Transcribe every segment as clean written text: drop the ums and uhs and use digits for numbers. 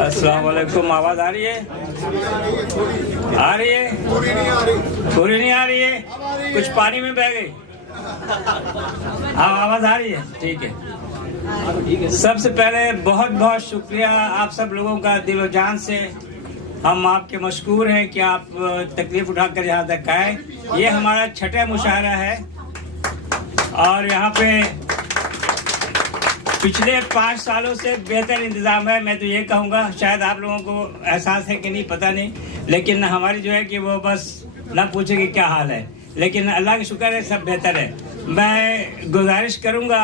अस्सलाम वालेकुम, आवाज आ रही है? आ रही है? पूरी नहीं आ रही है? कुछ पानी में बह गई? हाँ, आवाज आ रही है? ठीक है। सबसे पहले बहुत बहुत शुक्रिया आप सब लोगों का, दिलो जान से हम आपके मशकूर हैं कि आप तकलीफ उठाकर यहाँ तक आए। ये हमारा छठा मुशायरा है और यहाँ पे पिछले 5 सालों से बेहतर इंतज़ाम है। मैं तो ये कहूँगा, शायद आप लोगों को एहसास है कि नहीं पता नहीं, लेकिन हमारी जो है कि वो बस ना पूछे कि क्या हाल है, लेकिन अल्लाह का शुक्र है सब बेहतर है। मैं गुजारिश करूँगा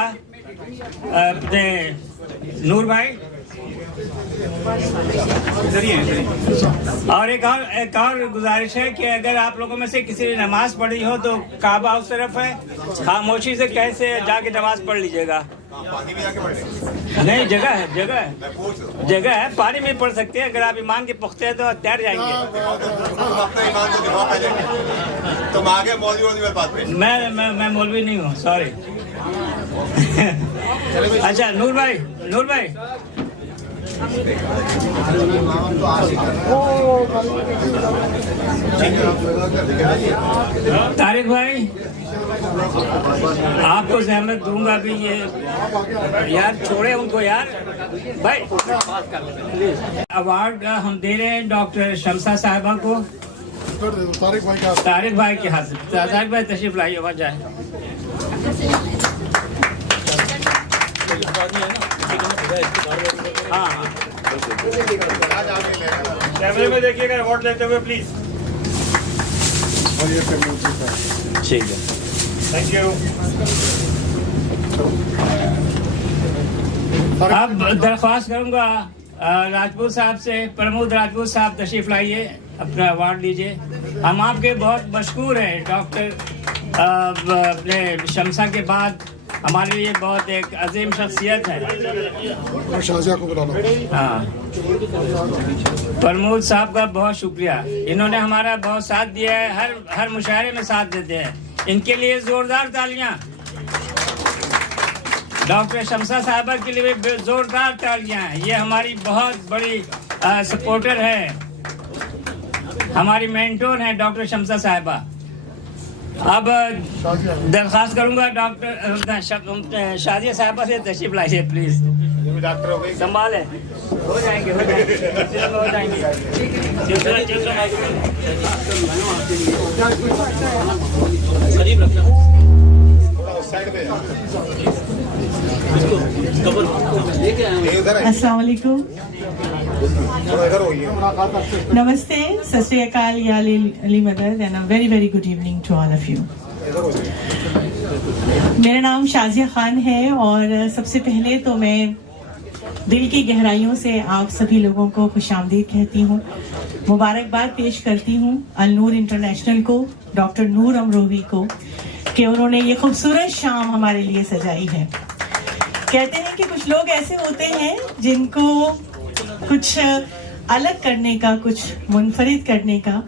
अपने नूर भाई और एक और गुजारिश है कि अगर आप लोगों में से किसी ने नमाज पढ़ी हो तो काबा उस तरफ है, खामोशी से कैसे जाके नमाज पढ़ लीजिएगा। नहीं, जगह है, पानी में पढ़ सकते हैं। अगर आप ईमान के पुख्ते हैं तो तैर जाएंगे। तुम आगे मौलवी बात पे। मैं मौलवी नहीं हूँ, सॉरी। अच्छा नूर भाई तारिक भाई, आपको जहमत दूंगा अभी। ये यार छोड़े उनको यार भाई। अवार्ड हम दे रहे हैं डॉक्टर शमसा साहिबा को, तारिक भाई के हाथ से। तारिक भाई तशरीफ लाइए, वहाँ जाए। हाँ, कैमरे में देखिएगा अवार्ड लेते हुए प्लीज। ठीक है, थैंक यू। अब दरख्वास्त करूंगा राजपूत साहब से, प्रमोद राजपूत साहब तशरीफ लाइए, अपना अवार्ड लीजिए। हम आपके बहुत मशकूर हैं डॉक्टर, अपने शमसा के बाद हमारे लिए बहुत एक अजीम शख्सियत है। शाजिया को बुलाना। हाँ, प्रमोद साहब का बहुत शुक्रिया, इन्होंने हमारा बहुत साथ दिया है, हर मुशायरे में साथ देते हैं। इनके लिए जोरदार तालियां। डॉक्टर शमसा साहबा के लिए भी जोरदार तालियां। ये हमारी बहुत बड़ी सपोर्टर है, हमारी मेंटोर हैं डॉक्टर शमसा साहबा। अब दरख्वास्त करूंगा डॉक्टर शाजिया साहबा से तशरीफ लाइए प्लीज। डॉक्टर हो गई, संभाले, हो जाएंगे। अस्सलाम वालेकुम, नमस्ते, सत श्री अकाल, या अली मदद, and a very very good evening to all of you. मेरा नाम शाजिया खान है और सबसे पहले तो मैं दिल की गहराइयों से आप सभी लोगों को खुशामदीद कहती हूँ, मुबारकबाद पेश करती हूँ अल नूर इंटरनेशनल को, डॉक्टर नूर अमरोही को, कि उन्होंने ये खूबसूरत शाम हमारे लिए सजाई है। कहते हैं कि कुछ लोग ऐसे होते हैं जिनको कुछ अलग करने का, कुछ मुनफरिद करने का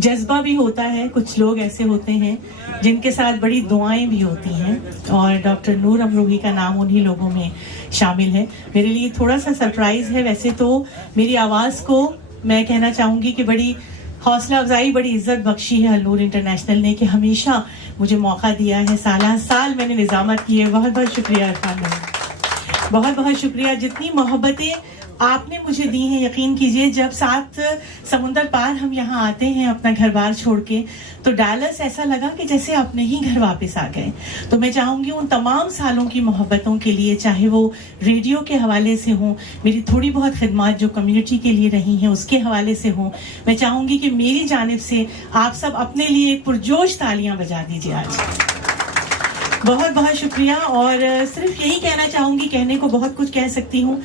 जज्बा भी होता है। कुछ लोग ऐसे होते हैं जिनके साथ बड़ी दुआएं भी होती हैं, और डॉक्टर नूर अमरोही का नाम उन्हीं लोगों में शामिल है। मेरे लिए थोड़ा सा सरप्राइज है। वैसे तो मेरी आवाज़ को मैं कहना चाहूँगी कि बड़ी हौसला अफजाई, बड़ी इज्जत बख्शी है नूर इंटरनेशनल ने कि हमेशा मुझे मौका दिया है। साल मैंने निज़ामत की है। बहुत बहुत शुक्रिया इरफान भाई, बहुत बहुत शुक्रिया। जितनी मोहब्बतें आपने मुझे दी हैं, यकीन कीजिए जब 7 समुंदर पार हम यहाँ आते हैं अपना घर बार छोड़ के, तो डैलस ऐसा लगा कि जैसे अपने ही घर वापस आ गए। तो मैं चाहूँगी उन तमाम सालों की मोहब्बतों के लिए, चाहे वो रेडियो के हवाले से हो, मेरी थोड़ी बहुत खिदमत जो कम्युनिटी के लिए रही हैं उसके हवाले से हो, मैं चाहूँगी कि मेरी जानिब से आप सब अपने लिए एक पुरजोश तालियां बजा दीजिए आज। बहुत बहुत शुक्रिया। और सिर्फ यही कहना चाहूँगी, कहने को बहुत कुछ कह सकती हूँ,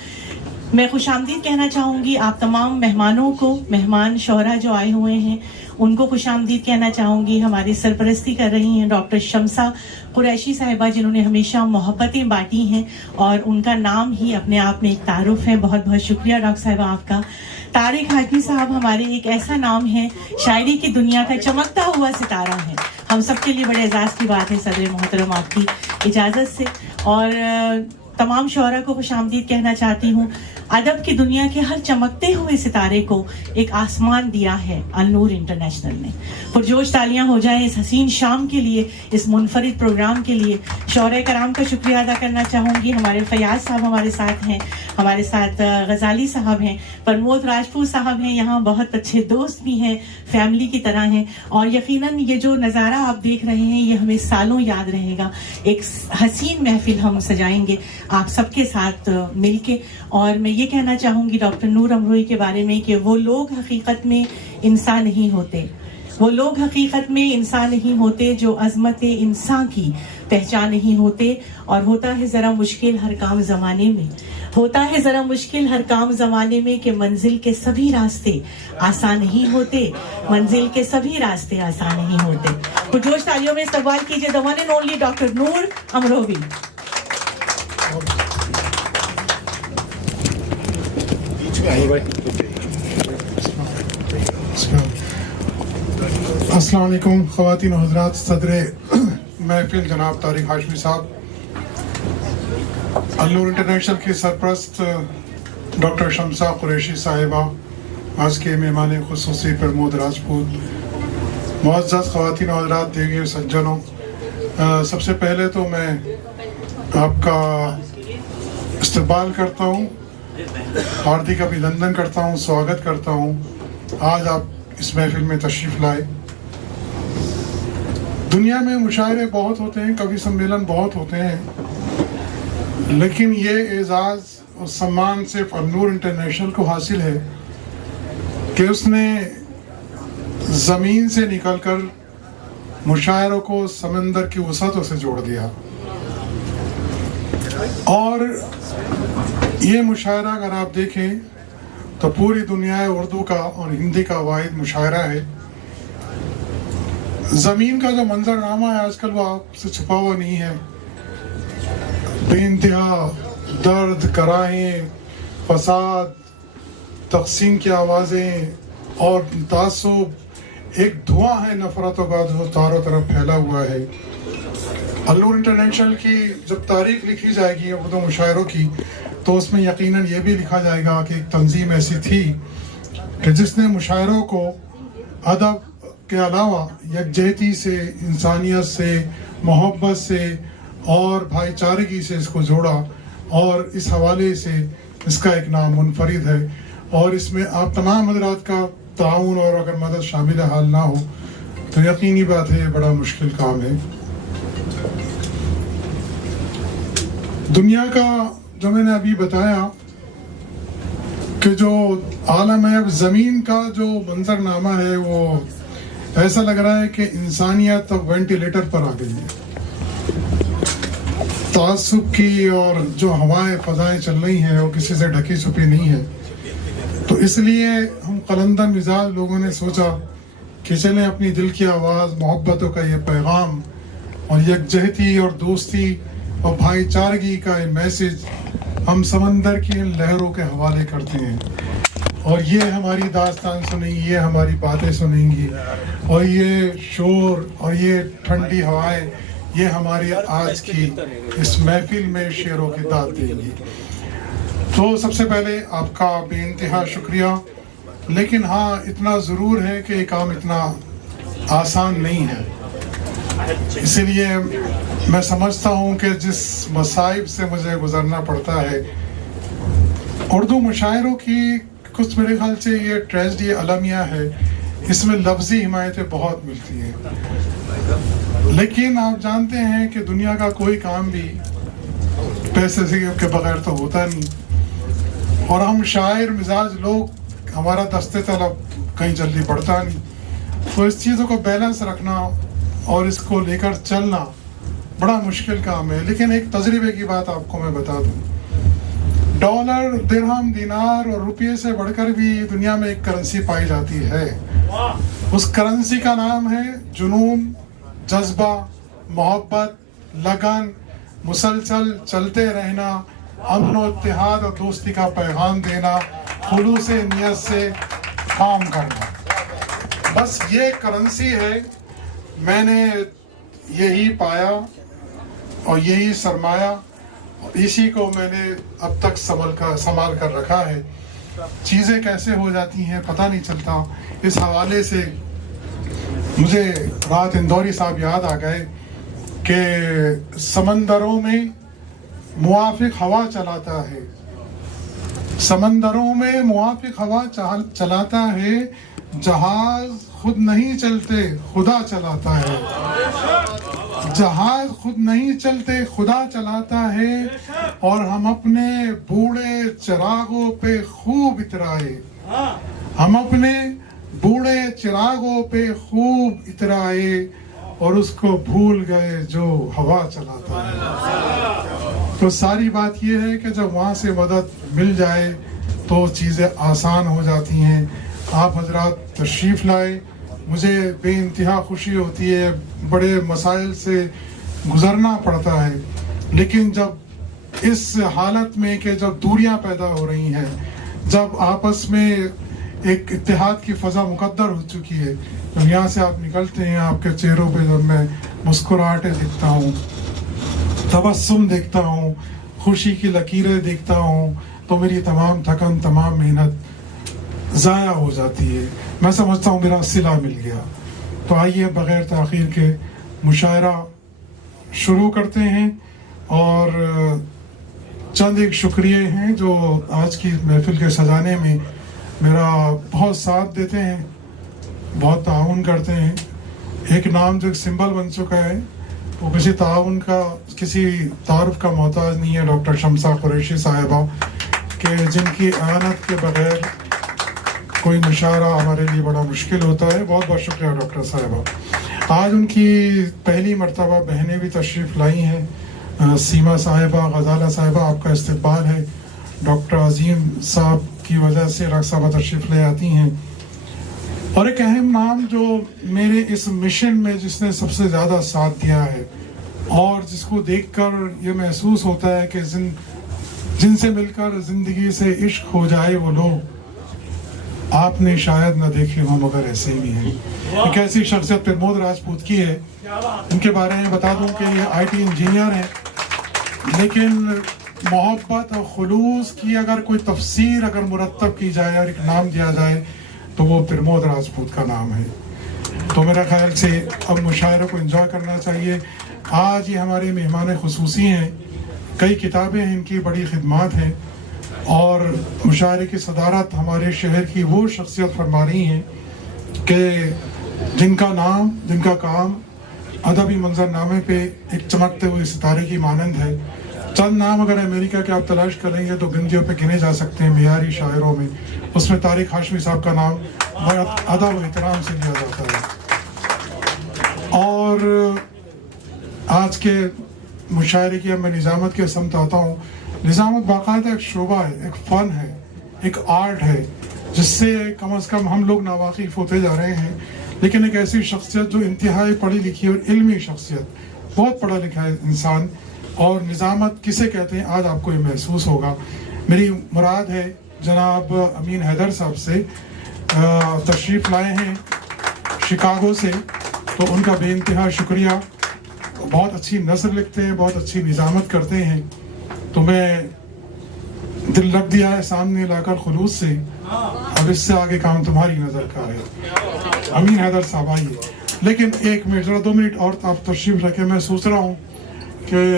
मैं खुशामदीद कहना चाहूँगी आप तमाम मेहमानों को, मेहमान शोहरा जो आए हुए हैं उनको खुशामदीद कहना चाहूँगी। हमारी सरपरस्ती कर रही हैं डॉक्टर शमसा कुरैशी साहिबा, जिन्होंने हमेशा मोहब्बतें बांटी हैं और उनका नाम ही अपने आप में एक तारुफ है। बहुत बहुत शुक्रिया डॉक्टर साहिबा आपका। तारिक हाजमी साहब हमारे एक ऐसा नाम है, शायरी की दुनिया का चमकता हुआ सितारा है। हम सब के लिए बड़े एजाज़ की बात है सदर मोहतरम आपकी इजाज़त से, और तमाम शोरा को खुशामदीद कहना चाहती हूँ। अदब की दुनिया के हर चमकते हुए सितारे को एक आसमान दिया है अल-नूर इंटरनेशनल ने। पुरजोश तालियां हो जाएं इस हसीन शाम के लिए, इस मुनफरिद प्रोग्राम के लिए। शौहरे कराम का शुक्रिया अदा करना चाहूँगी। हमारे फयाज साहब हमारे साथ हैं, हमारे साथ गजाली साहब हैं, प्रमोद राजपूत साहब हैं, यहाँ बहुत अच्छे दोस्त भी हैं, फैमिली की तरह हैं, और यकीनन ये जो नज़ारा आप देख रहे हैं ये हमें सालों याद रहेगा। एक हसीन महफिल हम सजाएंगे आप सबके साथ मिलके। और मैं ये कहना चाहूँगी डॉक्टर नूर अमरोही के बारे में कि वो लोग हकीकत में इंसान नहीं होते, वो लोग हकीकत में इंसान नहीं होते जो अज़मत इंसान की पहचान नहीं होते। और होता है ज़रा मुश्किल हर काम ज़माने में, होता है ज़रा मुश्किल हर काम ज़माने में कि मंजिल के सभी रास्ते आसान नहीं होते, मंजिल के सभी रास्ते आसान नहीं होते। पुरजोश तालियों में इस्तकबाल कीजिए the one and only doctor Noor Amrohi. अस्सलाम वालेकुम ख़वातीन व हज़रात, सदरे महफिल जनाब तारिक हाशमी साहब, अल-नूर इंटरनेशनल की सरप्रस्त डॉक्टर शमसा कुरैशी साहिबा, आज के मेहमान खुसूसी प्रमोद राजपूत, मुअज़्ज़ज़ ख़वातीन व हज़रात, देवी सज्जनों, सबसे पहले तो मैं आपका इस्तकबाल करता हूँ, हार्दिक अभिनंदन करता हूँ, स्वागत करता हूँ। आज आप इस महफिल में तशरीफ़ लाए। दुनिया में मुशायरे बहुत होते हैं, कवि सम्मेलन बहुत होते हैं, लेकिन ये एजाज़ और सम्मान सिर्फ अल-नूर इंटरनेशनल को हासिल है कि उसने ज़मीन से निकलकर मुशायरों को समंदर की वसअतों से जोड़ दिया। और ये मुशायरा अगर आप देखें तो पूरी दुनिया उर्दू का और हिंदी का वाहिद मुशायरा है। ज़मीन का जो मंजरनामा है आजकल वो आपसे छुपा हुआ नहीं है। बेइंतहा दर्द, कराहें, फसाद, तक़सीम की आवाज़ें और तासुब, एक धुआं है नफ़रतों का जो चारों तरफ फैला हुआ है। अल-नूर इंटरनेशनल की जब तारीख़ लिखी जाएगी उर्दू मुशायरों की, तो उसमें यकीनन ये भी लिखा जाएगा कि एक तंजीम ऐसी थी कि जिसने मुशायरों को अदब के अलावा यकजहती से, इंसानियत से, मोहब्बत से और भाईचारगी से इसको जोड़ा, और इस हवाले से इसका एक नाम मुनफरिद है। और इसमें आप तमाम हज़रात का ताउन और अगर मदद शामिल हाल ना हो तो यकीनी बात है ये बड़ा मुश्किल काम है। दुनिया का जो मैंने अभी बताया कि जो आलम है, ज़मीन का जो मंजरनामा है वो ऐसा लग रहा है कि इंसानियत अब वेंटिलेटर पर आ गई है। तासुब की और जो हवाएं फ़ज़ाएं चल रही हैं वो किसी से ढकी छुपी नहीं है। तो इसलिए हम कलंदर मिजाज लोगों ने सोचा कि चलें अपनी दिल की आवाज़, मोहब्बतों का ये पैगाम और यकजहती और दोस्ती और भाईचारगी का ये मैसेज हम समंदर की इन लहरों के हवाले करते हैं। और ये हमारी दास्तान सुनेंगी, ये हमारी बातें सुनेंगी, और ये शोर और ये ठंडी हवाएं ये हमारी आज की इस महफिल में शेरों की दाद देंगी। तो सबसे पहले आपका बेइंतहा शुक्रिया। लेकिन हाँ, इतना ज़रूर है कि ये काम इतना आसान नहीं है। इसीलिए मैं समझता हूँ कि जिस मसाइब से मुझे गुजरना पड़ता है, उर्दू मुशायरों की कुछ मेरे ख्याल से ये ट्रेजेडी अलमिया है, इसमें लफ्ज़ी हिमायतें बहुत मिलती हैं। लेकिन आप जानते हैं कि दुनिया का कोई काम भी पैसे से के बगैर तो होता नहीं, और हम शायर मिजाज लोग, हमारा दस्ते तलब कहीं जल्दी बढ़ता नहीं। तो इस चीज़ों को बैलेंस रखना और इसको लेकर चलना बड़ा मुश्किल काम है। लेकिन एक तजर्बे की बात आपको मैं बता दूं, डॉलर, दिरहम, दिनार और रुपये से बढ़कर भी दुनिया में एक करेंसी पाई जाती है। उस करेंसी का नाम है जुनून, जज्बा, मोहब्बत, लगन, मुसलसल चलते रहना, अमन व इत्तेहाद और दोस्ती का पैगाम देना, खुलूस नियत से काम करना। बस ये करेंसी है میں نے یہی پایا اور یہی سرمایہ اور اسی کو میں نے اب تک سنبھال کر رکھا ہے. چیزیں کیسے ہو جاتی ہیں پتہ نہیں چلتا. اس حوالے سے مجھے رات اندوری صاحب یاد آ گئے کہ سمندروں میں موافق ہوا چلاتا ہے, سمندروں میں موافق ہوا چلاتا ہے, جہاز خود نہیں چلتے خدا چلاتا ہے, جہاز خود نہیں چلتے خدا چلاتا ہے, اور ہم اپنے بوڑھے چراغوں پہ خوب اترائے, ہم اپنے بوڑھے چراغوں پہ خوب اترائے, اور اس کو بھول گئے جو ہوا چلاتا ہے. تو ساری بات یہ ہے کہ جب وہاں سے مدد مل جائے تو چیزیں آسان ہو جاتی ہیں. آپ حضرات تشریف لائے, مجھے بے انتہا خوشی ہوتی ہے. بڑے مسائل سے گزرنا پڑتا ہے, لیکن جب اس حالت میں کہ جب دوریاں پیدا ہو رہی ہیں, جب آپس میں ایک اتحاد کی فضا مقدر ہو چکی ہے, جب یہاں سے آپ نکلتے ہیں آپ کے چہروں پہ جب میں مسکراہٹیں دیکھتا ہوں, تبسم دیکھتا ہوں, خوشی کی لکیریں دیکھتا ہوں, تو میری تمام تھکن تمام محنت ضائع ہو جاتی ہے. میں سمجھتا ہوں میرا صلہ مل گیا. تو آئیے بغیر تاخیر کے مشاعرہ شروع کرتے ہیں, اور چند ایک شکریہ ہیں جو آج کی محفل کے سجانے میں میرا بہت ساتھ دیتے ہیں, بہت تعاون کرتے ہیں. ایک نام جو ایک سمبل بن چکا ہے, وہ کسی تعاون کا کسی تعارف کا محتاج نہیں ہے, ڈاکٹر شمسہ قریشی صاحبہ, کہ جن کی اعانت کے بغیر کوئی مشاعرہ ہمارے لیے بڑا مشکل ہوتا ہے. بہت بہت شکریہ ڈاکٹر صاحبہ. آج ان کی پہلی مرتبہ بہنیں بھی تشریف لائی ہیں, سیما صاحبہ, غزالہ صاحبہ, آپ کا استقبال ہے. ڈاکٹر عظیم صاحب کی وجہ سے رقص صاحبہ تشریف لے آتی ہیں. اور ایک اہم نام جو میرے اس مشن میں جس نے سب سے زیادہ ساتھ دیا ہے, اور جس کو دیکھ کر یہ محسوس ہوتا ہے کہ جن سے مل کر زندگی سے عشق ہو جائے وہ لوگ آپ نے شاید نہ دیکھے ہوں مگر ایسے ہی ہیں. ایک ایسی شخصیت پرمود راجپوت کی ہے, ان کے بارے میں بتا دوں کہ یہ آئی ٹی انجینئر ہیں, لیکن محبت اور خلوص کی اگر کوئی تفسیر اگر مرتب کی جائے اور ایک نام دیا جائے تو وہ پرمود راجپوت کا نام ہے. تو میرا خیال سے اب مشاعرے کو انجوائے کرنا چاہیے. آج یہ ہمارے مہمان خصوصی ہیں, کئی کتابیں ان کی بڑی خدمات ہیں, اور مشاعرے کی صدارت ہمارے شہر کی وہ شخصیت فرما رہی ہیں کہ جن کا نام جن کا کام ادبی منظر نامے پہ ایک چمکتے ہوئے ستارے کی مانند ہے. چند نام اگر امریکہ کے آپ تلاش کریں گے تو گنجیوں پہ گنے جا سکتے ہیں معیاری شاعروں میں. اس میں طارق ہاشمی صاحب کا نام بڑا ادب و احترام سے لیا جاتا ہے. اور آج کے مشاعرے کی اب میں نظامت کے سمت آتا ہوں. نظامت باقاعدہ ایک شعبہ ہے, ایک فن ہے, ایک آرٹ ہے, جس سے کم از کم ہم لوگ ناواقف ہوتے جا رہے ہیں. لیکن ایک ایسی شخصیت جو انتہائی پڑھی لکھی اور علمی شخصیت, بہت پڑھا لکھا ہے انسان, اور نظامت کسے کہتے ہیں آج آپ کو یہ محسوس ہوگا. میری مراد ہے جناب امین حیدر صاحب سے, تشریف لائے ہیں شکاگو سے, تو ان کا بے انتہا شکریہ. بہت اچھی نثر لکھتے ہیں, بہت اچھی نظامت کرتے ہیں, تو میں دل رکھ دیا ہے سامنے لا کر خلوص سے. اب اس سے آگے کام تمہاری نظر کا ہے. امین حیدر صاحب آئیے. لیکن ایک منٹ, ذرا 2 منٹ اور آپ تشریف رکھیں. میں سوچ رہا ہوں کہ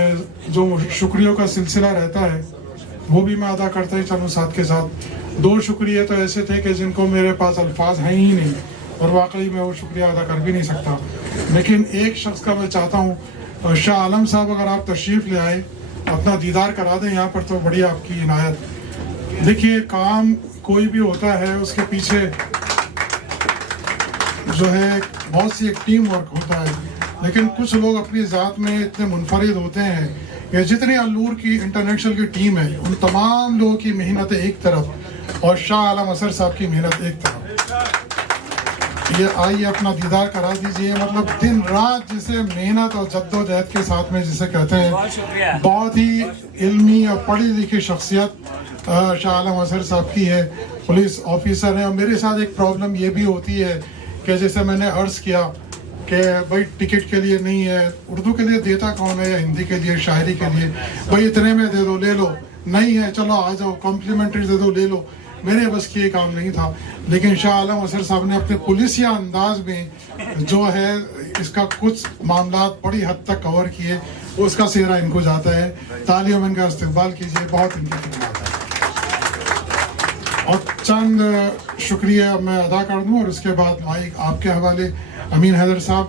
جو شکریوں کا سلسلہ رہتا ہے وہ بھی میں ادا کرتا ہی چلوں ساتھ کے ساتھ. 2 شکریہ تو ایسے تھے کہ جن کو میرے پاس الفاظ ہیں ہی نہیں, اور واقعی میں وہ شکریہ ادا کر بھی نہیں سکتا. لیکن ایک شخص کا میں چاہتا ہوں, شاہ عالم صاحب اگر آپ تشریف لے آئے, اپنا دیدار کرا دیں یہاں پر تو بڑی آپ کی عنایت. دیکھیے کام کوئی بھی ہوتا ہے اس کے پیچھے جو ہے بہت سی ایک ٹیم ورک ہوتا ہے, لیکن کچھ لوگ اپنی ذات میں اتنے منفرد ہوتے ہیں کہ جتنے النور کی انٹرنیشنل کی ٹیم ہے ان تمام لوگوں کی محنت ایک طرف اور شاہ عالم اثر صاحب کی محنت ایک طرف. یہ آئیے اپنا دیدار کرا دیجئے. مطلب دن رات جسے محنت اور جد و جہد کے ساتھ میں جسے کہتے ہیں, بہت ہی علمی اور پڑھی لکھی شخصیت شاہ عالم اثر صاحب کی ہے. پولیس آفیسر ہیں, اور میرے ساتھ ایک پرابلم یہ بھی ہوتی ہے کہ جیسے میں نے عرض کیا کہ بھائی ٹکٹ کے لیے نہیں ہے. اردو کے لیے دیتا کون ہے یا ہندی کے لیے شاعری کے لیے؟ بھائی اتنے میں دے دو لے لو, نہیں ہے چلو آ جاؤ کمپلیمنٹری دے دو لے لو. میرے بس کی یہ کام نہیں تھا, لیکن شاہ عالم اظہر صاحب نے اپنے پولیسیا انداز میں جو ہے اس کا کچھ معاملات بڑی حد تک کور کیے, اس کا سہرا ان کو جاتا ہے. تالیوں میں ان کا استقبال کیجیے, بہت ان کی خدمات ہے. اور چند شکریہ میں ادا کر دوں اور اس کے بعد مائک آپ کے حوالے. امین حیدر صاحب,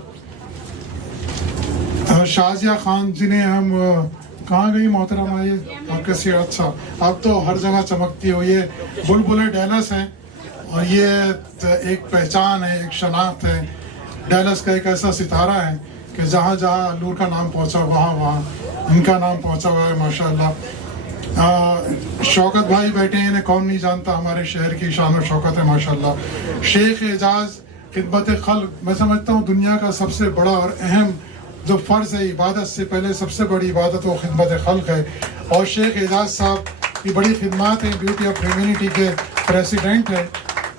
شازیہ خان جنہیں ہم کہاں گئی محترم آئیے آپ کے سیرت. اچھا, اب تو ہر جگہ چمکتی ہو, یہ بلبل ڈیلس ہیں اور یہ ایک پہچان ہے, ایک شناخت ہے. ڈیلس کا ایک ایسا ستارہ ہے کہ جہاں جہاں النور کا نام پہنچا وہاں وہاں ان کا نام پہنچا ہوا ہے ماشاءاللہ. شوکت بھائی بیٹھے ہیں, انہیں کون نہیں جانتا, ہمارے شہر کی شان و شوکت ہے ماشاءاللہ. شیخ اعجاز خدمت خلق, میں سمجھتا ہوں دنیا کا سب سے بڑا اور اہم جو فرض ہے, عبادت سے پہلے سب سے بڑی عبادت وہ خدمت خلق ہے. اور شیخ اعجاز صاحب کی بڑی خدمات ہیں, بیوٹی آف ہیومینٹی کے پریسیڈنٹ ہیں.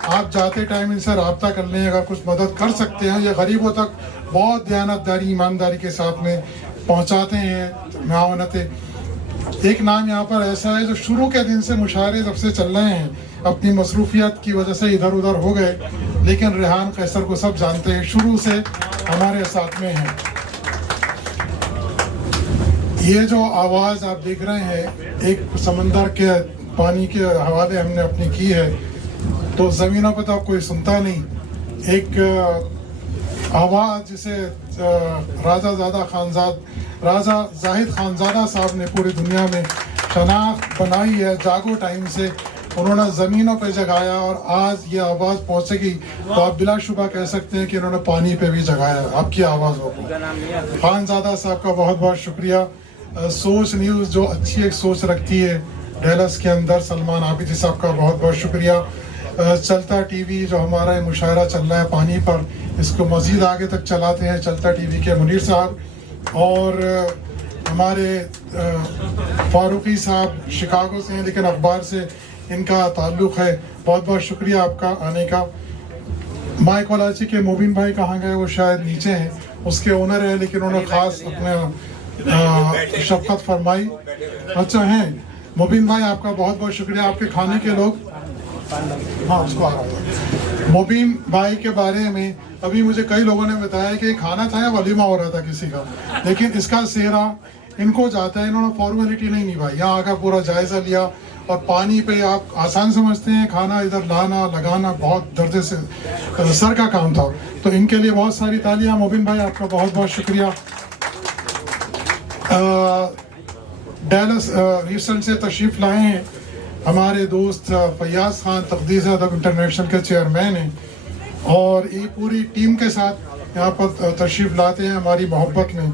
آپ جاتے ٹائم ان سے رابطہ کر لیں, اگر کچھ مدد کر سکتے ہیں. یہ غریبوں تک بہت دیانتداری ایمانداری کے ساتھ میں پہنچاتے ہیں معاونتیں. ایک نام یہاں پر ایسا ہے جو شروع کے دن سے مشاعرے جب سے چل رہے ہیں, اپنی مصروفیات کی وجہ سے ادھر ادھر ہو گئے, لیکن ریحان قیصر کو سب جانتے ہیں, شروع سے ہمارے ساتھ میں ہیں. یہ جو آواز آپ دیکھ رہے ہیں ایک سمندر کے پانی کے حوالے ہم نے اپنی کی ہے, تو زمینوں پہ تو کوئی سنتا نہیں. ایک آواز جسے راجہ زاہد خانزادہ صاحب نے پوری دنیا میں شناخت بنائی ہے. جاگو ٹائم سے انہوں نے زمینوں پہ جگایا اور آج یہ آواز پہنچے گی تو آپ بلا شبہ کہہ سکتے ہیں کہ انہوں نے پانی پہ بھی جگایا آپ کی آوازوں کو. خانزادہ صاحب کا بہت بہت شکریہ. سوچ نیوز جو اچھی ایک سوچ رکھتی ہے ڈیلس کے اندر, سلمان عابدی صاحب کا بہت بہت شکریہ. چلتا ٹی وی جو ہمارا یہ مشاعرہ چل رہا ہے پانی پر, اس کو مزید آگے تک چلاتے ہیں چلتا ٹی وی کے منیر صاحب. اور ہمارے فاروقی صاحب شکاگو سے ہیں لیکن اخبار سے ان کا تعلق ہے, بہت بہت شکریہ آپ کا آنے کا. مائی کراچی کے مبین بھائی کہاں گئے, وہ شاید نیچے ہیں, اس کے اونر ہیں لیکن انہوں نے خاص اپنا شفقت فرمائی. اچھا ہیں مبین بھائی, آپ کا بہت بہت شکریہ. آپ کے کھانے کے لوگ, ہاں اس کو آ رہا ہوں. مبین بھائی کے بارے میں ابھی مجھے کئی لوگوں نے بتایا کہ کھانا تھا یا ولیمہ ہو رہا تھا کسی کا, لیکن اس کا سہرا ان کو جاتا ہے. انہوں نے فارمیلٹی نہیں نبھائی, یہاں آ کر پورا جائزہ لیا. اور پانی پہ آپ آسان سمجھتے ہیں, کھانا ادھر لانا لگانا بہت درد سے سر کا کام تھا, تو ان کے لیے بہت ساری تالیاں. مبین بھائی آپ کا بہت بہت شکریہ. ڈیلس ہیوسٹن سے تشریف لائے ہیں ہمارے دوست فیاض خان, تقدیس ادب انٹرنیشنل کے چیئرمین ہیں, اور یہ پوری ٹیم کے ساتھ یہاں پر تشریف لاتے ہیں ہماری محبت میں.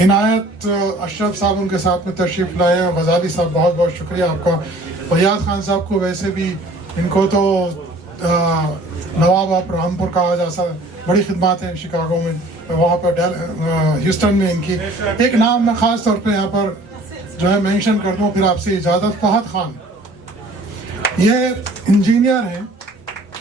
عنایت اشرف صاحب ان کے ساتھ میں تشریف لائے ہیں. غزالی صاحب بہت بہت شکریہ آپ کا. فیاض خان صاحب کو ویسے بھی ان کو تو نواب آف رامپور کہا جا سکتا, بڑی خدمات ہیں شکاگو میں, وہاں پر ہیوسٹن میں ان کی. ایک نام میں خاص طور پہ یہاں پر جو ہے مینشن کر دوں پھر آپ سے اجازت. فہد خان, یہ انجینئر ہیں,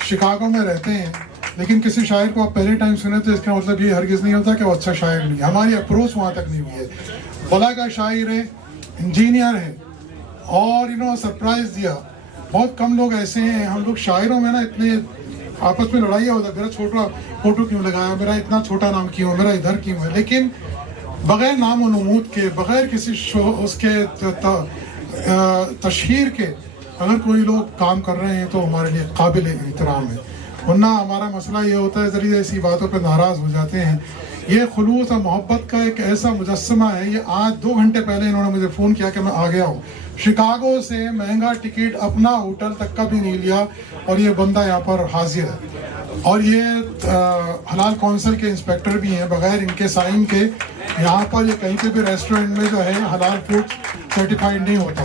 شکاگو میں رہتے ہیں, لیکن کسی شاعر کو آپ پہلے ٹائم سنے تو اس کا مطلب یہ ہرگز نہیں ہوتا کہ وہ اچھا شاعر نہیں. ہماری اپروچ وہاں تک نہیں ہوئی ہے. بلا کا شاعر ہے, انجینئر ہے, اور انہوں نے سرپرائز دیا. بہت کم لوگ ایسے ہیں, ہم لوگ شاعروں میں نا اتنے آپس میں لڑائی ہوتا ہے, میرا چھوٹا فوٹو کیوں لگایا, میرا اتنا چھوٹا نام کیوں, میرا ادھر کیوں ہے. لیکن بغیر نام و نمود کے, بغیر کسی اس کے تشہیر کے اگر کوئی لوگ کام کر رہے ہیں تو ہمارے لیے قابل احترام ہے. ورنہ ہمارا مسئلہ یہ ہوتا ہے ذریعے ایسی باتوں پہ ناراض ہو جاتے ہیں. یہ خلوص اور محبت کا ایک ایسا مجسمہ ہے. یہ آج 2 گھنٹے پہلے انہوں نے مجھے فون کیا کہ میں آ گیا ہوں. شکاگو سے مہنگا ٹکٹ, اپنا ہوٹل تک کا بھی نہیں لیا, اور یہ بندہ یہاں پر حاضر ہے. اور یہ حلال کونسل کے انسپیکٹر بھی ہیں. بغیر ان کے سائن کے یہاں پر یہ کہیں پہ بھی ریسٹورنٹ میں جو ہے حلال فوڈ سرٹیفائڈ نہیں ہوتا.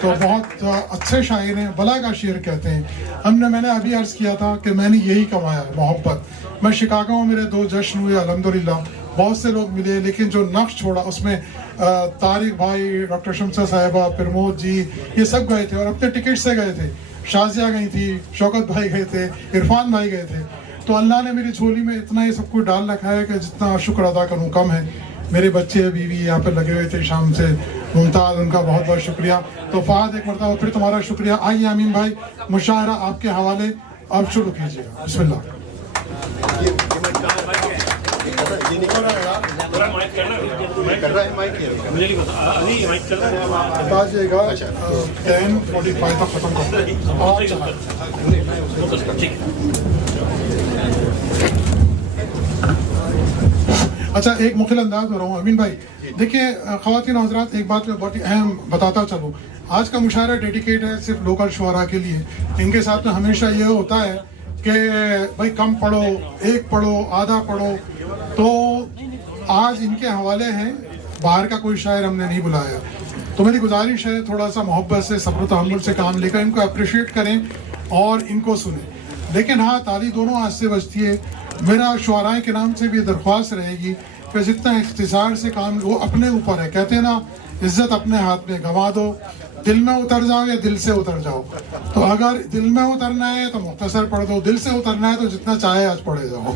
تو بہت اچھے شاعر ہیں, بلا کا شعر کہتے ہیں. میں نے ابھی عرض کیا تھا کہ میں نے یہی کمایا محبت. میں شکاگو میں میرے 2 جشن ہوئے الحمدللہ, بہت سے لوگ ملے, لیکن جو نقش چھوڑا اس میں طارق بھائی, ڈاکٹر شمسہ صاحبہ, پرمود جی, یہ سب گئے تھے اور اپنے ٹکٹ سے گئے تھے. شازیہ گئی تھی, شوکت بھائی گئے تھے, عرفان بھائی گئے تھے. تو اللہ نے میری جھولی میں اتنا یہ سب کچھ ڈال رکھا ہے کہ جتنا شکر ادا کروں کم ہے. میرے بچے بیوی یہاں پہ لگے ہوئے تھے شام سے, ممتاز, ان کا بہت بہت شکریہ. تو فہد ایک مرتبہ پھر تمہارا شکریہ. آئیے امین بھائی, مشاعرہ آپ کے حوالے آپ شروع کیجیے گا. بسم اللہ. بتائیے گا 10:45 تک ختم کر. اچھا, ایک مخل انداز میں رہا ہوں امین بھائی. دیکھیے خواتین و حضرات, ایک بات میں بہت ہی اہم بتاتا چلوں. آج کا مشاعرہ ڈیڈیکیٹ ہے صرف لوکل شعراء کے لیے. ان کے ساتھ میں ہمیشہ یہ ہوتا ہے کہ بھائی کم پڑھو, ایک پڑھو, آدھا پڑھو. تو آج ان کے حوالے ہیں, باہر کا کوئی شاعر ہم نے نہیں بلایا. تو میری گزارش ہے تھوڑا سا محبت سے, صبر و تحمل سے کام لے کر ان کو اپریشیٹ کریں اور ان کو سنیں. لیکن ہاں, تالی دونوں ہاتھ سے بجتی ہے. میرا شعراء کے نام سے بھی درخواست رہے گی کہ جتنا اختصار سے کام, وہ اپنے اوپر ہے. کہتے ہیں نا, عزت اپنے ہاتھ میں, گنوا دو, دل میں اتر جاؤ یا دل سے اتر جاؤ. تو اگر دل میں اترنا ہے تو مختصر پڑھ دو, دل سے اترنا ہے تو جتنا چاہے آج پڑھے جاؤ.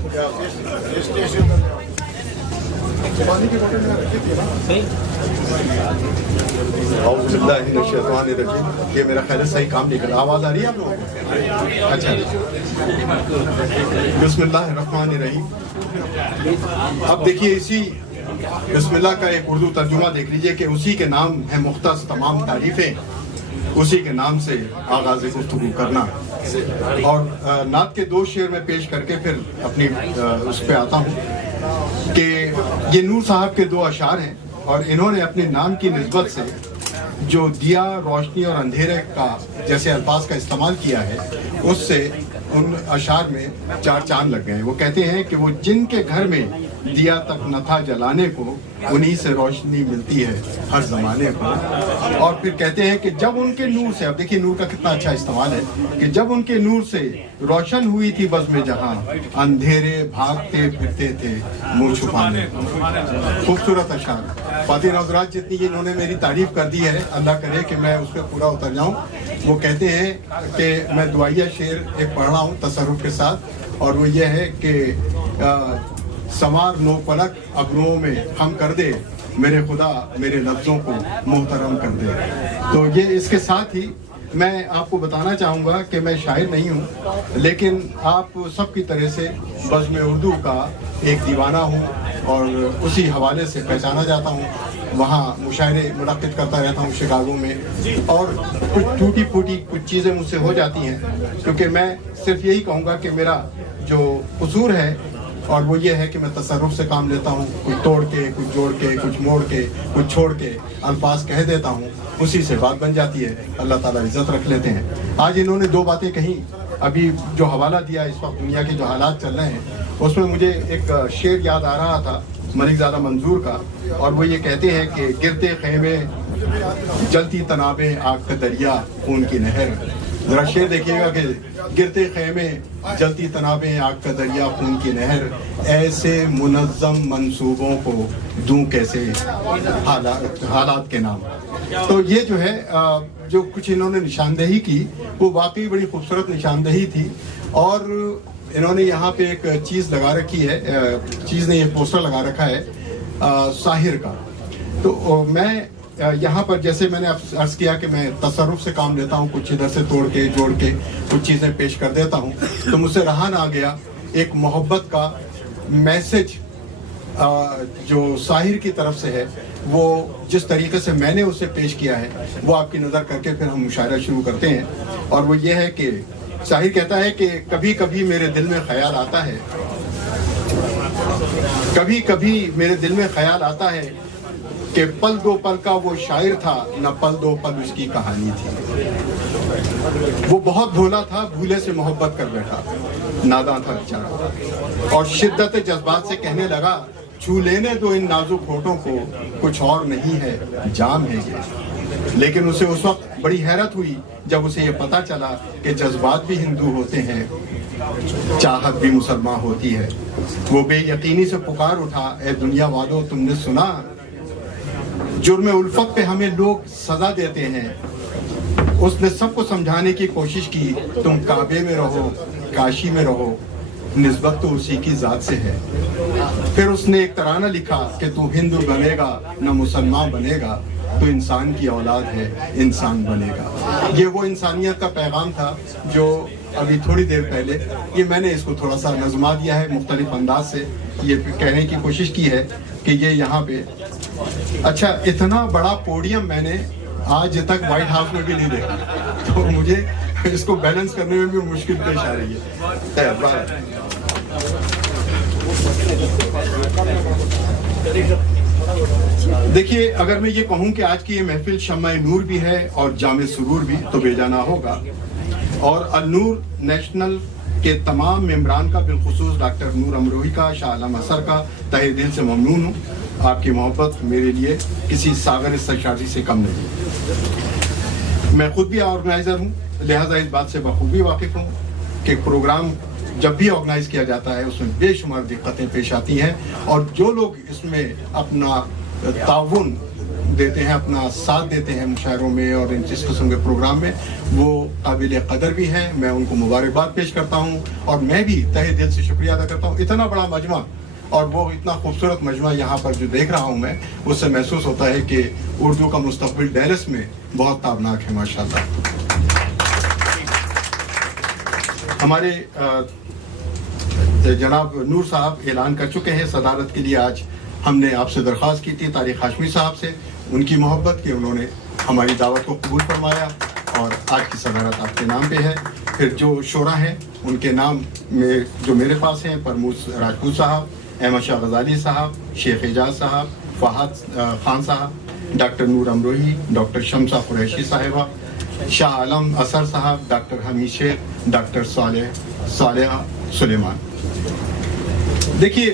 اعوذ باللہ من الشیطان الرجیم. یہ میرا خیال ہے صحیح کام نہیں کر رہا. آواز آ رہی ہے آپ لوگوں کو؟ اچھا, بسم اللہ الرحمن الرحیم. اب دیکھیے, اسی بسم اللہ کا ایک اردو ترجمہ دیکھ لیجئے کہ اسی کے نام ہے مختص تمام تعریفیں, اسی کے نام سے آغاز گفتگو کرنا. اور نعت کے 2 شعر میں پیش کر کے پھر اپنی اس پہ آتا ہوں کہ یہ نور صاحب کے 2 اشعار ہیں, اور انہوں نے اپنے نام کی نسبت سے جو دیا, روشنی اور اندھیرے کا جیسے الفاظ کا استعمال کیا ہے, اس سے ان اشعار میں 4 چاند لگ گئے. وہ کہتے ہیں کہ وہ جن کے گھر میں دیا تک نہ تھا جلانے کو, انہی سے روشنی ملتی ہے ہر زمانے کو. اور پھر کہتے ہیں کہ جب ان کے نور سے, اب دیکھیے نور کا کتنا اچھا استعمال ہے, کہ جب ان کے نور سے روشن ہوئی تھی بزم جہاں, اندھیرے بھاگتے پھرتے تھے منہ چھپانے. خوبصورت اشعار. خواتین حضرات, جتنی انہوں نے میری تعریف کر دی ہے, اللہ کرے کہ میں اس پہ پورا اتر جاؤں. وہ کہتے ہیں کہ میں دعائیہ شعر ایک پڑھ رہا ہوں تصرف کے ساتھ, اور وہ یہ ہے کہ سوار نو پلک ابروؤں میں ہم کر دے, میرے خدا میرے لفظوں کو محترم کر دے. تو یہ اس کے ساتھ ہی میں آپ کو بتانا چاہوں گا کہ میں شاعر نہیں ہوں, لیکن آپ سب کی طرح سے بزم اردو کا ایک دیوانہ ہوں, اور اسی حوالے سے پہچانا جاتا ہوں. وہاں مشاعرے منعقد کرتا رہتا ہوں شکاگو میں, اور کچھ ٹوٹی پھوٹی کچھ چیزیں مجھ سے ہو جاتی ہیں, کیونکہ میں صرف یہی کہوں گا کہ میرا جو قصور ہے اور وہ یہ ہے کہ میں تصرف سے کام لیتا ہوں, کچھ توڑ کے, کچھ جوڑ کے, کچھ موڑ کے, کچھ چھوڑ کے الفاظ کہہ دیتا ہوں, اسی سے بات بن جاتی ہے. اللہ تعالیٰ عزت رکھ لیتے ہیں. آج انہوں نے 2 باتیں کہیں, ابھی جو حوالہ دیا اس وقت دنیا کے جو حالات چل رہے ہیں, اس میں مجھے ایک شعر یاد آ رہا تھا ملک زادہ منظور کا, اور وہ یہ کہتے ہیں کہ گرتے خیمے جلتی تنابیں آگ کا دریا خون کی نہر. ذرا شعر دیکھیے گا کہ گرتے خیمے جلتی تنابیں آگ کا دریا خون کی نہر, ایسے منظم منصوبوں کو دوں کیسے حالات کے نام. تو یہ جو ہے جو کچھ انہوں نے نشاندہی کی, وہ واقعی بڑی خوبصورت نشاندہی تھی. اور انہوں نے یہاں پہ ایک چیز لگا رکھی ہے, چیز نے یہ پوسٹر لگا رکھا ہے ساحر کا. تو میں یہاں پر جیسے میں نے عرض کیا کہ میں تصرف سے کام لیتا ہوں, کچھ ادھر سے توڑ کے جوڑ کے کچھ چیزیں پیش کر دیتا ہوں, تو مجھ سے رہا نہ گیا ایک محبت کا میسج جو ساحر کی طرف سے ہے, وہ جس طریقے سے میں نے اسے پیش کیا ہے وہ آپ کی نظر کر کے پھر ہم مشاعرہ شروع کرتے ہیں. اور وہ یہ ہے کہ ساحر کہتا ہے کہ کبھی کبھی میرے دل میں خیال آتا ہے, کبھی کبھی میرے دل میں خیال آتا ہے کہ پل 2 پل کا وہ شاعر تھا, نہ پل 2 پل اس کی کہانی تھی. وہ بہت بھولا تھا, بھولے سے محبت کر بیٹھا, ناداں تھا بیچارہ, اور شدت جذبات سے کہنے لگا چھو لینے دو ان نازک ہونٹوں کو, کچھ اور نہیں ہے جام ہے یہ. لیکن اسے اس وقت بڑی حیرت ہوئی جب اسے یہ پتا چلا کہ جذبات بھی ہندو ہوتے ہیں, چاہت بھی مسلمان ہوتی ہے. وہ بے یقینی سے پکار اٹھا, اے دنیا والو تم نے سنا, جرم الفت پہ ہمیں لوگ سزا دیتے ہیں. اس نے سب کو سمجھانے کی کوشش کی, تم کعبے میں رہو, کاشی میں رہو, निस्बत तो उसी की ज़ात से है। फिर उसने एक तराना लिखा कि तू हिंदू बनेगा न मुसलमान बनेगा, तो इंसान की औलाद है, इंसान बनेगा। ये वो इंसानियत का पैगाम था जो अभी थोड़ी देर पहले, ये मैंने इसको थोड़ा सा नज़मा दिया है मुख्तलिफ अंदाज से, ये कहने की कोशिश की है कि ये यहाँ पे, अच्छा इतना बड़ा पोडियम मैंने आज तक व्हाइट हाउस में भी नहीं देखा, तो मुझे इसको बैलेंस करने में भी मुश्किल पेश आ रही है। देखिए, अगर मैं ये कहूँ कि आज की ये महफिल शम्मा-ए नूर भी है और जामे सुरूर भी, तो बेजाना होगा। और अल नूर नेशनल के तमाम मेंबरान का, बिलखुसूस डॉक्टर नूर अमरोही का, शाह आलम असर का तहे दिल से ममनून हूँ। आपकी मोहब्बत मेरे लिए किसी सागर सरशादी से कम नहीं। मैं खुद भी ऑर्गेनाइज़र हूँ, लिहाजा इस बात से बखूबी वाकिफ़ हूँ कि प्रोग्राम जब भी ऑर्गेनाइज किया जाता है उसमें बेशुमार दिक्कतें पेश आती हैं, और जो लोग इसमें अपना ताउन देते हैं, अपना साथ देते हैं मुशायरों में और इस किस्म के प्रोग्राम में, वो काबिल कदर भी हैं। मैं उनको मुबारकबाद पेश करता हूँ और मैं भी तहे दिल से शुक्रिया अदा करता हूँ। इतना बड़ा मजमा और वो इतना खूबसूरत मजमा यहाँ पर जो देख रहा हूँ मैं, उससे महसूस होता है कि उर्दू का मुस्तकबिल डैलस में बहुत ताबनाक है माशाल्लाह। हमारे जनाब नूर साहब ऐलान कर चुके हैं सदारत के लिए। आज हमने आपसे दरख्वास्त की थी तारिक हाशमी साहब से, उनकी मोहब्बत के उन्होंने हमारी दावत को कबूल फरमाया और आज की सदारत आपके नाम पे है। फिर जो शोरा हैं उनके नाम में जो मेरे पास हैं, परमूस राजपूत साहब, अहमद शाह गजाली साहब, शेख एजाज साहब, फहद खान साहब, डॉक्टर नूर अमरोही, डॉक्टर शमसा कुरैशी साहिबा, शाह आलम असर साहब, डॉक्टर हमीद शेख, डॉक्टर सालेह सुलेमान। देखिए,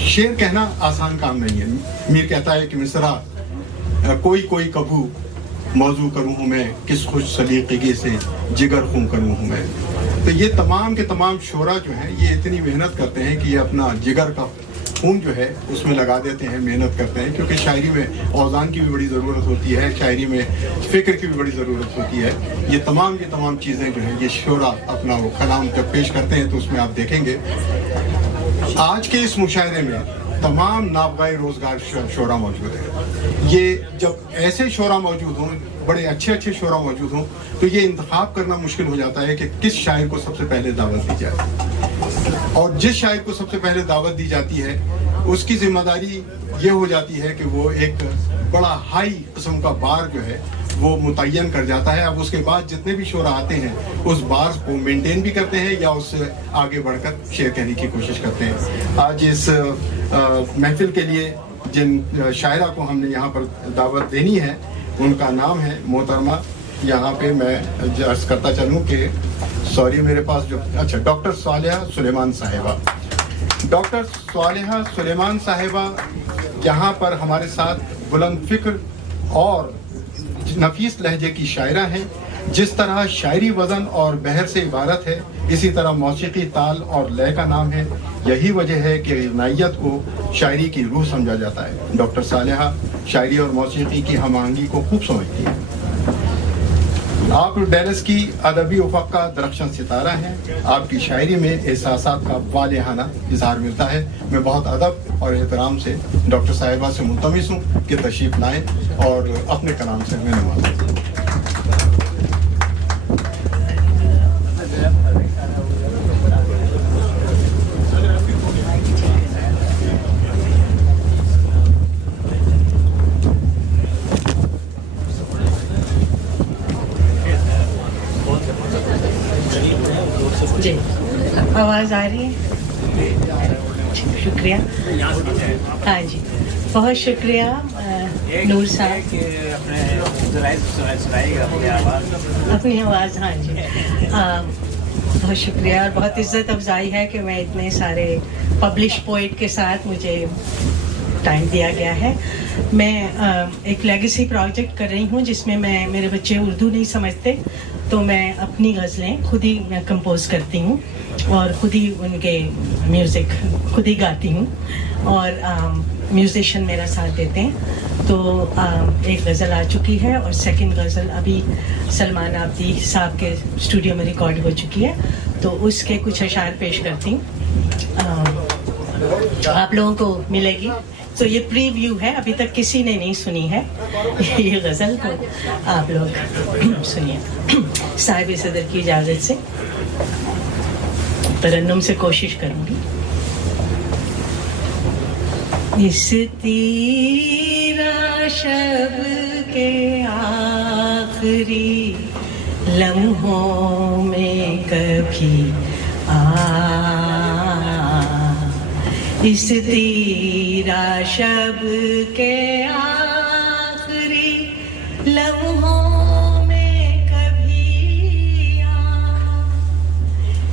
शेर कहना आसान काम नहीं है। मीर कहता है कि मिसरा कोई कोई कबू मौजू करूँ हूँ मैं, किस खुश सलीक़गी से जिगर खून करूँ हूँ मैं। तो ये तमाम के तमाम शोरा जो हैं ये इतनी मेहनत करते हैं कि ये अपना जिगर का खून जो है उसमें लगा देते हैं, मेहनत करते हैं, क्योंकि शायरी में औज़ान की भी बड़ी ज़रूरत होती है, शायरी में फ़िक्र की भी बड़ी ज़रूरत होती है। ये तमाम चीज़ें जो हैं ये शोरा अपना वो कलाम जब पेश करते हैं तो उसमें आप देखेंगे आज के इस मुशायरे में तमाम नाबगाए रोज़गार शोरा मौजूद है। ये जब ऐसे शोरा मौजूद हों, बड़े अच्छे शोरा मौजूद हों, तो ये इंतखाब करना मुश्किल हो जाता है कि किस शायर को सबसे पहले दावत दी जाए। और जिस शायर को सबसे पहले दावत दी जाती है उसकी जिम्मेदारी ये हो जाती है कि वो एक बड़ा हाई किस्म का बार जो है वो मुतय्यन कर जाता है। अब उसके बाद जितने भी शोरा आते हैं उस बार को मेंटेन भी करते हैं या उससे आगे बढ़कर शेर कहने की कोशिश करते हैं। आज इस महफिल के लिए जिन शायरा को हमने यहाँ पर दावत देनी है उनका नाम है मोहतरमा, यहाँ पे मैं अर्ज करता चलूँ कि सॉरी मेरे पास जो, अच्छा, डॉक्टर सालेहा सुलेमान साहिबा। डॉक्टर सालेहा सुलेमान साहिबा यहाँ पर हमारे साथ बुलंद फिक्र और नफीस लहजे की शायरा हैं। जिस तरह शायरी वज़न और बहर से इबारत है, इसी तरह मौसीकी ताल और लय का नाम है। यही वजह है कि गनाइयत को शायरी की रूह समझा जाता है। डॉक्टर सालेहा शायरी और मौसीकी की हमआहंगी को खूब समझती है। आप डैलस की अदबी उफ़क़ का दरख्शां सितारा हैं। आपकी शायरी में एहसासात का वालेहाना इज़हार मिलता है। मैं बहुत अदब और एहतराम से डॉक्टर साहिबा से मुल्तमिस हूँ कि तशरीफ़ लाएँ और अपने कलाम से हमें नवाजें। जी, आवाज़ आ रही है? शुक्रिया। हाँ जी, बहुत शुक्रिया नूर साहब। अपनी आवाज़, हाँ जी, बहुत शुक्रिया और बहुत इज़्ज़त अफजाई है कि मैं इतने सारे पब्लिश पोइट के साथ मुझे टाइम दिया गया है। मैं एक लेगेसी प्रोजेक्ट कर रही हूँ जिसमें मैं, मेरे बच्चे उर्दू नहीं समझते तो मैं अपनी गज़लें खुद ही कंपोज करती हूँ और खुद ही उनके म्यूज़िक खुद ही गाती हूँ और म्यूजिशियन मेरा साथ देते हैं. तो एक गज़ल आ चुकी है और सेकंड गज़ल अभी सलमान आब्दी साहब के स्टूडियो में रिकॉर्ड हो चुकी है, तो उसके कुछ अशार पेश करती हूँ, आप लोगों को मिलेगी. तो ये प्रीव्यू है, अभी तक किसी ने नहीं सुनी है ये गज़ल, तो आप लोग सुनिए. साहिब सदर की इजाज़त से तरन्नुम से कोशिश करूँगी. इस तीरा शब के आखिरी लम्हों में कभी इस तीरा शब के आखिरी लम्हों में कभी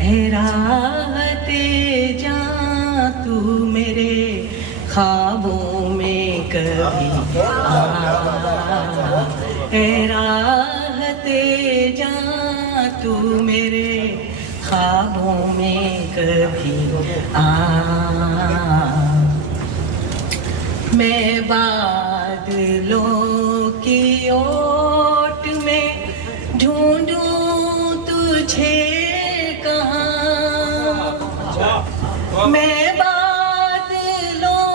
ऐ राहते जां तू मेरे ख्वाबों में कभी ऐ राहते जां तू मेरे ख्वाबों में कभी मैं बादलों की ओट में ढूंढूं तुझे कहाँ, मैं बादलों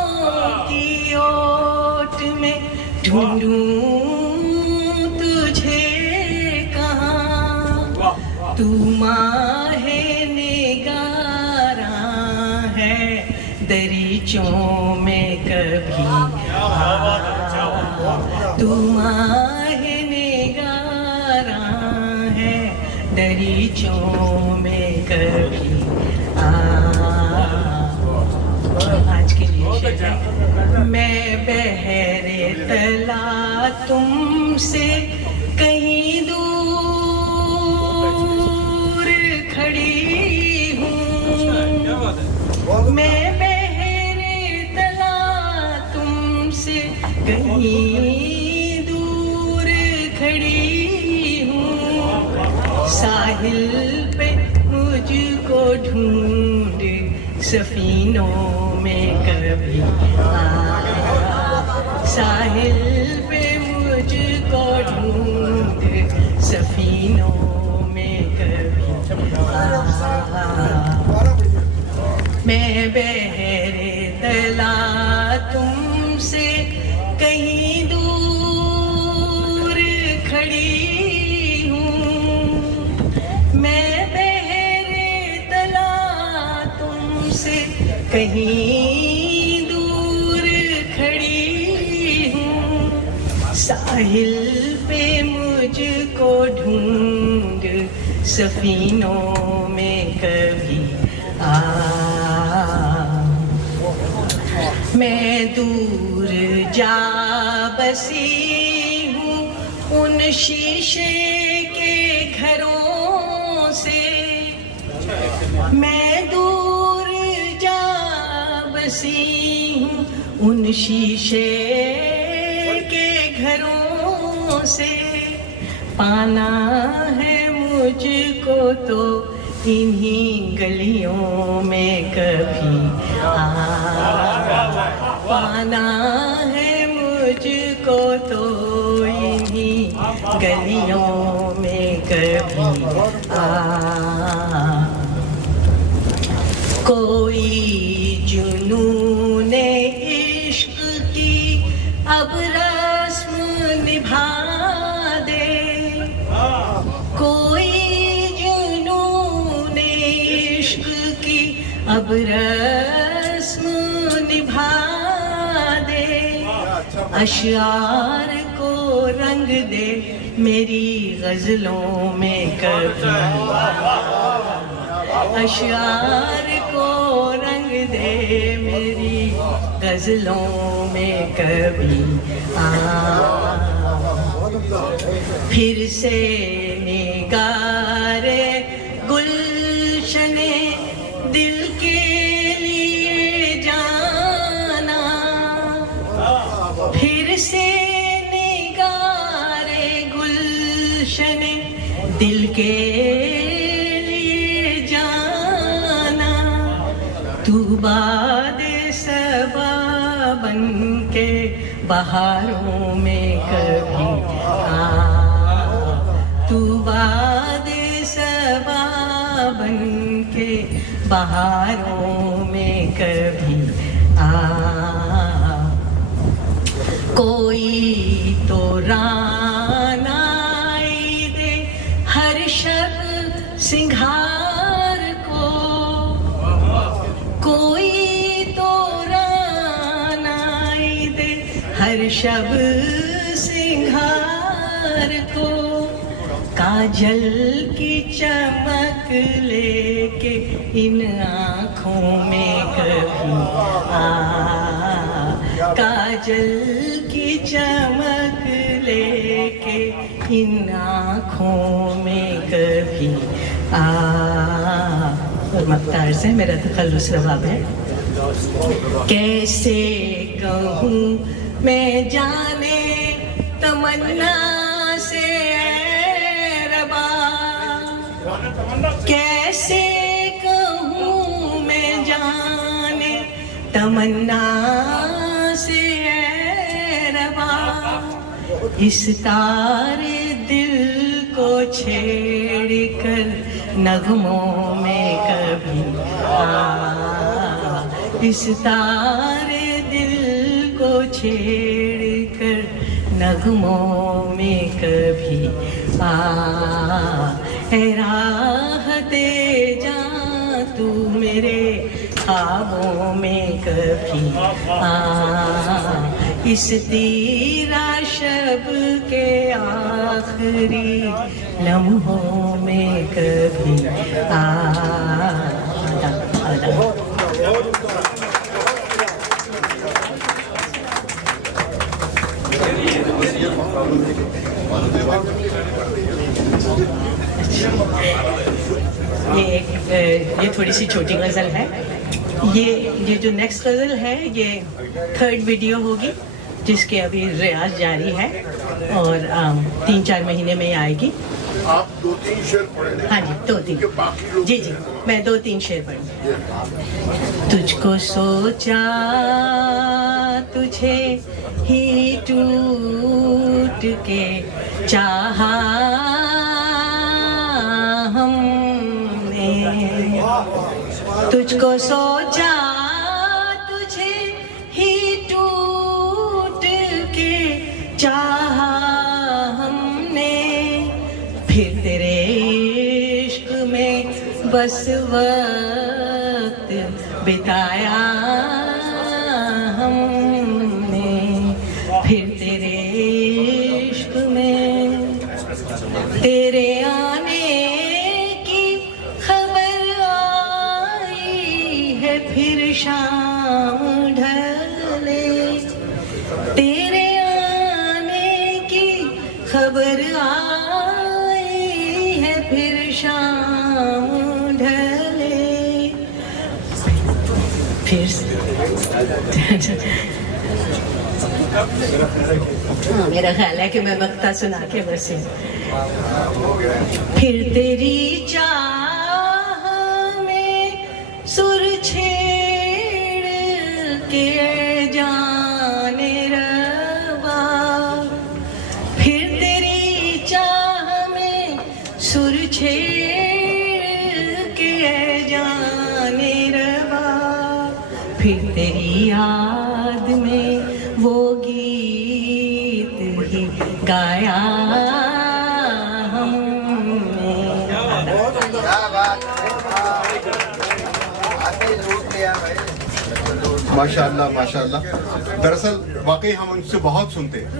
की ओट में ढूंढूं तुझे कहाँ, तू माहे निगारा है दरीचों में कभी तू माहे निगारा है दरीचों में कभी आज के लिए शेर है. मैं बहरे तला तुमसे कहीं दूर खड़ी हूँ, मैं बहरे तला तुमसे कहीं दूर खड़ी हूँ, साहिल पे मुझको ढूंढ सफीनों में कभी साहिल पे मुझको ढूंढ सफीनों में कभी मैं बहरे तला तुमसे कहीं दूर खड़ी हूँ, मैं बहरे तला तुमसे कहीं दूर खड़ी हूँ, साहिल पे मुझको ढूंढ सफीनों में कभी मैं दूर जा बसी हूँ उन शीशे के घरों से, मैं दूर जा बसी हूँ उन शीशे के घरों से, पाना है मुझको तो इन्हीं गलियों में कभी पाना है मुझको तो इन्हीं गलियों में कभी कोई जुनूने इश्क की अब रस्म निभा दे, कोई जुनूने इश्क की अब रस्म निभा दे, अशआर को रंग दे मेरी गजलों में कभी अशआर को रंग दे मेरी गजलों में कभी फिर से निगारे गुलशने दिल के लिए जाना, फिर से निगारे गुलशने दिल के लिए जाना, तू बादे सबा बन बहारों में कभी आ तू वादे सबा बन के बहारों में कभी आ कोई तो रानाई दे हर शब सिंगार को कोई तो रानाई दे हर शब सिंगार को काजल की चमक लेके इन आँखों में कभी काजल की चमक लेके इन आँखों में कभी और मख्तार से मेरा तखल्लुस रवाब है। कैसे कहूँ मैं जाने तमन्ना से रबा कैसे कहूँ मैं जाने तमन्ना से रबा इस तारे दिल को छेड़ कर नगमों में कभी इस तारे दिल को छेड़ कर नगमों में कभी है राहते जा तू मेरे ख्वाबों में कभी इस तीरा शब के आखिरी लम्हों में कभी ये थोड़ी सी छोटी गज़ल है। ये जो नेक्स्ट गज़ल है ये थर्ड वीडियो होगी जिसके अभी रियाज जारी है और 3-4 महीने में आएगी। आप 2-3 शेर पढ़ेंगे? हाँ जी 2-3 जी जी मैं 2-3 शेर पढ़ूँगी। तुझको सोचा तुझे ही टूट के चाहा हमने तुझको सोचा तुझे ही टूट के चाहा हमने फिर तेरे इश्क में बस वक्त बिताया हमने फिर तेरे इश्क में तेरे आने की खबर आई है फिर शाम ढले तेरे आने की खबर आई है फिर शाम ढले फिर मेरा ख्याल है कि मैं मक्ता सुना के बस फिर तेरी चाह में सुर छेड़ के जाने रवा फिर तेरी चाह में सुर छेड़ के जाने रवा फिर तेरी याद में वो गीत ही गाया माशाअल्लाह माशाअल्लाह। दरअसल वाकई हम उनसे बहुत सुनते हैं।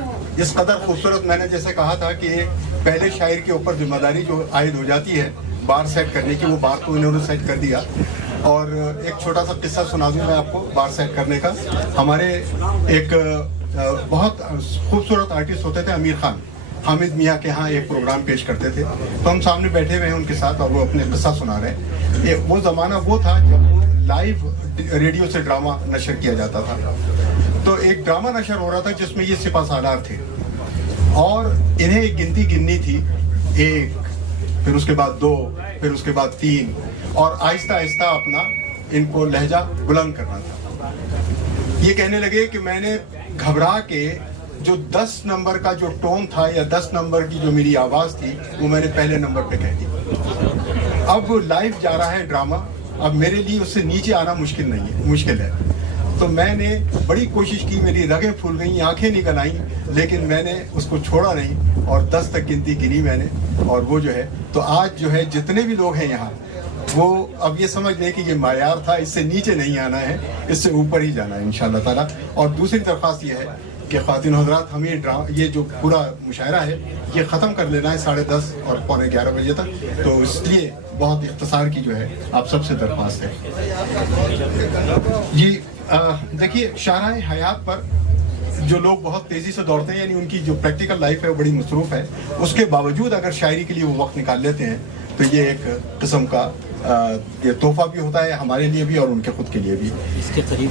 इस कदर खूबसूरत, मैंने जैसे कहा था कि पहले शायर के ऊपर जिम्मेदारी जो आयद हो जाती है बार सेट करने की, वो बार तो इन्होंने सेट कर दिया। और एक छोटा सा किस्सा सुना दूँ मैं आपको बार सेट करने का। हमारे एक बहुत खूबसूरत आर्टिस्ट होते थे आमिर खान, हामिद मियाँ के यहाँ एक प्रोग्राम पेश करते थे, तो हम सामने बैठे हुए हैं उनके साथ और वो अपने किस्सा सुना रहे हैं। वो ज़माना वो था जब लाइव रेडियो से ड्रामा नशर किया जाता था। तो एक ड्रामा नशर हो रहा था जिसमें ये सिपा सालार थे और इन्हें एक गिनती गिननी थी, 1, फिर उसके बाद 2, फिर उसके बाद 3, और आहिस्ता आहिस्ता अपना इनको लहजा बुलंद करना था। ये कहने लगे कि मैंने घबरा के जो 10 नंबर का जो टोन था या 10 नंबर की जो मेरी आवाज़ थी वो मैंने पहले नंबर पे कह दी। अब लाइव जा रहा है ड्रामा, अब मेरे लिए उससे नीचे आना मुश्किल है। तो मैंने बड़ी कोशिश की, मेरी रगें फूल गई, आंखें निकल आईं, लेकिन मैंने उसको छोड़ा नहीं और 10 तक गिनती गिनी मैंने। और वो जो है, तो आज जो है जितने भी लोग हैं यहाँ, वो अब ये समझ लें कि ये मायार था, इससे नीचे नहीं आना है, इससे ऊपर ही जाना है इंशाअल्लाह ताला। और दूसरी दरख्वास्त ये है कि ख़वातीन हज़रात, हम ये जो पूरा मुशायरा है ये ख़त्म कर लेना है 10:30 और 11:15 बजे तक। तो इसलिए बहुत इख्तिसार की जो है आप सबसे दरख्वास्त है जी। देखिए, शाहराह हयात पर जो लोग बहुत तेज़ी से दौड़ते हैं, यानी उनकी जो प्रैक्टिकल लाइफ है वो बड़ी मसरूफ़ है, उसके बावजूद अगर शायरी के लिए वो वक्त निकाल लेते हैं तो ये एक किस्म का ये तोहफा भी होता है हमारे लिए भी और उनके खुद के लिए भी। इसके करीब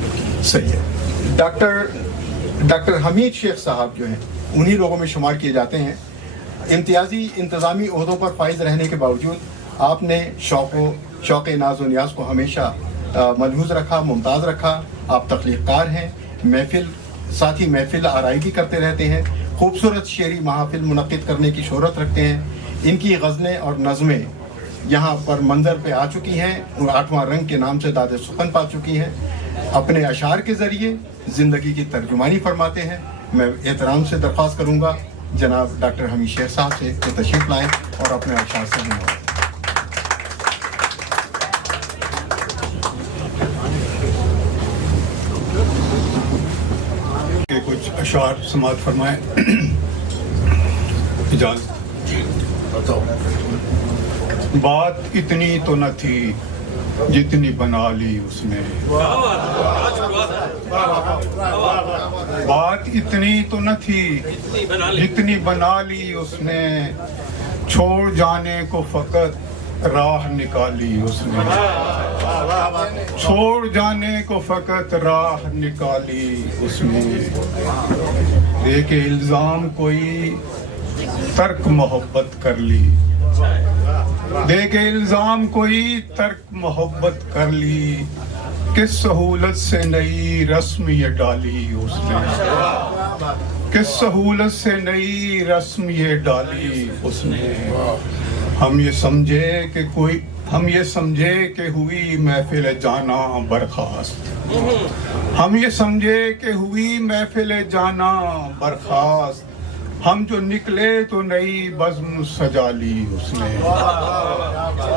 सही है। डॉक्टर हमीद शेख साहब जो हैं उन्हीं लोगों में शुमार किए जाते हैं। इम्तियाजी इंतज़ामी ओहदों पर फाइज रहने के बावजूद आपने शौक़ नाज़ व नियाज़ को हमेशा मलहूज़ रखा, मुमताज़ रखा। आप तख्लीक़कार हैं, साथ ही महफिल आराई भी करते रहते हैं, खूबसूरत शेरी महाफिल मुनक़्क़िद करने की शोहरत रखते हैं। इनकी गज़लें और नज़में यहाँ पर मंजर पे आ चुकी हैं, 8वां रंग के नाम से दाद सुखन पा चुकी हैं। अपने अशार के ज़रिए ज़िंदगी की तर्जुमानी फरमाते हैं। मैं एहतराम से दरख्वास्त करूँगा जनाब डॉक्टर हमीद शेख साहब से कि तशरीफ़ लाएँ और अपने अशार से मिलवाएँ। कुछ अशार समात फरमाएं। इजाज़त। बात इतनी तो न थी जितनी बना ली उसने, बात इतनी तो न थी जितनी बना ली उसने, छोड़ जाने को फकत राह निकाली उसने, छोड़ जाने को फकत राह निकाली उसने। देके इल्जाम कोई तर्क मोहब्बत कर ली, देके इल्जाम कोई तर्क मोहब्बत कर ली, किस सहूलत से नई रस्म ये डाली उसने, किस सहूलत से नई रस्म ये डाली उसने। हम ये समझे कि हुई महफिल जाना बर्खास्त, हम ये समझे कि हुई महफिल जाना बर्खास्त, हम जो निकले तो नई बज़्म सजा ली उसने,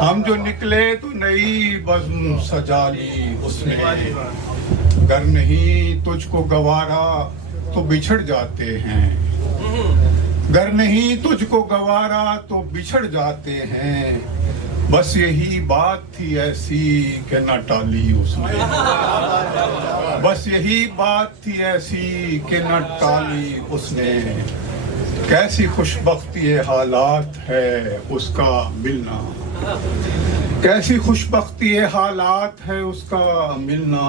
हम जो निकले तो नई बज़्म सजा ली उसने। गर नहीं तुझको गवारा तो बिछड़ जाते हैं, गर नहीं तुझको गवारा तो बिछड़ जाते हैं, बस यही बात थी ऐसी कि न टाली उसने, बस यही बात थी ऐसी कि न टाली उसने। कैसी खुशबख्ती हालात है उसका मिलना, कैसी खुशबख्ती हालात है उसका मिलना।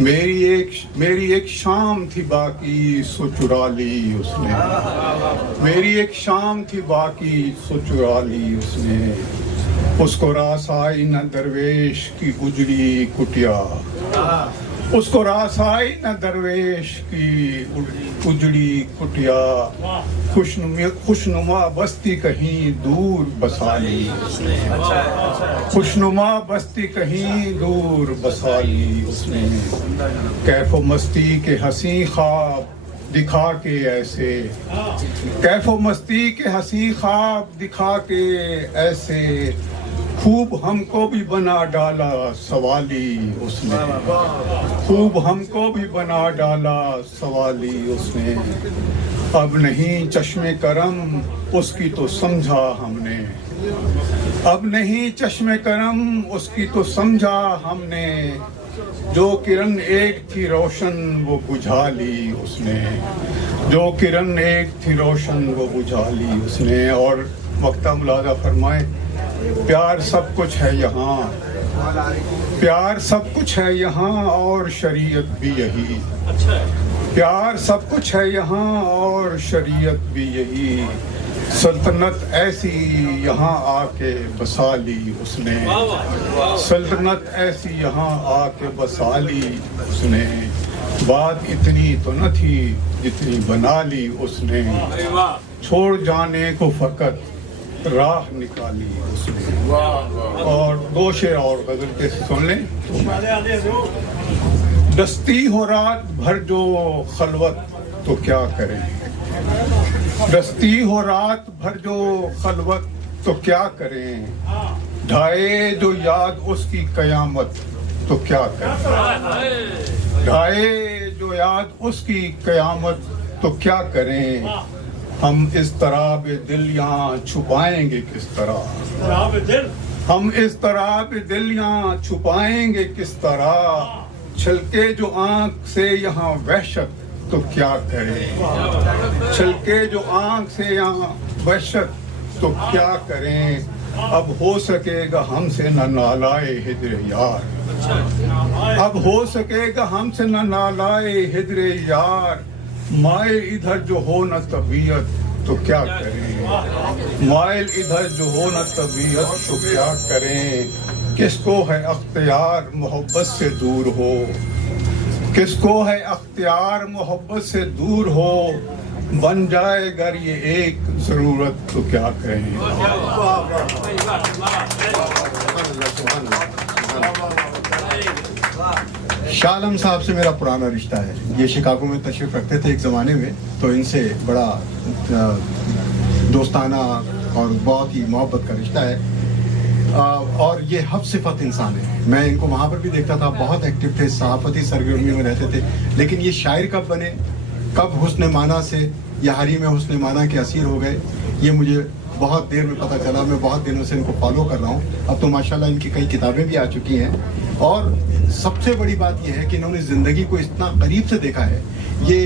मेरी एक शाम थी बाकी सो चुरा ली उसने, मेरी एक शाम थी बाकी सो चुरा ली उसने। उसको रास आई न दरवेश की उजड़ी कुटिया, उसको रास आई न दरवेश की उजड़ी कुटिया, खुशनुमा बस्ती कहीं दूर बसा ली, खुशनुमा बस्ती कहीं दूर बसा ली उसने। कैफो मस्ती के हंसी ख्वाब दिखा के ऐसे, कैफो मस्ती के हंसी ख्वाब दिखा के ऐसे, खूब हमको भी बना डाला सवाली उसने, खूब हमको भी बना डाला सवाली उसने। अब नहीं चश्मे करम उसकी तो समझा हमने, अब नहीं चश्मे करम उसकी तो समझा हमने। जो किरण एक थी रोशन वो बुझा ली उसने, जो किरण एक थी रोशन वो बुझा ली उसने। और वक्ता मुलाजा फरमाए, प्यार सब कुछ है यहाँ, प्यार सब कुछ है यहाँ और शरीयत भी यही, प्यार सब कुछ है यहाँ और शरीयत भी यही। सल्तनत ऐसी यहाँ आके बसा ली उसने, सल्तनत ऐसी यहाँ आके बसा ली उसने। बात इतनी तो न थी जितनी बना ली उसने, छोड़ जाने को फकत राह निकाली उसने। और दो शेर और गजल के सुन लें। दस्ती हो रात भर जो खलवत तो क्या करें, दस्ती हो रात भर जो खलवत तो क्या करें, ढाए जो याद उसकी कयामत तो क्या करें, ढाए जो याद उसकी कयामत तो क्या करें, हम इस तरह बे दिल यहाँ छुपाएंगे किस तरह, हम इस तरह बे दिल यहाँ छुपाएंगे किस तरह, छलके जो आंख से यहाँ वहशत तो क्या करें, छलके जो आंख से यहाँ वहशत तो क्या करें, अब हो सकेगा हमसे न नालाए हिजर यार, अब हो सकेगा हमसे न नालाए हिजर यार, माइल इधर जो हो न तबीयत तो क्या करें, माइल इधर जो हो न तबीयत तो क्या करें, किसको है अख्तियार मोहब्बत से दूर हो, किसको है अख्तियार मोहब्बत से दूर हो, बन जाए अगर ये एक जरूरत तो क्या करें। शाह आलम साहब से मेरा पुराना रिश्ता है। ये शिकागो में तशरीफ़ रखते थे एक ज़माने में, तो इनसे बड़ा दोस्ताना और बहुत ही मोहब्बत का रिश्ता है। और ये हब सिफत इंसान है। मैं इनको वहाँ पर भी देखता था, बहुत एक्टिव थे, सहाफ़ती सरगर्मी में रहते थे। लेकिन ये शायर कब बने, कब हुस्न माना से या हरीम हुस्न माना के असीर हो गए, ये मुझे बहुत देर में पता चला। मैं बहुत दिनों से इनको फॉलो कर रहा हूँ। अब तो माशाल्लाह इनकी कई किताबें भी आ चुकी हैं। और सबसे बड़ी बात यह है कि इन्होंने ज़िंदगी को इतना करीब से देखा है। ये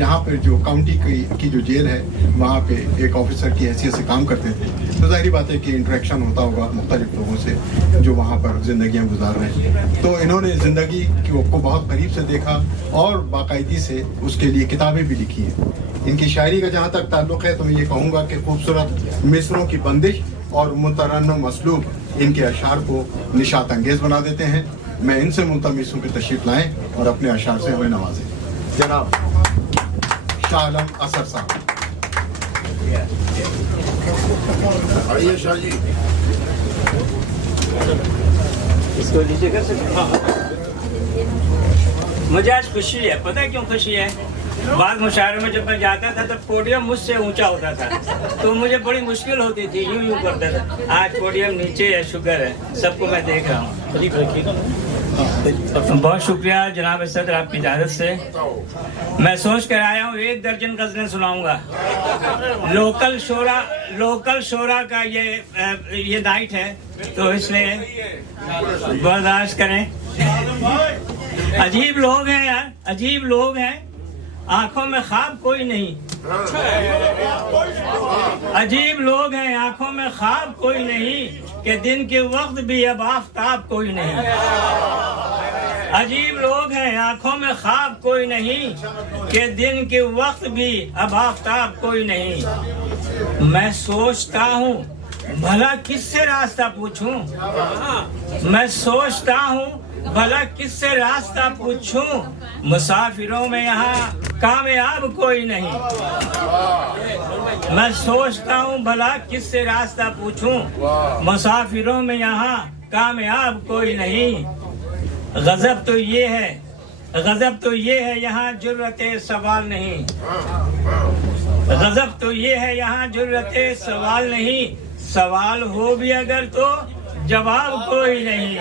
यहाँ पर जो काउंटी की जो जेल है, वहाँ पे एक ऑफिसर की हैसियत से काम करते थे, तो ज़ाहिर बात है कि इंटरेक्शन होता होगा मुख्तलिफ लोगों से जो वहाँ पर ज़िंदगियाँ गुजार रहे हैं। तो इन्होंने ज़िंदगी को बहुत करीब से देखा और बाकायदगी से उसके लिए किताबें भी लिखी हैं। इनकी शायरी का जहाँ तक ताल्लुक़ है तो मैं ये कहूँगा कि खूबसूरत मिसरों की बंदिश और मुतरन्नम असलूब इनके अशार को निशात अंगेज़ बना देते हैं। मैं इनसे मुल्तमिस हूँ कि तशरीफ़ लाएँ और अपने अशार से हमें नवाजें। जनाब शाह आलम असर साहब। आइए शाह जी। इसको नीचे कर सकते। मुझे आज खुशी है, पता है क्यों खुशी है? बाद मुशायरे में जब मैं जाता था तो पोडियम मुझसे ऊंचा होता था, तो मुझे बड़ी मुश्किल होती थी, यूं यूं करता था। आज पोडियम नीचे है, शुक्र है, सबको मैं देख रहा हूँ। बहुत शुक्रिया जनाब सदर, आपकी इजाज़त से मैं सोच कर आया हूँ 1 दर्जन गज़लें सुनाऊंगा। लोकल शोरा का ये नाइट है, तो इसलिए बर्दाश्त करें। अजीब लोग हैं यार, अजीब लोग हैं, आंखों में ख्वाब कोई नहीं। अजीब लोग हैं, आंखों में ख्वाब कोई नहीं, कि दिन के वक्त भी अब आफताब कोई नहीं। अजीब लोग हैं, आंखों में ख्वाब कोई नहीं, कि दिन के वक्त भी अब आफताब कोई नहीं। मैं सोचता हूँ भला किससे रास्ता पूछूं, मैं सोचता हूँ भला किससे रास्ता पूछूं, मुसाफिरों में यहाँ कामयाब कोई नहीं। मैं सोचता हूँ भला किससे रास्ता पूछूं, मुसाफिरों में यहाँ कामयाब कोई नहीं। गजब तो ये है, गजब तो ये है यहाँ जुर्रते सवाल नहीं। गजब तो ये है यहाँ जुर्रते सवाल नहीं, सवाल हो भी अगर तो जवाब कोई नहीं।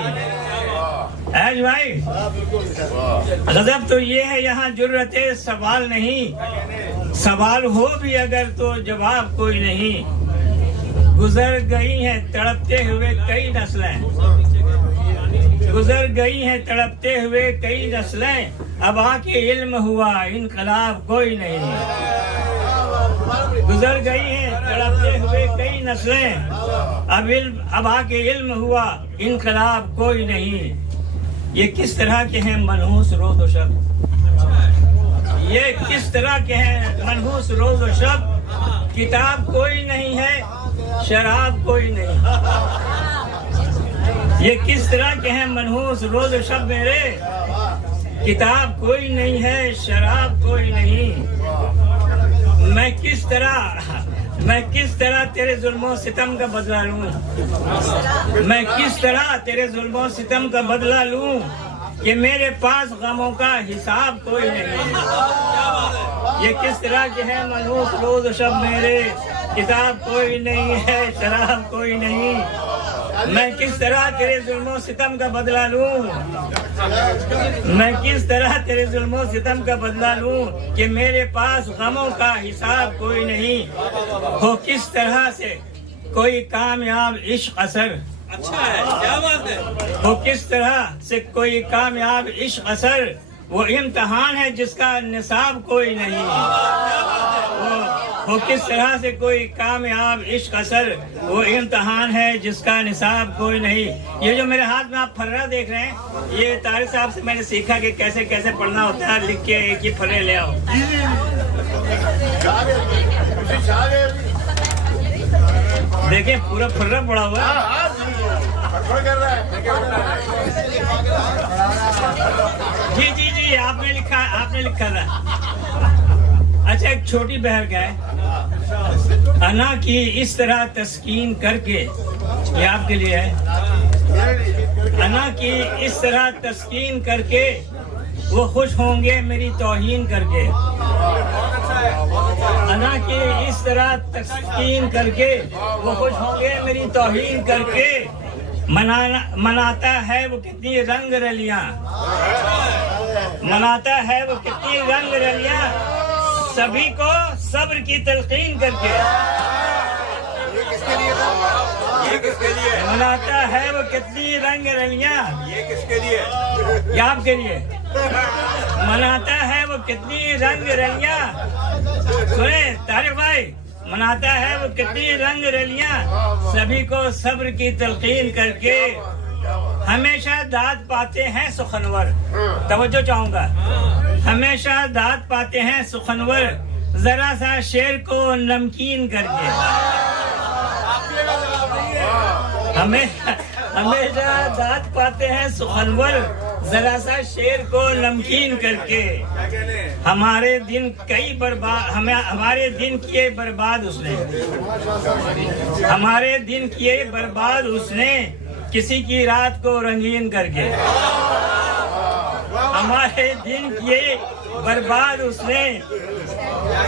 ऐश भाई, गजब तो ये है यहाँ जुर्रते सवाल नहीं, सवाल हो भी अगर तो जवाब कोई नहीं। गुजर गई हैं तड़पते हुए कई नस्लें, गुजर गई हैं तड़पते हुए कई नस्लें, अब आके इल्म हुआ इनकलाब कोई नहीं। गुजर गई हैं तड़पते हुए कई नस्लें, अब आके इल्म हुआ इनकलाब कोई नहीं। ये किस तरह के हैं मनहूस रोज़ व शब, ये किस तरह के हैं मनहूस रोज़ व शब, किताब कोई नहीं है शराब कोई नहीं। ये किस तरह के हैं मनहूस रोज़ व शब मेरे, किताब कोई नहीं है, शराब कोई नहीं। मैं किस तरह तेरे जुल्मों सितम का बदला लूं? मैं किस तरह तेरे जुल्मों सितम का बदला लूं कि मेरे पास गमों का हिसाब कोई नहीं। ये किस तरह के हैं मनहूस रोज शब मेरे, किताब कोई नहीं है, शराब कोई नहीं। मैं किस तरह तेरे जुल्मों सितम का बदला लूं? मैं किस तरह तेरे जुल्मों सितम का बदला लूं कि मेरे पास गमों का हिसाब कोई नहीं। हो किस तरह से कोई कामयाब इश्क असर, अच्छा है, क्या बात है। हो किस तरह से कोई कामयाब इश्क असर, वो इम्तिहान है जिसका निसाब कोई नहीं। वो किस तरह से कोई कामयाब इश्क असर, वो इम्तिहान है जिसका निसाब कोई नहीं। ये जो मेरे हाथ में आप फर्रा देख रहे हैं, ये तारिक साहब से मैंने सीखा कि कैसे कैसे पढ़ना होता है। लिख के एक ही फर्रे ले आओ। देखिए पूरा फर्रा पड़ा हुआ है। जी आपने लिखा था। अच्छा, एक छोटी बहर का है। अना की इस तरह तस्कीन करके, ये आपके लिए है। अना की इस तरह तस्कीन करके वो खुश होंगे मेरी तौहीन करके। अना की इस तरह तस्कीन करके वो खुश होंगे मेरी तौहीन करके। मनाता है वो कितनी रंग रलियां, मनाता है वो कितनी रंग रलियां, सभी को सब्र की तलकीन करके। ये किसके लिए? मनाता है वो कितनी रंग रलियां, ये किसके लिए? ये आपके लिए। मनाता है वो कितनी रंग रलियां, सुने तारिक भाई, मनाता है वो कितनी रंग रलियां, सभी को सब्र की तलकीन करके। हमेशा दाद पाते हैं सुखनवर, तवज्जो चाहूंगा। हमेशा दाद पाते हैं सुखनवर, जरा सा शेर को नमकीन करके। हमेशा दाद पाते हैं सुखनवर, जरा सा शेर को नमकीन करके। हमारे दिन हमारे दिन किए बर्बाद उसने, हमारे दिन किए बर्बाद उसने, किसी की रात को रंगीन करके। हमारे दिन किए बर्बाद उसने,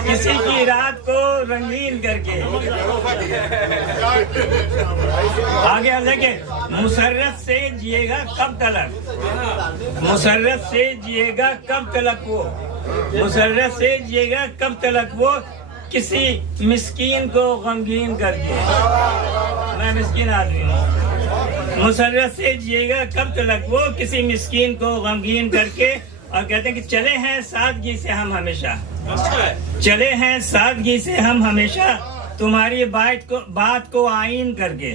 किसी की रात को रंगीन करके। आगे देखे, मुसर्रत से जिएगा कब तलक, मुसर्रत से जिएगा कब तलक वो, मुसर्रत से जिएगा कब तलक वो, किसी मिस्कीन को गमगीन करके। मैं मिस्कीन आदमी हूँ। मुसर्रत से जिएगा कब तलक वो, किसी मिस्कीन को गमगीन करके। और कहते हैं कि चले हैं सादगी से हम हमेशा, चले हैं सादगी से हम हमेशा, तुम्हारी बात को आईन करके।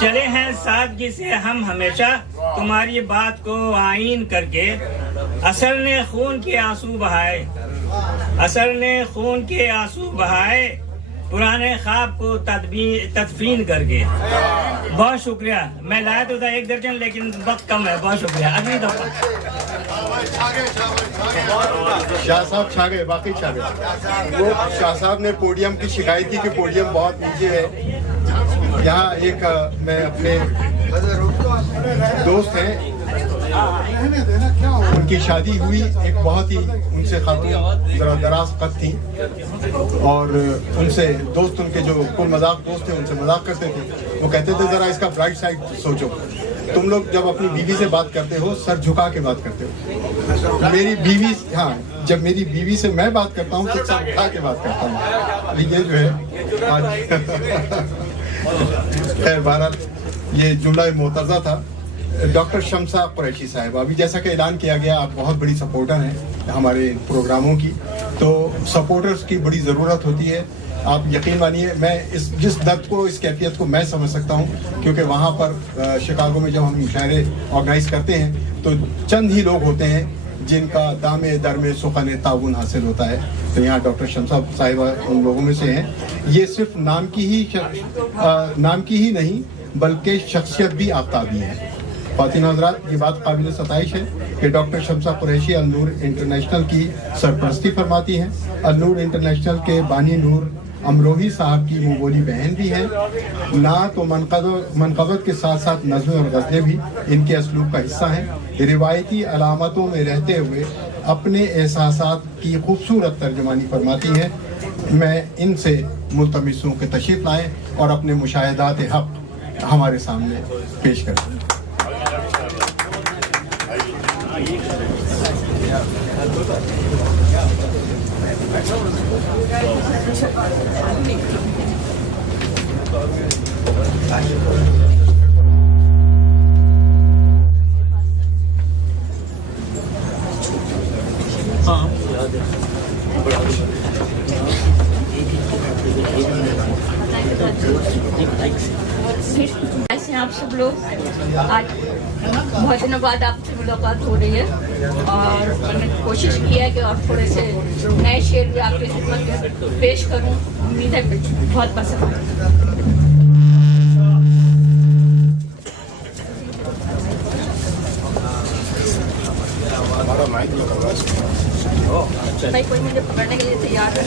चले हैं सादगी से हम हमेशा, तुम्हारी बात को आईन करके। असर ने खून के आंसू बहाए, असर ने खून के आंसू बहाए, पुराने ख्वाब को तदफीन करके। बहुत शुक्रिया। मैं लाया तो था 1 दर्जन, लेकिन वक्त कम है। बहुत शुक्रिया। अगली दफा शाह साहब छा गए, बाकी छा गए। वो शाह साहब ने पोडियम की शिकायत की कि पोडियम बहुत नीचे है। यहाँ एक मैं अपने दोस्त हैं, उनकी शादी हुई, एक बहुत ही उनसे खातून जरा दराज कद थी, और उनसे दोस्त, उनके जो कुल मजाक दोस्त थे, उनसे मजाक करते थे। वो कहते थे जरा इसका ब्राइट साइड सोचो, तुम लोग जब अपनी बीवी से बात करते हो सर झुका के बात करते हो। मेरी बीवी, हाँ, जब मेरी बीवी से मैं बात करता हूँ तो सर झुका के बात करता हूँ। अभी ये जो है आज खैर बहरहाल ये जुमला मोतज़ा था। डॉक्टर शमसा कुरैशी साहब, अभी जैसा कि ऐलान किया गया, आप बहुत बड़ी सपोर्टर हैं हमारे प्रोग्रामों की, तो सपोर्टर्स की बड़ी ज़रूरत होती है। आप यकीन मानिए, मैं जिस दर्द को, इस कैफियत को मैं समझ सकता हूँ, क्योंकि वहाँ पर शिकागो में जब हम मुशायरे ऑर्गेनाइज करते हैं तो चंद ही लोग होते हैं जिनका दामे दरमे सुखन ताउन हासिल होता है। तो यहाँ डॉक्टर शमसा साहिबा उन लोगों में से हैं। ये सिर्फ नाम की ही नहीं बल्कि शख्सियत भी आफ्ताबी है। ख़वातीन हज़रात, ये बात काबिल सताइश है कि डॉक्टर शम्सा कुरैशी अल-नूर इंटरनेशनल की सरपरस्ती फरमाती हैं। अल-नूर इंटरनेशनल के बानी नूर अमरोही साहब की मुबोली बहन भी हैं। नात और मनक़बत के साथ साथ नज़्में और गज़लें भी इनके असलूब का हिस्सा हैं। रिवायती अलामतों में रहते हुए अपने एहसासात की खूबसूरत तर्जमानी फरमाती हैं। मैं इनसे मुल्तमिस हूँ कि तशरीफ़ लाएँ और अपने मुशाहिदात हक़ हमारे सामने पेश करें। ऐसे आप सब लोग आज बहुत दिनों बाद आपसे मुलाकात हो रही है और मैंने कोशिश की है कि और थोड़े से नए शेर भी आपकी खिदमत में पेश करूं। उम्मीद है बहुत पसंद आए। भाई कोई मुझे पकड़ने के लिए तैयार है।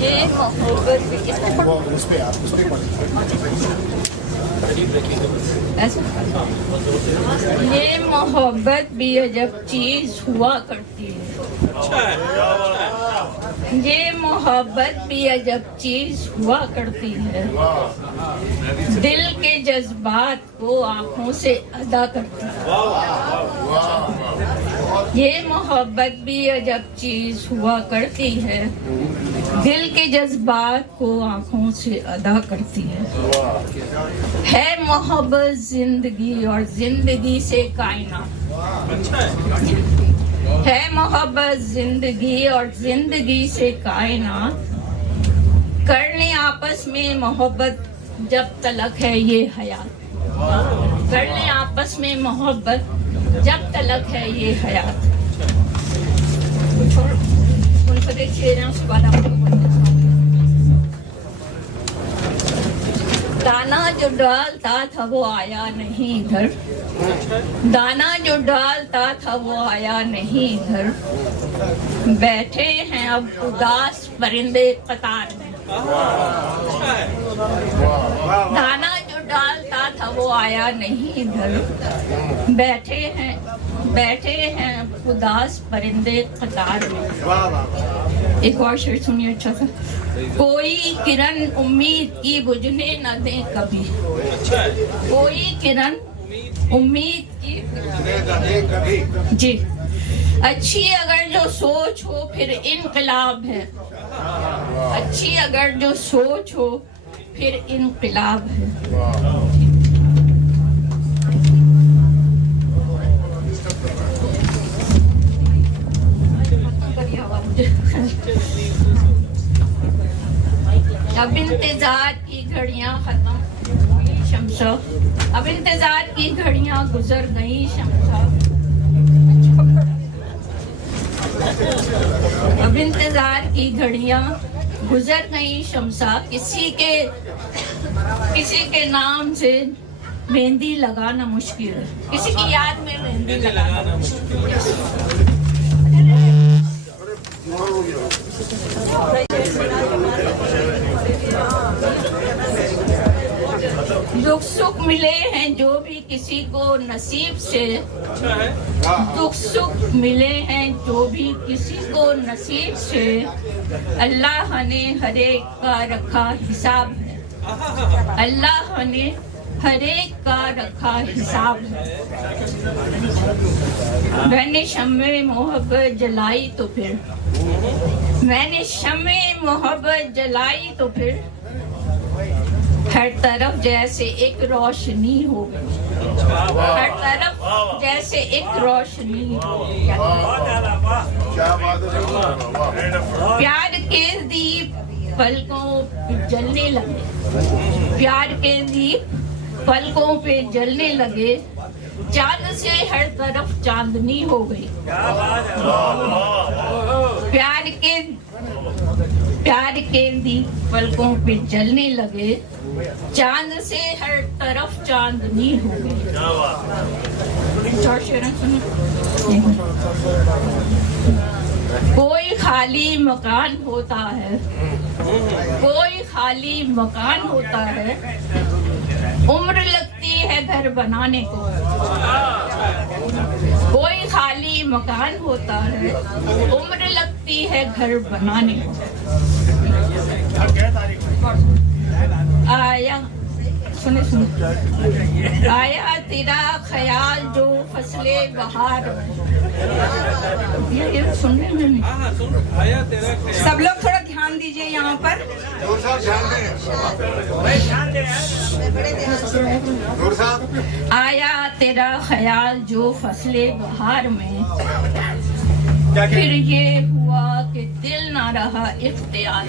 ये मोहब्बत ये मोहब्बत भी अजब चीज हुआ करती है। ये मोहब्बत भी अजब चीज हुआ करती है। दिल के जज्बात को आंखों से अदा करती है। ये मोहब्बत भी अजब चीज हुआ करती है। दिल के जज्बात को आंखों से अदा करती है मोहब्बत जिंदगी और जिंदगी से कायनात। है मोहब्बत जिंदगी और जिंदगी से कायनात। करने आपस में मोहब्बत जब तलक है ये हयात। करने आपस में मोहब्बत जब तलक है ये हयात। उनको देखिए ना, उसके बाद आपको दाना जो डालता था वो आया नहीं इधर। दाना जो डालता था वो आया नहीं इधर। बैठे हैं अब उदास परिंदे कतार में। दाना जो डालता था वो आया नहीं इधर। बैठे हैं उदास परिंदे कतार में। एक और शेर सुनिए अच्छा सा। कोई किरण उम्मीद की बुझने न दे कभी। कोई किरण उम्मीद की जी। अच्छी अगर जो सोच हो फिर इनकलाब है। अच्छी अगर जो सोच हो फिर इनकलाब है। अब इंतजार की घड़ियां खत्म हुई शमशा। अब इंतजार की घड़ियां गुजर गई शमशा। अब इंतजार की घड़ियां गुजर गई शमशा। किसी के नाम से मेहंदी लगाना मुश्किल है। किसी की याद में मेहंदी लगाना मुश्किल है। दुख सुख मिले हैं जो भी किसी को नसीब से। दुख सुख मिले हैं जो भी किसी को नसीब से। अल्लाह ने हर एक का रखा हिसाब है। अल्लाह ने हर एक का रखा हिसाब है। मैंने शम्मे मोहब्बत जलाई तो फिर। मैंने शम्मे मोहब्बत जलाई तो फिर। हर तरफ जैसे एक रोशनी हो। हर तरफ जैसे एक रोशनी हो। प्यार के दीप पलकों पे जलने लगे। प्यार के दीप पलकों पे जलने लगे। चांद से हर तरफ चांदनी हो गई। प्यार के दीप पलकों पे जलने लगे, चांद से हर तरफ चांदनी हो गई। कोई खाली मकान होता है, कोई खाली मकान होता है, उम्र लगती है घर बनाने को। कोई खाली मकान होता है, उम्र लगती है घर बनाने को। आया सुने आया तेरा ख्याल जो फसले बहार में। ये सुनने में नहीं। सब लोग थोड़ा ध्यान दीजिए यहाँ पर। आया तेरा ख्याल जो फसले बहार में, फिर ये हुआ कि दिल ना रहा इख्तियार।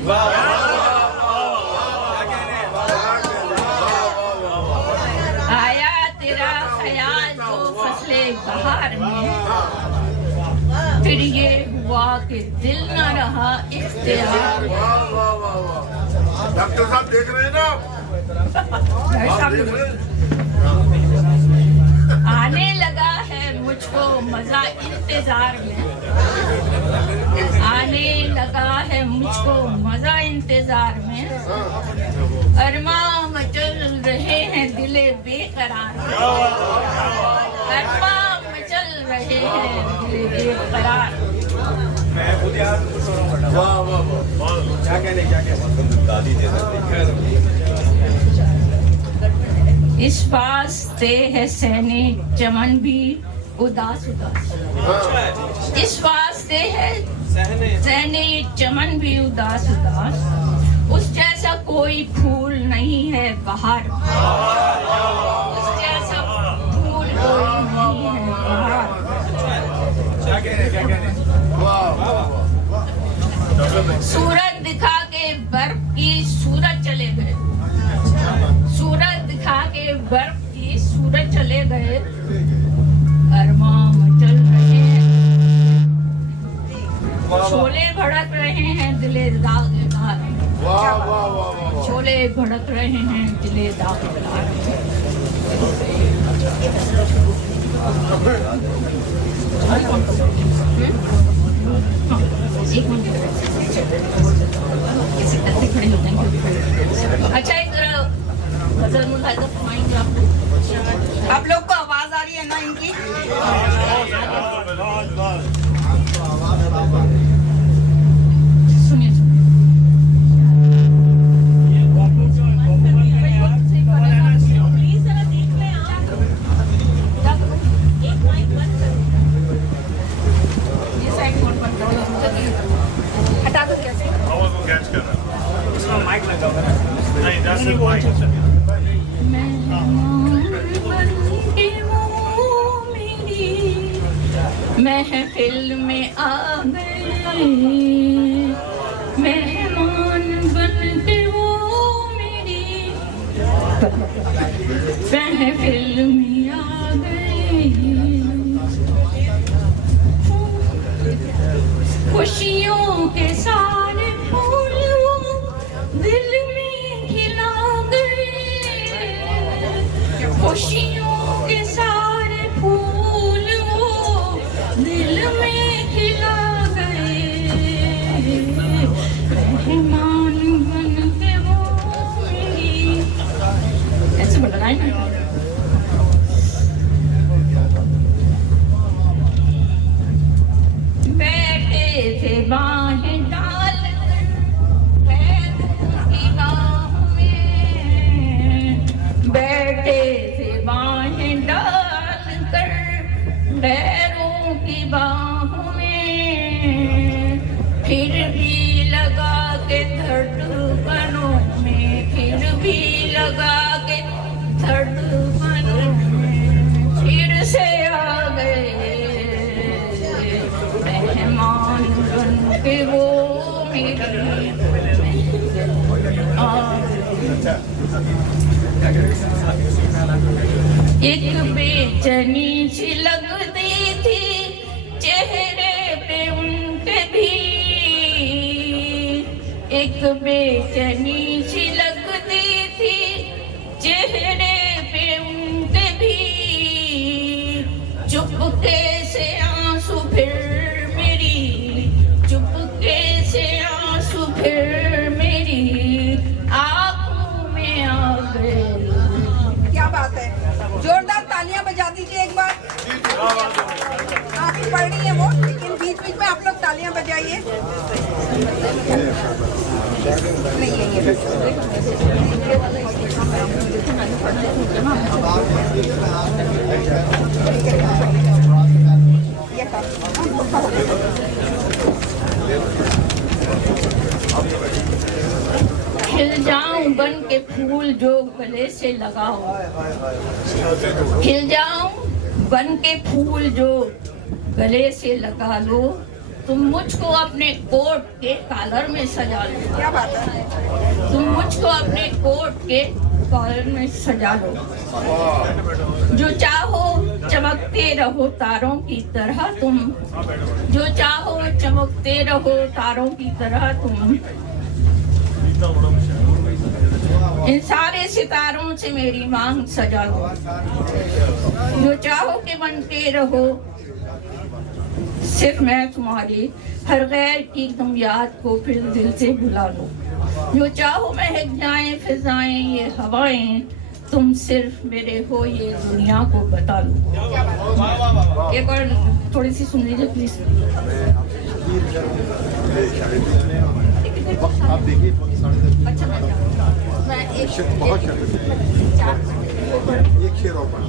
आया तेरा ख्याल जो फसले बहार में, फिर ये हुआ कि दिल ना रहा इख्तियार। डॉक्टर साहब देख रहे हैं ना? आने लगा है मुझको मजा इंतजार में, आने लगा है मुझको मजा इंतजार में। अरमां मचल रहे हैं दिले बेकरार में, अरमां मचल रहे हैं दिले बेकरार। इस वास्ते है सहने चमन भी उदास उदास। इस वास्ते है सहने चमन भी उदास उदास। उस जैसा कोई फूल नहीं है बहार, उस जैसा फूल कोई नहीं है बहार। सूरज दिखा के बर्फ की सूरज चले गए, सूरज दिखा के बर्फ की सूरज चले गए। अरमां मचल रहे हैं, शोले भड़क रहे हैं दिले दागदार। शोले भड़क रहे हैं दिले दागदार। एक मिनट खड़े हो जाएंगे। अच्छा एक गजल मुलाहिजा फरमाएंगे आप लोग को आवाज आ रही है ना इनकी? सुनिए प्लीज जरा देख लें आप। एक माइक बंद कर, ये साइड फोन बंद करो, हटा दो। कैसे इसमें माइक लगा हुआ है? नहीं, that's the mic. महफिल में आ गए मेहमान बन के वो मेरी, महफिल में आ गए। खुशियों के सारे फूल वो दिल में खिला गए, खुशियों के सारे फूल वो दिल में खिला गए। मेहमान बन के वो मेरी, ऐसे बोल रहा है ना। बैठे थे बाहें डाल की बाहों में, बैठे थे बाहें डाल कर पैरों की बाहों में। फिर भी लगा के धड़कनों में, फिर भी लगा के धड़कनों में, फिर से आ गए मेहमान बन के वो मेरी। एक बेचैनी सी लगती थी चेहरे पे उनके भी, एक बेचैनी सी लगती थी चेहरे पे उनके भी, चुपके से आंसू फिर मेरी, चुपके से आंसू फिर मेरी आंखों में आ गए। क्या बात है, जोरदार तालियां बजा दीजिए एक बार। आप ही पढ़ रही है वो, लेकिन बीच बीच में आप लोग तालियां बजाइए। नहीं ये खिल जाऊं बन के फूल जो गले से लगा हो, खिल जाऊं बन के फूल जो गले से लगा लो, तुम मुझको अपने कोट के कॉलर में सजा लो। क्या बात है, तुम मुझको अपने कोट के कॉलर में सजा लो। जो चाहो चमकते रहो तारों की तरह तुम, जो चाहो चमकते रहो तारों की तरह तुम, इन सारे सितारों से मेरी मांग सजा लो। जो चाहो कि बनते रहो सिर्फ मैं तुम्हारी, हर गैर की तुम याद को फिर दिल से भुला लो। जो चाहो महक जाएं फिजाएं ये हवाएं, तुम सिर्फ मेरे हो ये दुनिया को बता लो। एक और थोड़ी सी सुन लीजिए प्लीज। आप देखिए अच्छा मैं एक बहुत एक शेर और पढ़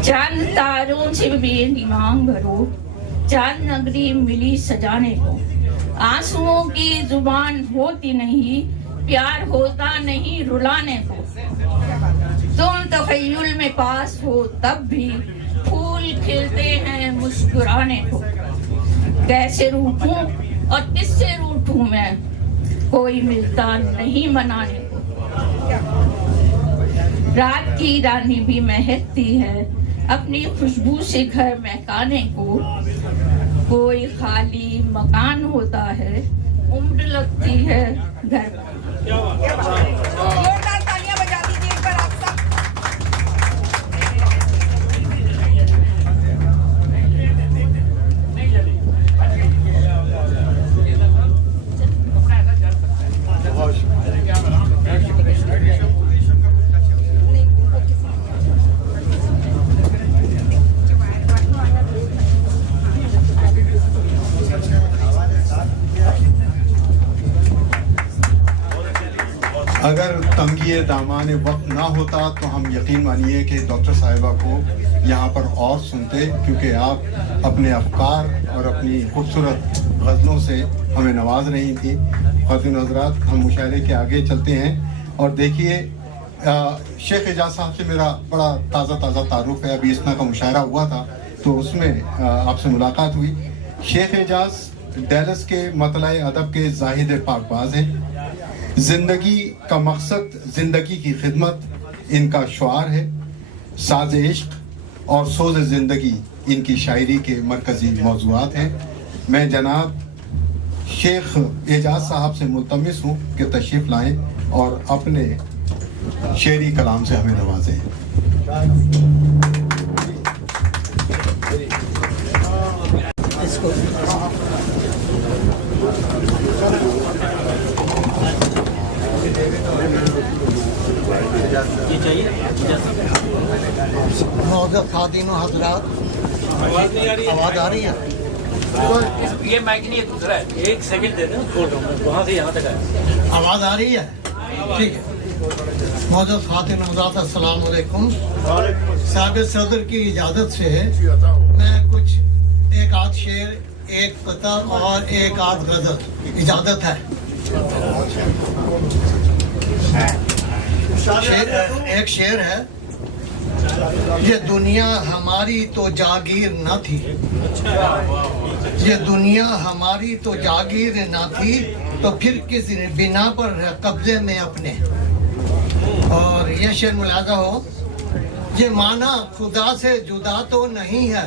चांद तारों से भी मांग भरो, चांद नगरी मिली सजाने को, आंसुओं की जुबान होती नहीं, प्यार होता नहीं रुलाने को, तुम तखय्युल में पास हो तब भी फूल खिलते हैं मुस्कुराने को। कैसे रूठूं और किससे रूठूं मैं, कोई मिलता नहीं मनाने को। रात की रानी भी महकती है अपनी खुशबू से घर महकाने को, कोई खाली मकान होता है उम्र लगती है घर में। जोरदार तालियां बजा दीजिए एक बार आप सब। अगर तंगी दामान वक्त ना होता तो हम यकीन मानिए कि डॉक्टर साहिबा को यहाँ पर और सुनते, क्योंकि आप अपने अफकार और अपनी खूबसूरत गज़लों से हमें नवाज रही थी। ख़वातीन हज़रात, हम मुशायरे के आगे चलते हैं और देखिए शेख एजाज साहब से मेरा बड़ा ताज़ा तारुफ है। अभी इतना का मुशायरा हुआ था तो उसमें आपसे मुलाकात हुई। शेख एजाज डैलस के मतला अदब के जाहिद पाकबाज हैं। जिंदगी का मकसद जिंदगी की खिदमत इनका शुआर है। साज इश्क और सोज जिंदगी इनकी शायरी के मरकजी मौज़ूआत हैं। मैं जनाब शेख एजाज साहब से मुल्तमिस हूँ कि तशरीफ़ लाएं और अपने शेरी कलाम से हमें नवाजें। मौजूद खातिन हजरात, आवाज नहीं आ रही है। आवाज आ रही है? ये माइक नहीं है, दूसरा है। एक सेकंड दे दो, खोल रहा हूँ मैं, वहाँ से यहाँ तक है। आवाज आ रही है? ठीक है। मौजूद खातिन हजरात, अस्सलाम वालेकुम। साहिब सदर की इजाज़त से मैं कुछ एक आध शेर, एक कता और एक आध गज़ल इजाज़त है। एक शेर है। ये दुनिया हमारी तो जागीर न थी, ये दुनिया हमारी तो जागीर न थी, तो फिर किस बिना पर कब्जे में अपने। और ये शेर मुलाजा हो, ये माना खुदा से जुदा तो नहीं है,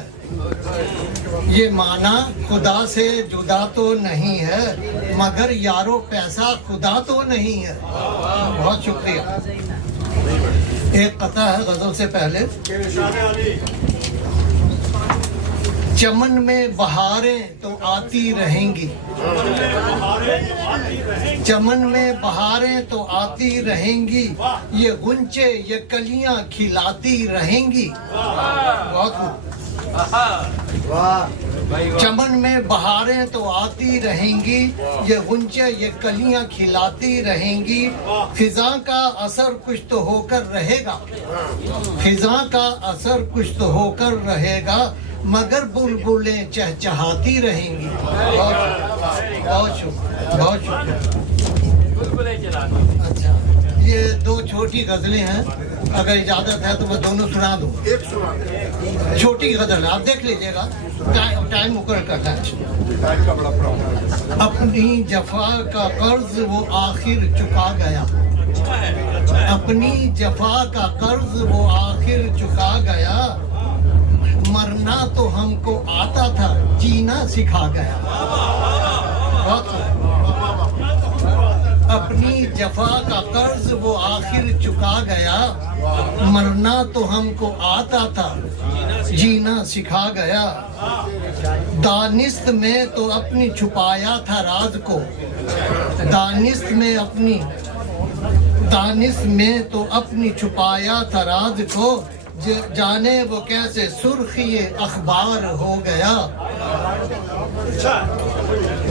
ये माना खुदा से जुदा तो नहीं है, मगर यारो पैसा खुदा तो नहीं है। बहुत शुक्रिया। एक कथा है गजल से पहले। चमन में बहारें तो आती रहेंगी, चमन में बहारें तो आती रहेंगी, ये गुंचे ये कलियां खिलाती रहेंगी। बहुत चमन में बहारें तो आती रहेंगी, ये गुंचे ये कलियां खिलाती रहेंगी, फिजा का असर कुछ तो होकर रहेगा, फिजा का असर कुछ तो होकर रहेगा, मगर बुलबुलें चहचहाती रहेंगी। बहुत शुक्रिया। अच्छा, ये दो छोटी गजलें हैं, अगर इजाजत है तो मैं दोनों सुना दूं। छोटी गजल आप देख लीजिएगा, टाइम मुकर्रर करना है। अपनी जफा का कर्ज वो आखिर चुका गया, अपनी जफा का कर्ज वो आखिर चुका गया, मरना तो हमको आता था, जीना सिखा गया। अपनी जफा का कर्ज वो आखिर चुका गया, मरना तो हमको आता था, जीना सिखा गया। दानिस्त में तो अपनी छुपाया था राज को, दानिस्त में तो अपनी छुपाया था राज को, जाने वो कैसे सुर्खी अखबार हो गया।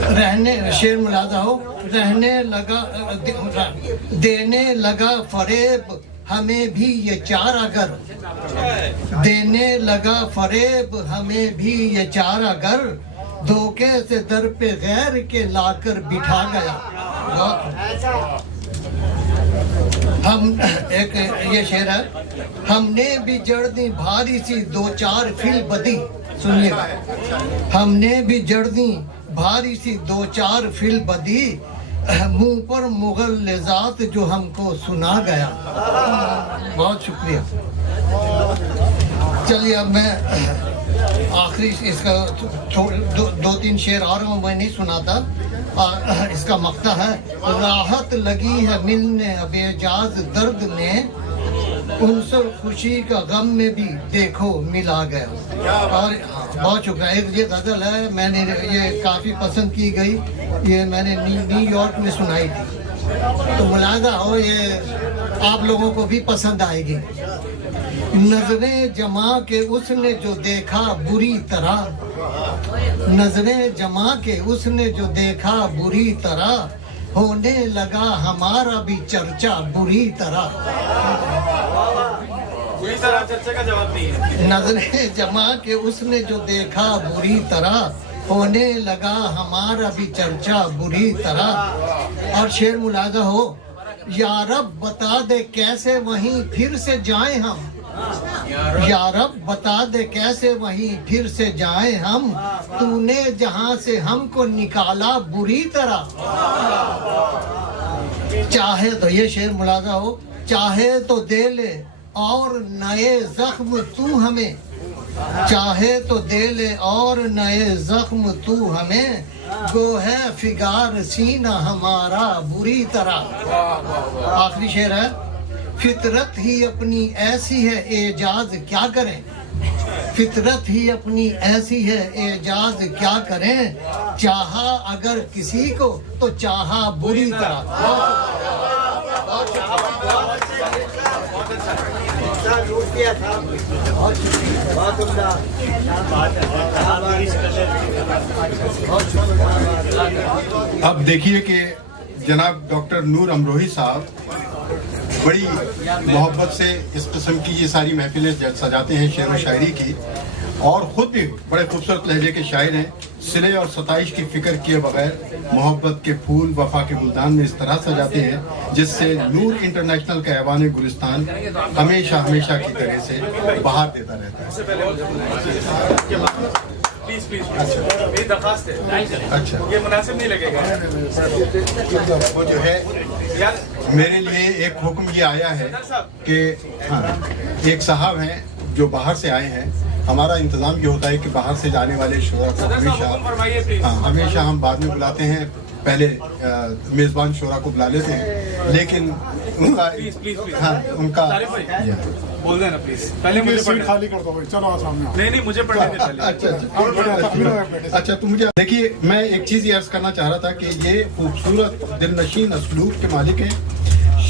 रहने शेर मुलाजा हो, रहने लगा देने लगा फरेब हमें भी ये चारागर, देने लगा फरेब हमें भी ये चारागर, धोखे से दर पे गैर के लाकर बिठा गया। हम एक ये शेर है, हमने भी जड़ दी भारी सी दो चार फिल बदी, सुनिएगा, हमने भी जड़ दी भारी सी दो चार फिल बदी, मुंह पर मुगल लिजात जो हमको सुना गया। बहुत शुक्रिया। चलिए अब मैं आखिरी इसका दो तीन शेर और मैं नहीं सुनाता। इसका मक्ता है, राहत लगी है मिलने बेजाज दर्द में, उनसर खुशी का गम में भी देखो मिला गया। और बहुत शुक्रिया। एक ये गजल है, मैंने ये काफ़ी पसंद की गई, ये मैंने न्यूयॉर्क में सुनाई थी, तो मुलाजा हो ये आप लोगों को भी पसंद आएगी। नजरें जमा के उसने जो देखा बुरी तरह, नजरें जमा के उसने जो देखा बुरी तरह, होने लगा हमारा भी चर्चा बुरी तरह। चर्चा का जवाब नहीं है। नजरें जमा के उसने जो देखा बुरी तरह, होने लगा हमारा भी चर्चा बुरी तरह। और शेर मुलाजा हो, या रब बता दे कैसे वहीं फिर से जाएं हम, या रब बता दे कैसे वहीं फिर से जाएं हम, तूने जहां से हमको निकाला बुरी तरह। चाहे तो ये शेर मुलाजा हो, चाहे तो दे ले और नए जख्म तू हमें, चाहे तो दे ले और नए जख्म तू हमें, गो है फिगार सीना हमारा बुरी तरह। आखिरी शेर है, फितरत ही अपनी ऐसी है एजाज क्या करें, फितरत ही अपनी ऐसी है एजाज क्या करें, चाहा अगर किसी को तो चाहा बुरी तरह। अब देखिए कि जनाब डॉक्टर नूर अमरोही साहब बड़ी मोहब्बत से इस किस्म की ये सारी महफिलें सजाते हैं शेर व शायरी की, और ख़ुद भी बड़े खूबसूरत लहजे के शायर हैं। सिले और सताइश की फ़िक्र किए बगैर मोहब्बत के फूल वफ़ा के गुलदान में इस तरह सजाते हैं जिससे नूर इंटरनेशनल का ऐवान गुलिस्तान हमेशा हमेशा की तरह से बहार देता रहता है। प्लीज मेरी दरखास्त है। अच्छा, ये मुनासिब नहीं लगेगा वो जो है यार। मेरे लिए एक हुक्म ये आया है कि हाँ, एक साहब हैं जो बाहर से आए हैं। हमारा इंतज़ाम ये होता है कि बाहर से जाने वाले शोरा को हमेशा हम बाद में बुलाते हैं, पहले मेज़बान शोरा को बुला लेते हैं, लेकिन उनका हाँ उनका बोल देना प्लीज। पहले मुझे सीट खाली कर दो भाई, चलो सामने। नहीं मुझे पढ़ने दे पहले। अच्छा तो मुझे देखिए, मैं एक चीज़ ये अर्ज़ करना चाह रहा था कि ये खूबसूरत दिलनशीन असलूब के मालिक हैं।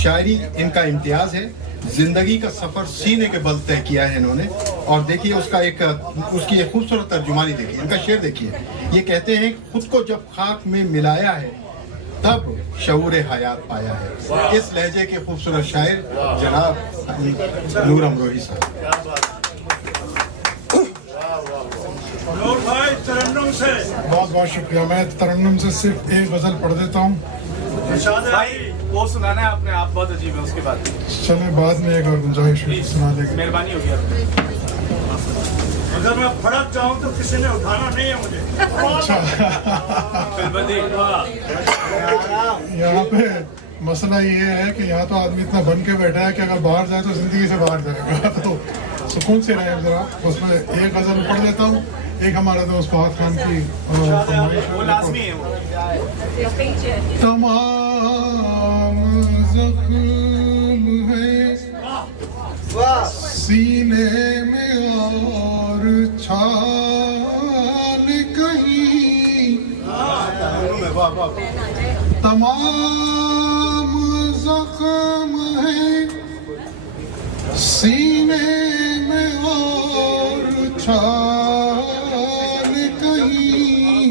शायरी इनका इम्तियाज़ है, जिंदगी का सफर सीने के बल तय किया है इन्होंने। और देखिए उसकी एक खूबसूरत तर्जुमानी देखिए, इनका शेर देखिए। ये कहते हैं खुद को जब खाक में मिलाया है तब शऊर हयात पाया है। इस लहजे के खूबसूरत शायर जनाब नूर अमरोही साहब। बहुत बहुत शुक्रिया। मैं तरन्नुम से सिर्फ एक गजल पढ़ देता हूँ। भाई वो सुनाना है आपने, आप बहुत अजीब है। उसके बाद चले बाद में एक और गुंजाइश सुना देगा। मेहरबानी होगी। अगर मैं फड़क जाऊं तो किसी ने उठाना नहीं है मुझे। अच्छा, यहाँ पे मसला ये है कि यहाँ तो आदमी इतना बन के बैठा है कि अगर बाहर जाए तो जिंदगी से बाहर जाएगा। तो सुकून से रहे जरा। उसमें एक गजल पढ़ देता हूँ। एक हमारे दोस्त फहद खान की तमाम ज़ख्म है सीने में और छाल कहीं, तमाम ज़ख्म है सीने में और छाल कहीं,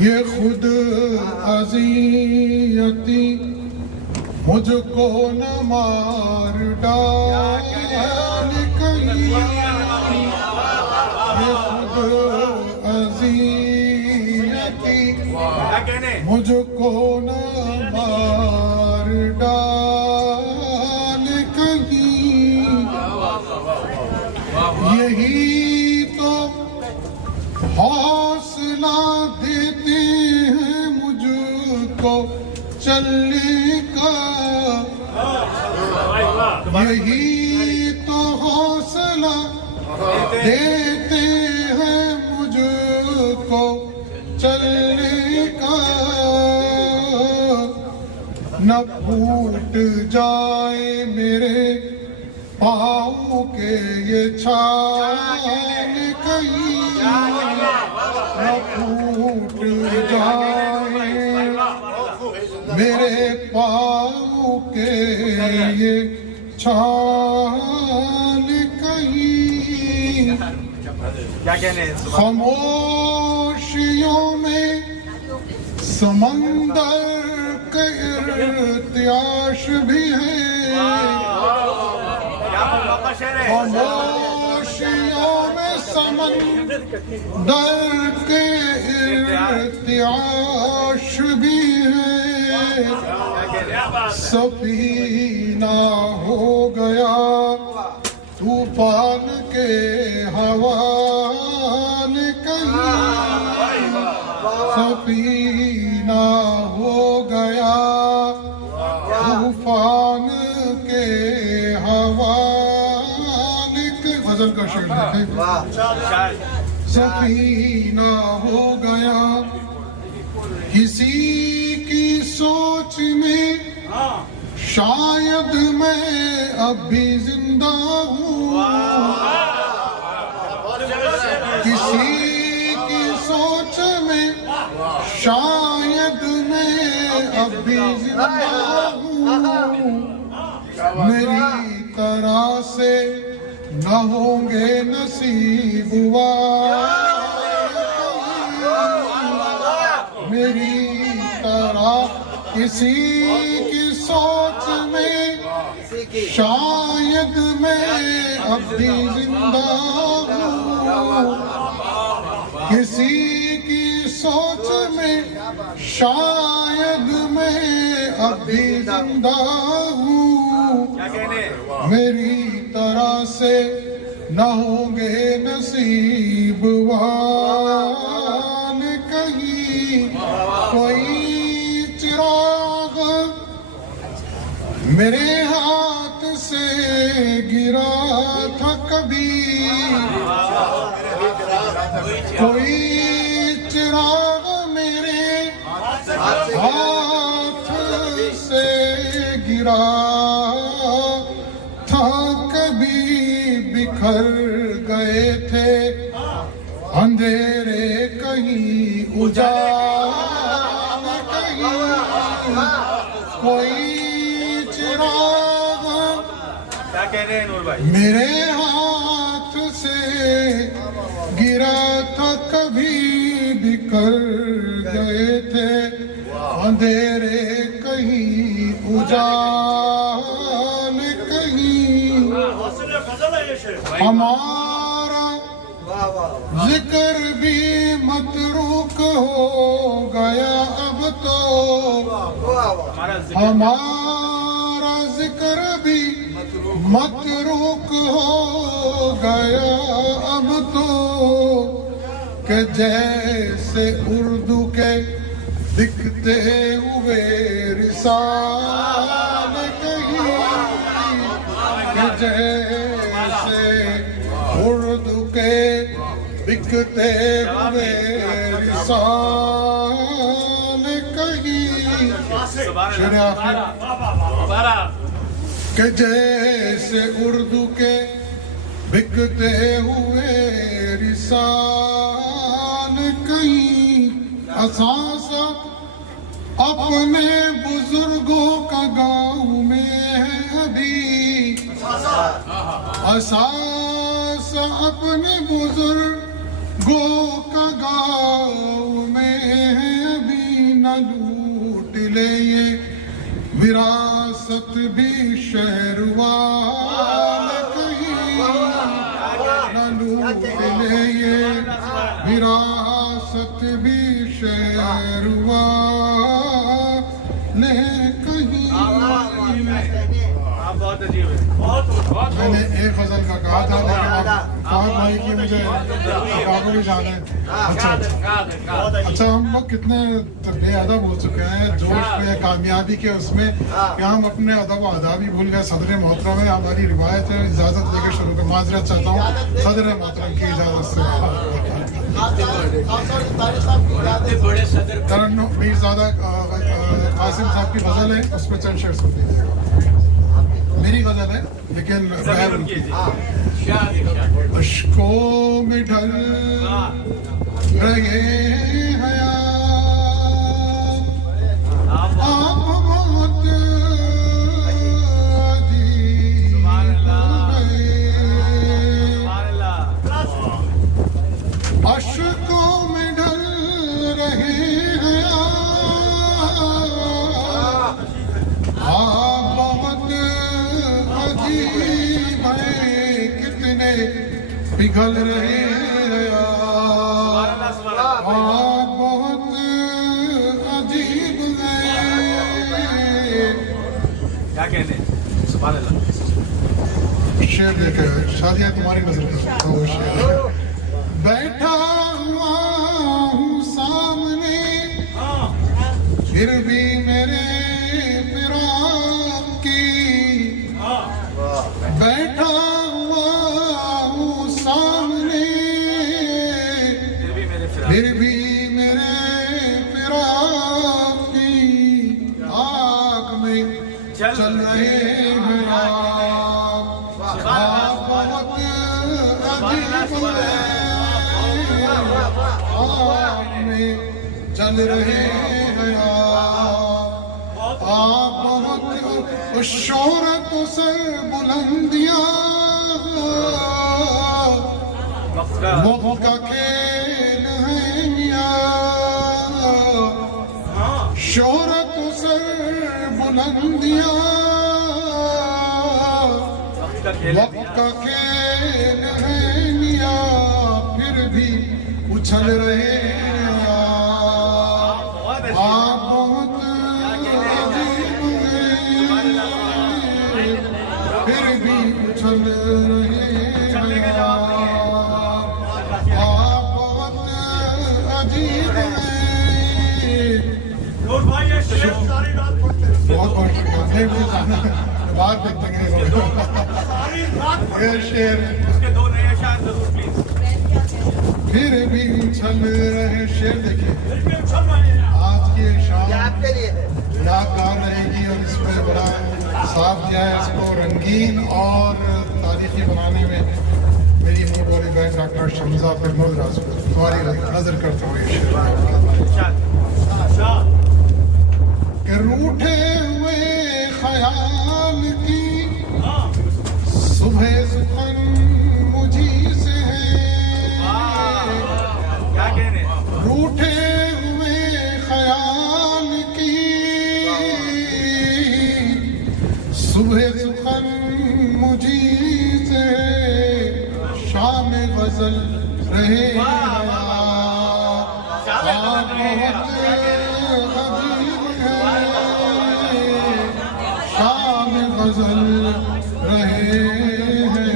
ये खुद अज़ियती मुझको न मार डाल कहीं, ये खुद अज़ियती मुझको न मार डाल कहीं, यही तो हौसला देते हैं मुझको चलने का, यही तो हौसला देते हैं मुझको चलने का, न फूट जाए मेरे पाँव के ये छाल कहीं, न फूट जाए मेरे पाँव के ये छाल कहीं, क्या कहने हैं? खामोशियों में समंदर के इर्तियाश भी है, खामोशियों में समंदर के इर्तियाश भी है, सफीना हो गया तूफान के हवाले कहीं, सफीना हो गया तूफान के हवाले कहीं। गजल का शेर है, सफीना हो गया किसी की सोच में, शायद मैं अब भी जिंदा हूँ, किसी की सोच में शायद मैं अब भी जिंदा हूँ, मेरी तरह से न होंगे नसीब मेरी तरह किसी की सोच में شاید میں اب بھی زندہ ہوں کسی کی سوچ میں، شاید میں اب بھی زندہ ہوں، میری طرح سے نہ ہوں گے نصیب والے کہیں، کوئی چراغ میرے ہاتھ سے گرا تھا کبھی، کوئی چراغ میرے ہاتھ سے گرا تھا کبھی، بکھر گئے تھے اندھیرے کہیں اجال کہیں، کوئی چراغ میرے ہاتھ سے گرا تھا کبھی، بکھر گئے تھے اندھیرے کہیں اجال کہیں، ہمارا ذکر بھی متروک ہو گیا اب تو، ہمارا ذکر بھی متروک ہو گیا اب تو، کہ جیسے اردو کے دکھتے ہوئے رسال کہیں، کہ جیسے اردو کے دکھتے ہوئے رسال کہیں، شعر آخر، کہ جیسے اردو کے بکتے ہوئے رسال کہیں، اثاثہ اپنے بزرگوں کا گاؤں میں ہے ابھی، اثاثہ اپنے بزرگوں کا گاؤں میں ہے ابھی، نہ لوٹ لے یہ وراثت بھی شہر والے کہیں، نہ لوٹ لے یہ وراثت بھی شہر والے کہیں۔ میں نے ایک غزل کا کہا تھا لیکن اب فہد بھائی کی مجھے کاغذ بھی جانا ہے۔ اچھا ہم لوگ کتنے بے ادب ہو چکے ہیں جوش میں، کامیابی کے اس میں، کہ ہم اپنے ادب و آداب ہی بھول گئے۔ صدر محترم ہے، ہماری روایت ہے، اجازت لے کے شروع کر، معذرت چاہتا ہوں صدر محترم کی اجازت سے۔ ترنم میرزادہ قاسم صاحب کی غزل ہے، اس میں چند شعر سن لیجیے گا۔ میری غزل ہے لیکن اشکوں میں ڈھل رہے حیات، آپ بہت عجیب رہے، اشکوں میں ڈھل رہے حیات، آپ بہت عجیب ہیں، کتنے پگھل رہے آپ بہت عجیب ہیں۔ کیا کہتے ہیں؟ سبحان اللہ۔ شعر دیکھے شادیاں تمہاری نظر کا بیٹھا ہوا ہوں سامنے، پھر بھی میرے فراق کی، بیٹھا ہوا ہوں سامنے، پھر بھی میرے فراق کی، آگ میں چل رہے ہیں آپ بہت عجیب ہیں، آگ میں چل رہے ہیں آپ بہت، شہرت سے بلندیاں وقت کا کھیل ہے میاں، شہرت سے بلندیاں वक्त का खेल है मिया फिर भी उछल रहे आप बहुत अजीब हैं फिर भी उछल रहे आप बहुत अजीब हैं बहुत बात देखते ये शेर उसके दो नए अशार जरूर प्लीज। फिर भी उछल रहे शेर देखिए आज की ये शाम यादगार रहेगी और इस पर बड़ा साथ दिया है इसको रंगीन और तारीखी बनाने में मेरी मुँह बोली बहन डॉक्टर शमजा प्रमोद राजपूत तुम्हारी नजर करता हूँ ये शेर कि रूठे हुए ख्याल की सुबह सुखन मुझी से है क्या कह रहे हैं? रूठे हुए ख्याल की सुबह सुखन मुझी से शाम गजल रहे शाम गजल रहे हैं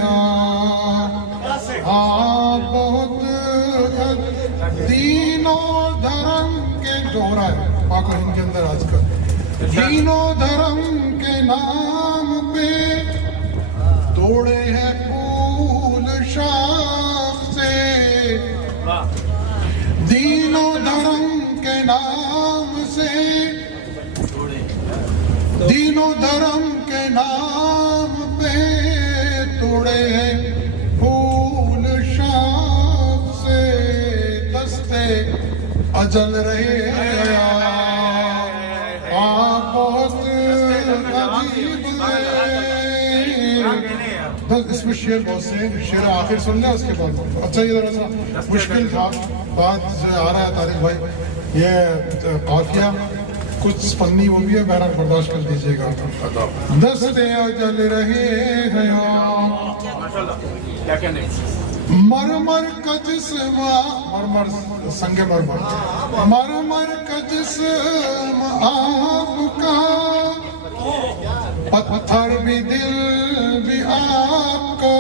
आप बहुत दीनों धर्म के दोहरा है पाक हिंद के अंदर आजकल दीनों धर्म के नाम पे तोड़े हैं फूल शाख से दीनों धर्म के नाम से दीनों धर्म के नाम पे तोड़े हैं फूल शाख से दस्ते अजल रहे आप बहुत अजीब हैं बस इसमें शेर बहुत से शेर आखिर सुन लें उसके बाद अच्छा ये जरा सा मुश्किल था बात जो आ रहा है तारिक भाई ये काफिया कुछ पन्नी वो भी है बहरहाल बर्दाश्त कर दीजिएगा दस्ते अजल रहे हैं क्या कहने? मरमर का जिस्म मरमर संगे मरमर मरमर का जिस्म आपका पत्थर भी दिल भी आपका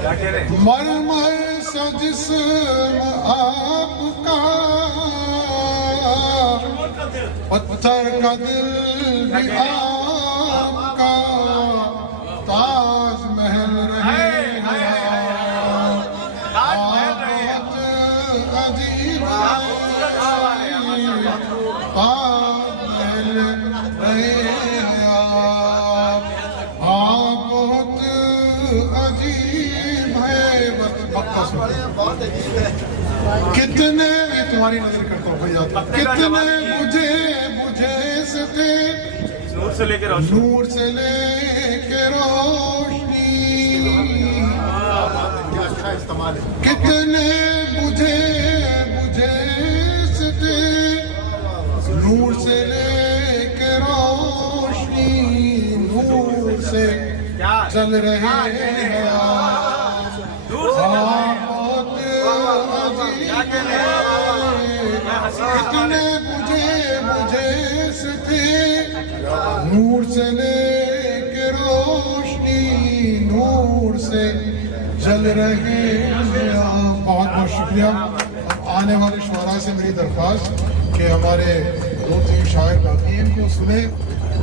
क्या कह रहे हैं? मरमर सा जिस्म आपका पत्थर का दिल भी आपका ताज महल रहे आप अजीब ताज महल रहे आप बहुत अजीब है कितने ये तुम्हारी नजर करता हूँ भैया कितने मुझे मुझे से थे नूर से लेकर रोशनी नूर से लेके रोशनी कितने मुझे मुझे से थे नूर से लेके रोशनी नूर से चल रहे हैं कितने मुझे मुझे से थे नूर से लेके रोशनी नूर से जल रहे हैं बहुत बहुत शुक्रिया अब आने वाले शुरा से मेरी दरख्वास्त कि हमारे 2-3 शायर बाकी हैं इनको सुने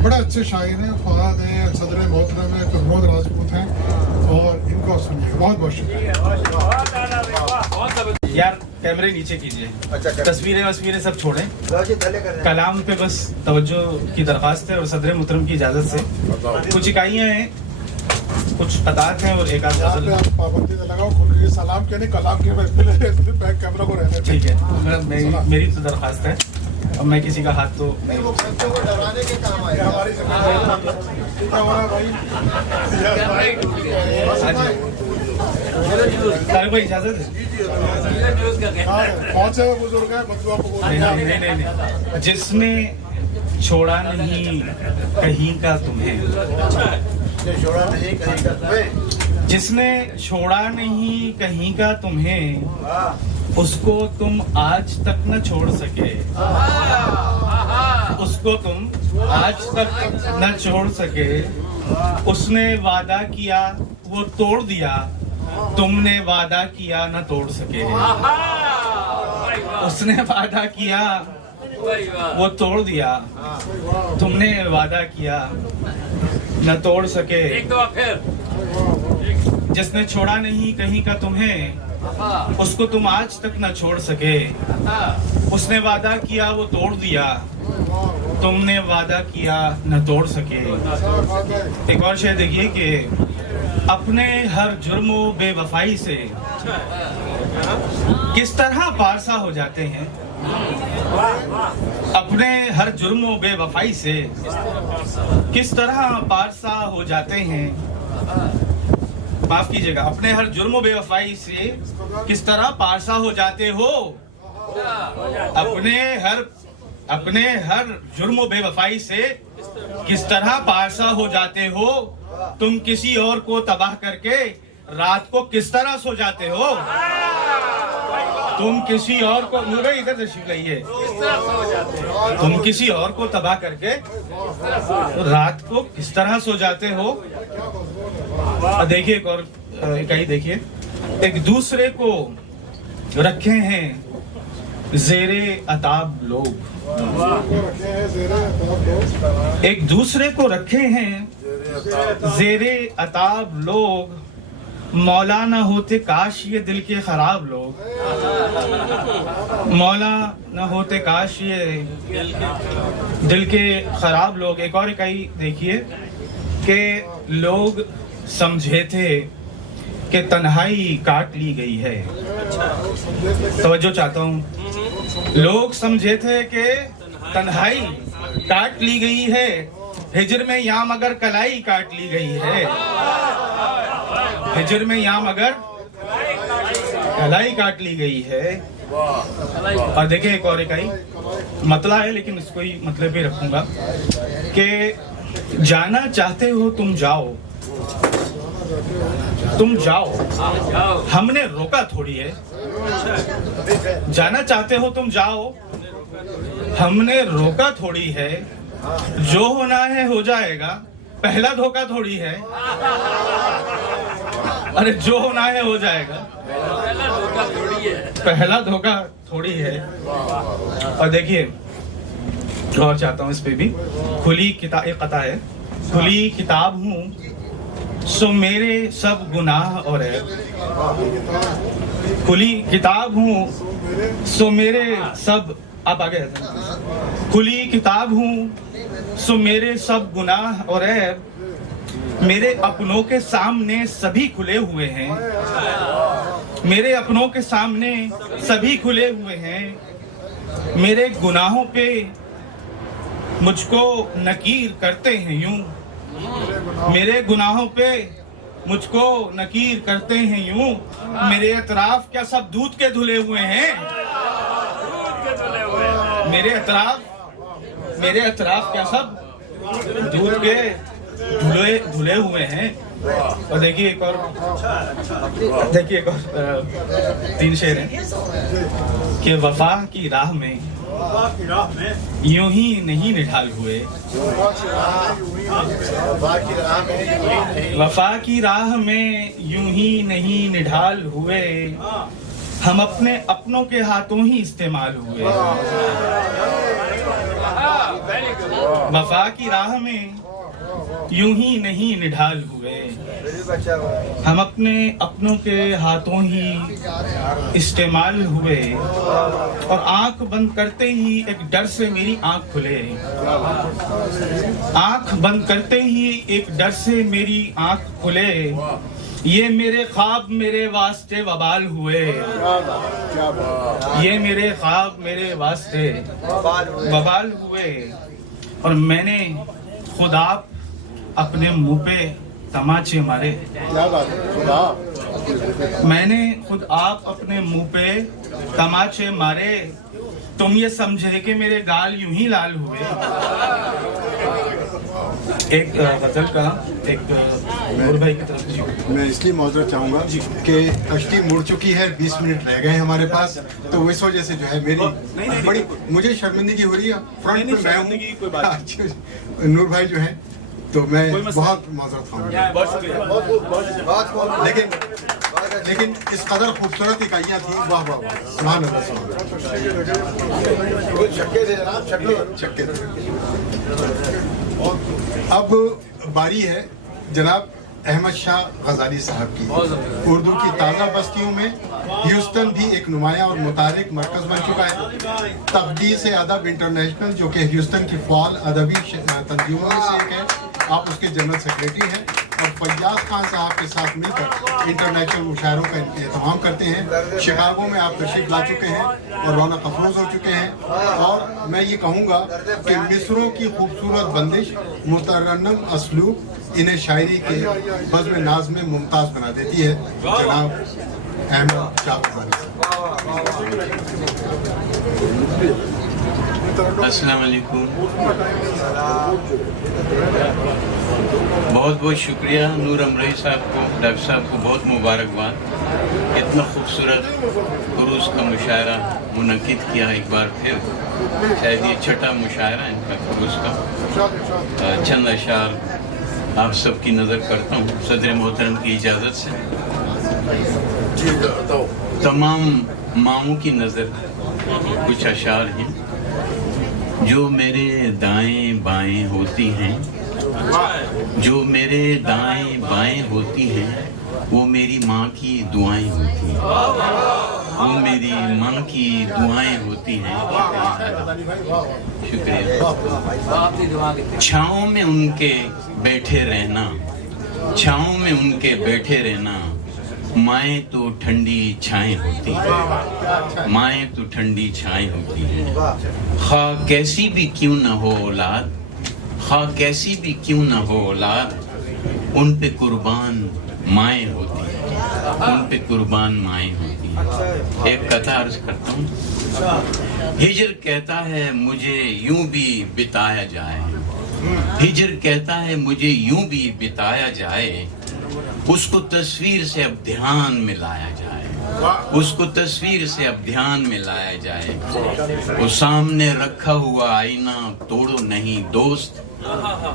बड़ा अच्छे शायर हैं फवाद हैं सदर मोहतरम है प्रमोद राजपूत हैं और इनको सुनिए बहुत बहुत शुक्रिया यार कैमरे नीचे कीजिए तस्वीरें वस्वीरें सब छोड़ें कलाम पे बस तवज्जो की दरख्वास्त है और सदर मुहतरम की इजाज़त से कुछ इकाइयाँ हैं कुछ कतार हैं और एक आध गज़ल आप पाबंदी से लगाओ खुद के सलाम कहने कलाम के बैक कैमरा को रहने ठीक है मेरी तो दरख्वास्त है अब मैं किसी का हाथ तो नहीं वो बच्चों को डराने के काम आए हमारी हमारा भाई तारिक भाई इजाज़त है कौन से बुजुर्ग है बच्चों को नहीं जिसने छोड़ा नहीं कहीं का तुम्हें जिसने छोड़ा नहीं कहीं का तुम्हें उसको तुम आज तक न छोड़ सके उसको तुम आज तक न छोड़ सके उसने वादा किया वो तोड़ दिया तुमने वादा किया न तोड़ सके उसने वादा किया वो तोड़ दिया तुमने वादा किया न तोड़ सके जिसने छोड़ा नहीं कहीं का तुम्हें उसको तुम आज तक न छोड़ सके उसने वादा किया वो तोड़ दिया तुमने वादा किया न तोड़ सके। एक और शेर देखिए कि अपने हर जुर्म व बेवफाई से किस तरह पारसा हो जाते हैं अपने हर जुर्म व बेवफाई से किस तरह पारसा हो जाते हैं माफ कीजिएगा अपने हर जुर्म व बेवफाई से किस तरह पारसा हो जाते हो अपने हर जुर्म व बेवफाई से किस तरह पारसा हो जाते हो तुम किसी और को तबाह करके रात को किस तरह सो जाते हो तुम किसी और को इधर तशरीफ लाइए तुम किसी और को तबाह करके रात को किस तरह सो जाते हो। देखिए एक और इकाई देखिए एक दूसरे को रखे हैं ज़ेरे अताब लोग एक दूसरे को रखे हैं ज़ेरे अताब लोग मौला न होते काश ये दिल के खराब लोग मौला न होते काश ये दिल के खराब लोग। एक और इकाई देखिए कि लोग समझे थे कि तन्हाई काट ली गई है तवज्जो चाहता हूँ लोग समझे थे कि तन्हाई काट ली गई है हिजर में याम अगर कलाई काट ली गई है हिजर में याम अगर कलाई काट ली गई है। और देखिए एक और इकाई मतला है लेकिन इसको ही मतलब भी रखूंगा कि जाना चाहते हो तुम जाओ हमने रोका थोड़ी है जाना चाहते हो तुम जाओ हमने रोका थोड़ी है जो होना है हो जाएगा पहला धोखा थोड़ी है अरे जो होना है हो जाएगा पहला धोखा थोड़ी है। और देखिए और चाहता हूँ इस पे भी खुली किताब एक कथा है खुली किताब हूँ सो मेरे सब गुनाह और है खुली किताब हूँ सो मेरे सब आप आगे खुली किताब हूँ सो मेरे सब गुनाह और ऐब मेरे अपनों के सामने सभी खुले हुए हैं मेरे अपनों के सामने सभी खुले हुए हैं मेरे गुनाहों पे मुझको नकीर करते हैं यूं मेरे गुनाहों पे मुझको नकीर करते हैं यूं मेरे अतराफ क्या सब दूध के धुले हुए हैं मेरे अतराफ क्या सब दूध के धुले हुए हैं। और देखिए एक और तीन शेर हैं कि वफा की राह में यूं ही नहीं निढाल हुए वफा की राह में यूं ही नहीं निढाल हुए हम अपने अपनों के हाथों ही इस्तेमाल हुए वफा की राह में यूं ही नहीं निढाल हुए हम अपने अपनों के हाथों ही इस्तेमाल हुए और आंख बंद करते ही एक डर से मेरी आंख खुले आंख बंद करते ही एक डर से मेरी आंख खुले ये मेरे ख्वाब मेरे वास्ते वबाल हुए ये मेरे ख्वाब मेरे वास्ते वबाल हुए और मैंने खुदा अपने मुंह पे तमाचे मारे मैंने खुद आप अपने मुंह पे तमाचे मारे तुम ये समझे कि मेरे गाल यूं ही लाल हुए ایک غزل کا ایک نور بھائی کی طرف سے. میں اس لیے معذرت چاہوں گا کہ کشتی مڑ چکی ہے, 20 منٹ رہ گئے ہیں ہمارے پاس, تو اس وجہ سے جو ہے میری بڑی مجھے شرمندگی ہو رہی ہے. فرنٹ پہ میں ہوں, نور بھائی جو ہیں, تو میں بہت معذرت خواہ ہوں. لیکن اس قدر خوبصورت اکائیاں تھیں, واہ واہ واہ, سبحان اللہ سبحان اللہ. اب باری ہے جناب احمد شاہ غزالی صاحب کی. اردو کی تازہ بستیوں میں ہیوسٹن بھی ایک نمایاں اور متحرک مرکز بن چکا ہے. تقدیس ادب انٹرنیشنل جو کہ ہیوسٹن کی فعال ادبی تنظیموں میں سے ایک ہے, آپ اس کے جنرل سیکریٹری ہیں, اور فیاض خان صاحب کے ساتھ مل کر انٹرنیشنل مشاعروں کا اہتمام کرتے ہیں. شکاگو میں آپ تشریف لا چکے ہیں اور رونق افروز ہو چکے ہیں, اور میں یہ کہوں گا کہ مصروں کی خوبصورت بندش, مترنم اسلوب انہیں شاعری کے بزم ناز میں ممتاز بنا دیتی ہے. جناب احمد شاہ غزالی صاحب. السلام علیکم. بہت بہت شکریہ نور امرئی صاحب کو, ڈاکٹر صاحب کو بہت مبارکباد. اتنا خوبصورت عروس کا مشاعرہ منعقد کیا ایک بار پھر. شاید یہ چھٹا مشاعرہ ان کا عروس کا. چند اشعار آپ سب کی نظر کرتا ہوں صدر محترم کی اجازت سے. تمام ماؤں کی نظر کچھ اشعار ہیں. جو میرے دائیں بائیں ہوتی ہیں, جو میرے دائیں بائیں ہوتی ہیں, وہ میری ماں کی دعائیں ہوتی ہیں, وہ میری ماں کی دعائیں ہوتی ہیں. شکریہ. چھاؤں میں ان کے بیٹھے رہنا, چھاؤں میں ان کے بیٹھے رہنا, مائیں تو ٹھنڈی چھائیں ہوتی ہیں, مائیں تو ٹھنڈی چھائیں ہوتی ہیں. خواہ کیسی بھی کیوں نہ ہو اولاد, خواہ کیسی بھی کیوں نہ ہو اولاد, ان پہ قربان مائیں ہوتی ہیں, ان پہ قربان مائیں ہوتی ہیں. ایک قطعہ عرض کرتا ہوں. ہجر کہتا ہے مجھے یوں بھی بتایا جائے, ہجر کہتا ہے مجھے یوں بھی بتایا جائے, اس کو تصویر سے اب دھیان میں لایا جائے, اس کو تصویر سے اب دھیان میں لایا جائے. وہ سامنے رکھا ہوا آئینہ توڑو نہیں دوست,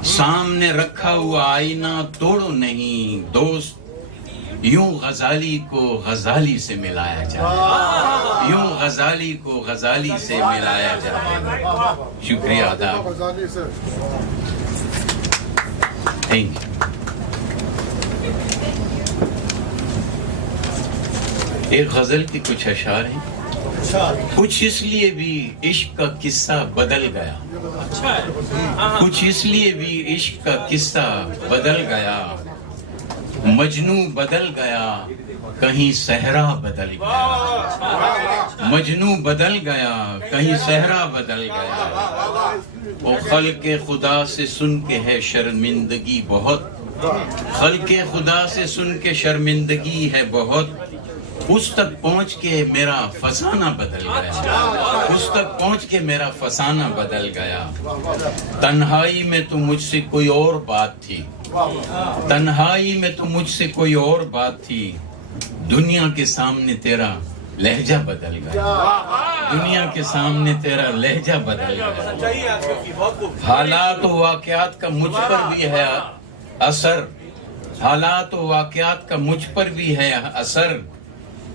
سامنے رکھا ہوا آئینہ توڑو نہیں دوست, یوں غزالی کو غزالی سے ملایا جائے, یوں غزالی کو غزالی سے ملایا جائے. شکریہ آداب. Thank you. ایک غزل کی کچھ اشعار ہیں. کچھ اس لیے بھی عشق کا قصہ بدل گیا, کچھ اس لیے بھی عشق کا قصہ بدل گیا, مجنوں بدل گیا کہیں صحرا بدل گیا, مجنوں بدل گیا کہیں صحرا بدل گیا. وہ خلق خدا سے سن کے ہے شرمندگی بہت, خلق خدا سے سن کے شرمندگی ہے بہت, اس تک پہنچ کے میرا فسانہ بدل گیا, اس تک پہنچ کے میرا فسانہ بدل گیا. تنہائی میں تو مجھ سے کوئی اور بات تھی, تنہائی میں تو مجھ سے کوئی اور بات تھی, دنیا کے سامنے تیرا لہجہ بدل گیا, دنیا کے سامنے تیرا لہجہ بدل گیا. حالات و واقعات کا مجھ پر بھی ہے اثر, حالات و واقعات کا مجھ پر بھی ہے اثر,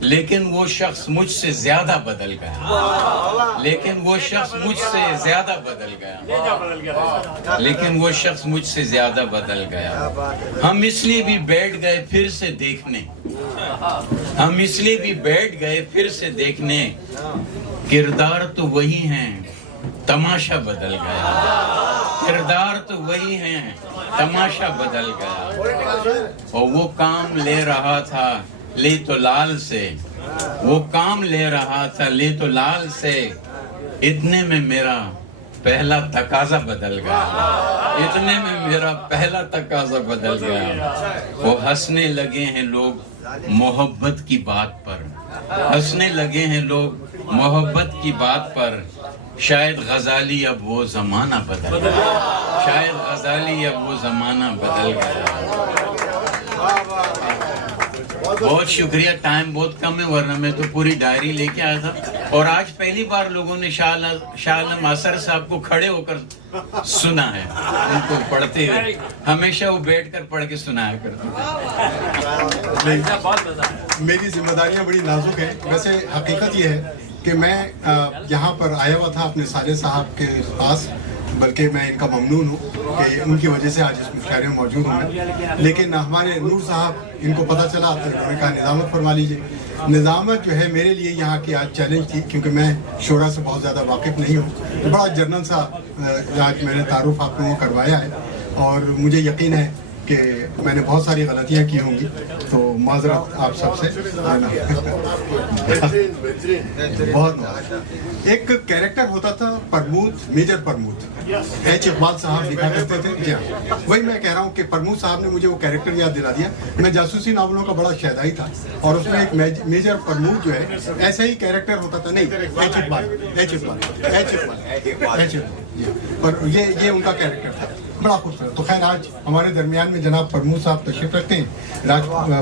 لیکن وہ شخص مجھ سے زیادہ بدل گیا, لیکن وہ شخص مجھ سے زیادہ بدل گیا, لیکن وہ شخص مجھ سے زیادہ بدل گیا. ہم اس لیے بھی بیٹھ گئے پھر سے دیکھنے, ہم اس لیے بھی بیٹھ گئے پھر سے دیکھنے, کردار تو وہی ہیں تماشا بدل گیا, کردار تو وہی ہیں تماشا بدل گیا. اور وہ کام لے رہا تھا لے تو لال سے, وہ کام لے رہا تھا لے تو لال سے, اتنے میں میرا پہلا تقاضا بدل گیا, اتنے میں میرا پہلا تقاضا بدل گیا. وہ ہنسنے لگے ہیں لوگ محبت کی بات پر, ہنسنے لگے ہیں لوگ मोहब्बत की बात पर शायद गजाली अब वो जमाना बदल गया, शायद गजाली अब वो जमाना बदल गया। बहुत शुक्रिया, टाइम बहुत कम है वरना मैं तो पूरी डायरी लेके आया था। और आज पहली बार लोगों ने शाह आलम असर साहब को खड़े होकर सुना है, उनको पढ़ते हुए। हमेशा वो बैठकर पढ़ के सुनाया करते। मेरी जिम्मेदारियां बड़ी नाजुक हैं। वैसे हकीकत ये है कि मैं यहाँ पर आया हुआ था अपने साले साहब के पास, बल्कि मैं इनका ममनून हूँ कि उनकी वजह से आज इस मुशायरे में मौजूद हूँ मैं। लेकिन हमारे नूर साहब, इनको पता चला तो उन्होंने कहा निज़ामत फरमा लीजिए। निज़ामत जो है मेरे लिए यहाँ की आज चैलेंज थी, क्योंकि मैं शोरा से बहुत ज़्यादा वाकिफ़ नहीं हूँ। तो बड़ा जर्नल सा आज मैंने तारुफ आप लोगों को करवाया है, और मुझे यकीन है कि मैंने बहुत सारी गलतियाँ की होंगी, तो माजरत आप सबसे। बहुत एक कैरेक्टर होता था प्रमोद, मेजर प्रमोद, एच इकबाल साहब लिखा करते थे। जी हाँ, वही मैं कह रहा हूँ कि प्रमोद साहब ने मुझे वो कैरेक्टर याद दिला दिया। मैं जासूसी नावलों का बड़ा शहदाई था, और उसमें एक मेजर प्रमोद जो है ऐसा ही कैरेक्टर होता था। नहीं, एच इकबाल, पर ये उनका कैरेक्टर था, बड़ा खूबसूरत। तो खैर आज हमारे दरमियान में जनाब प्रमोद साहब तशरीफ रखते हैं।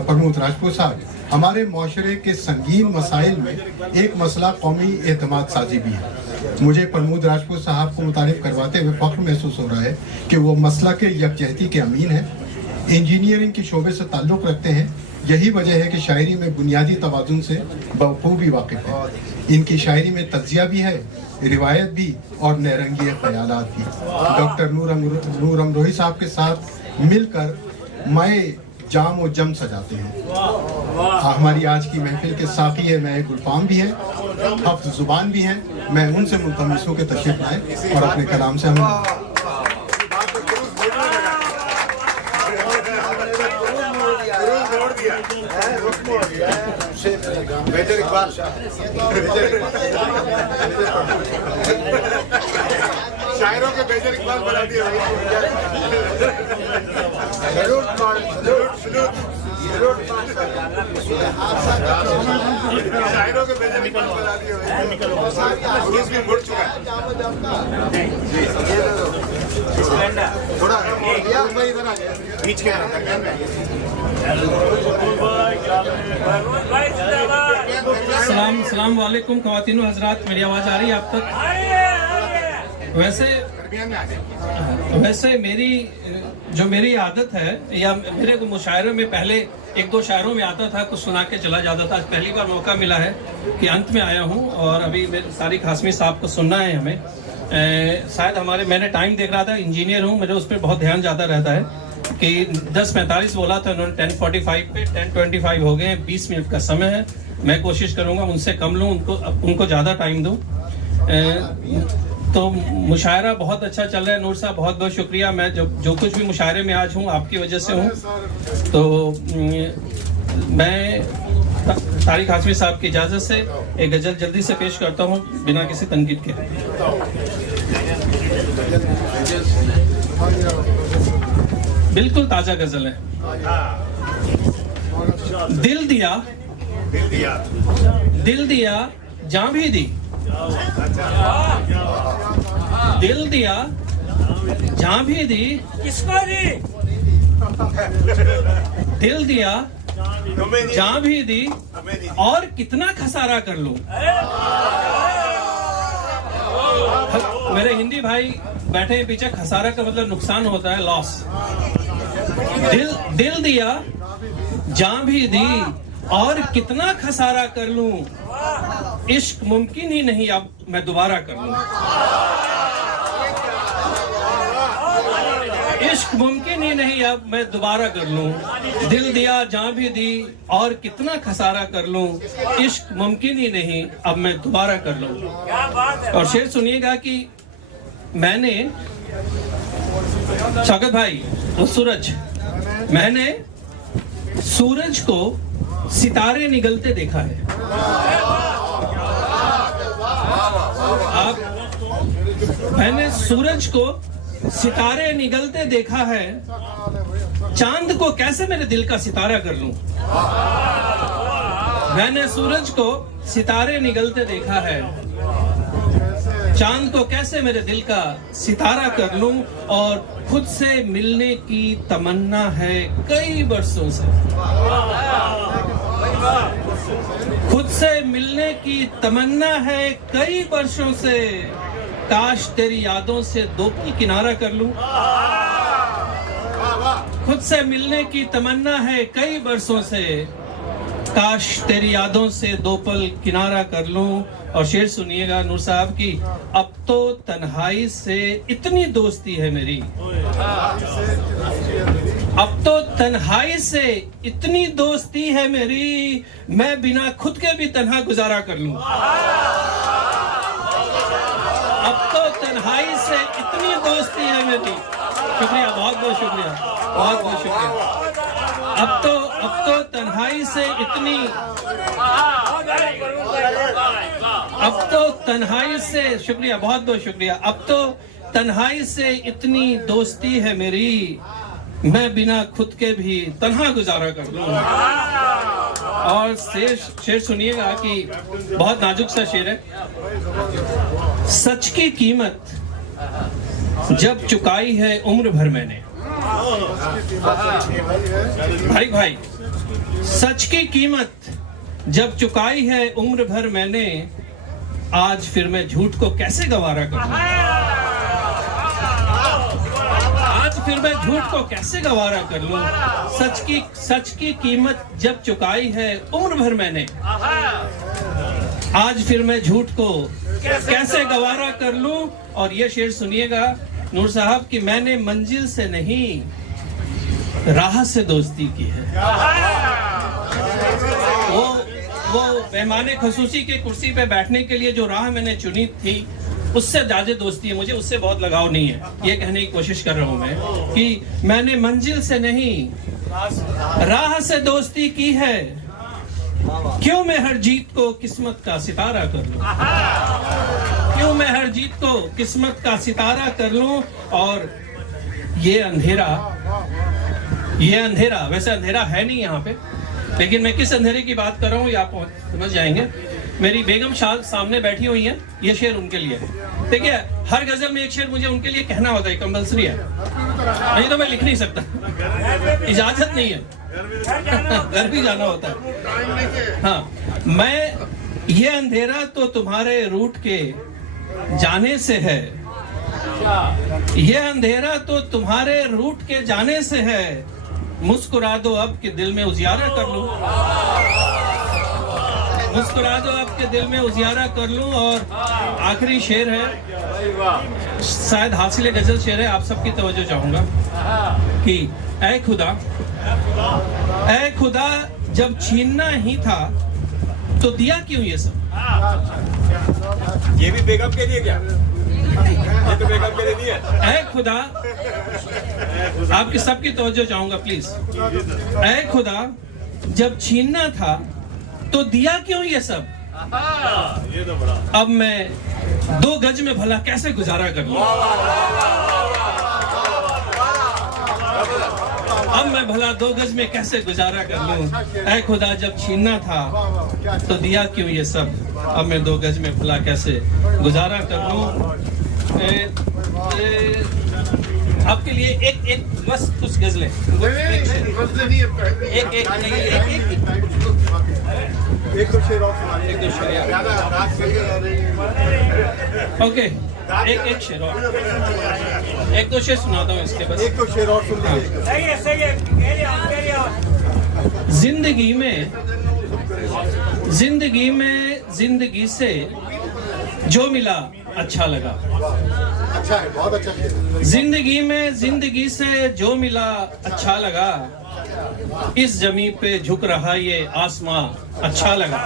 प्रमोद राजपूत साहब, हमारे माशरे के संगीन मसाइल में एक मसला कौमी एतमाद साजी भी है। मुझे प्रमोद राजपूत साहब को मुतारिफ करवाते हुए फख्र महसूस हो रहा है कि वो मसला के यकजहती के अमीन हैं, इंजीनियरिंग के शोबे से ताल्लुक़ रखते हैं। यही वजह है कि शायरी में बुनियादी तवाज़ुन से बखूबी वाकिफ़ है। इनकी शायरी में तज्ज़िया भी है, रिवायत भी, और नरंगी ख्यालात भी। डॉक्टर नूर अमरोही साहब के साथ मिलकर मैं जाम और जम सजाते हैं। हमारी आज की महफिल के साथी है मैं गुलफाम भी है, हफ्ज़ ज़ुबान भी हैं। मैं उनसे मुल्तमिस हूं कि तशरीफ लाएं और अपने कलाम से हमें शायरों के बेजर इकबाल बना दिए। शायरों के बेजर इकबाल बना दिए, पुरुष भी मुड़ चुका है। थोड़ा बीच के सलाम वालेकुम ख़वातीन हज़रात, मेरी आवाज़ आ रही है आप तक? वैसे मेरी आदत है, या मेरे को मुशायरे में पहले एक दो शायरों में आता था, कुछ सुना के चला जाता था। आज पहली बार मौका मिला है कि अंत में आया हूँ, और अभी तारिक हाशमी साहब को सुनना है हमें। शायद मैंने टाइम देख रहा था, इंजीनियर हूँ, मुझे उस पर बहुत ध्यान ज़्यादा रहता है कि 10:45 बोला था उन्होंने, 10:45 पे 10:25 हो गए। 20 मिनट का समय है, मैं कोशिश करूँगा उनसे कम लूँ, उनको ज़्यादा टाइम दूँ। तो मुशायरा बहुत अच्छा चल रहा है। नूर साहब बहुत बहुत शुक्रिया। मैं जो कुछ भी मुशायरे में आज हूँ आपकी वजह से हूँ। तो मैं तारिक हाशमी साहब की इजाज़त से एक गज़ल जल्दी से पेश करता हूँ बिना किसी तनकीद के। बिल्कुल ताज़ा गज़ल है। दिल दिया जान भी दी, दिल दिया जान भी दी, किसको दी? दिल दिया जान भी दी, और कितना खसारा कर लूं। मेरे हिंदी भाई बैठे हैं पीछे, खसारा का मतलब नुकसान होता है, लॉस। दिल दिया जान भी दी, और कितना खसारा कर लूं, इश्क मुमकिन ही नहीं अब मैं दोबारा कर लूं। इश्क मुमकिन ही नहीं अब मैं दोबारा कर लूं। दिल दिया जान भी दी, और कितना खसारा कर लूं, इश्क मुमकिन ही नहीं अब मैं दोबारा कर लूं। और शेर सुनिएगा कि मैंने, स्वागत भाई, वो सूरज, मैंने सूरज को सितारे निगलते देखा है। मैंने सूरज को सितारे निगलते देखा है, चांद को कैसे मेरे दिल का सितारा कर लूं। मैंने सूरज को सितारे निकलते देखा है, चांद को कैसे मेरे दिल का सितारा कर लूं, और खुद से मिलने की तमन्ना है कई बरसों से। खुद से मिलने की तमन्ना है कई बरसों से, काश तेरी यादों से दो पल किनारा कर लूं। खुद से मिलने की तमन्ना है कई बरसों से, काश तेरी यादों से दो पल किनारा कर लूं। और शेर सुनिएगा नूर साहब की, अब तो तन्हाई से इतनी दोस्ती है मेरी, अब तो तन्हाई से इतनी दोस्ती है मेरी, मैं बिना खुद के भी तन्हा गुजारा कर लूं। अब तो तन्हाई से इतनी दोस्ती है मेरी। शुक्रिया, बहुत बहुत शुक्रिया, बहुत बहुत शुक्रिया। अब तो तन्हाई से इतनी, अब तो तन्हाई से, शुक्रिया, बहुत बहुत शुक्रिया। अब तो तन्हाई से इतनी दोस्ती है मेरी, मैं बिना खुद के भी तन्हा गुजारा कर लूं। और शेर सुनिएगा कि बहुत नाजुक सा शेर है। सच की कीमत जब चुकाई है उम्र भर मैंने, भाई सच की कीमत जब चुकाई है उम्र भर मैंने, आज फिर मैं झूठ को कैसे गवारा करूं। आज फिर मैं झूठ को कैसे गवारा कर लूं। सच की कीमत जब चुकाई है उम्र भर मैंने, आज फिर मैं झूठ को कैसे गवारा कर लूं। और ये शेर सुनिएगा नूर साहब कि मैंने मंजिल से नहीं राह से दोस्ती की है। वो मेहमाने खसूसी के कुर्सी पे बैठने के लिए जो राह मैंने चुनी थी, उससे ज्यादा दोस्ती है मुझे, उससे बहुत लगाव नहीं है। ये कहने की कोशिश कर रहा हूं मैं कि मैंने मंजिल से नहीं राह से दोस्ती की है, क्यों मैं हर जीत को किस्मत का सितारा कर लूं, क्यों मैं हर जीत को किस्मत का सितारा कर लूं। और ये अंधेरा, वैसे अंधेरा है नहीं यहाँ पे, लेकिन मैं किस अंधेरे की बात कर रहा हूँ ये आप समझ जाएंगे। मेरी बेगम सामने बैठी हुई है, ये शेर उनके लिए। देखिए, हर गजल में एक शेर मुझे उनके लिए कहना होता है, कंपल्सरी है, नहीं तो मैं लिख नहीं सकता, इजाजत नहीं है, घर भी जाना होता है। हाँ, मैं ये अंधेरा तो तुम्हारे रूठ के जाने से है, ये अंधेरा तो तुम्हारे रूठ के जाने से है, मुस्कुरा दो अब के दिल में उजियारा कर लूं, मुस्कुरा दो अब के दिल में उजियारा कर लूं। और आखिरी शेर है, शायद हासिल गजल शेर है, आप सबकी तवज्जो चाहूंगा कि ऐ खुदा जब छीनना ही था तो दिया क्यों ये सब। ये भी बेगम के लिए क्या? ये तो बेगम के लिए नहीं है। ऐ खुदा, आपकी सबकी तवज्जो चाहूंगा प्लीज। ऐ खुदा जब छीनना था तो दिया क्यों ये सब, ये तो बड़ा। अब मैं 2 गज में भला कैसे गुजारा कर लूं, अब मैं भला 2 गज में कैसे गुजारा कर लूं। ऐ खुदा जब छीनना था तो दिया क्यों ये सब, अब मैं 2 गज में भला कैसे गुजारा कर लूं। आपके लिए एक बस कुछ गजलें, एक दो शेर और ओके, एक शेर और, 1-2 शेर सुनाता हूँ इसके बस। एक दो शेर और सुन लीजिए। जिंदगी से जो मिला अच्छा लगा, अच्छा है, बहुत अच्छा शेर। जिंदगी से जो मिला अच्छा लगा, इस जमी पे झुक रहा ये आसमां अच्छा लगा,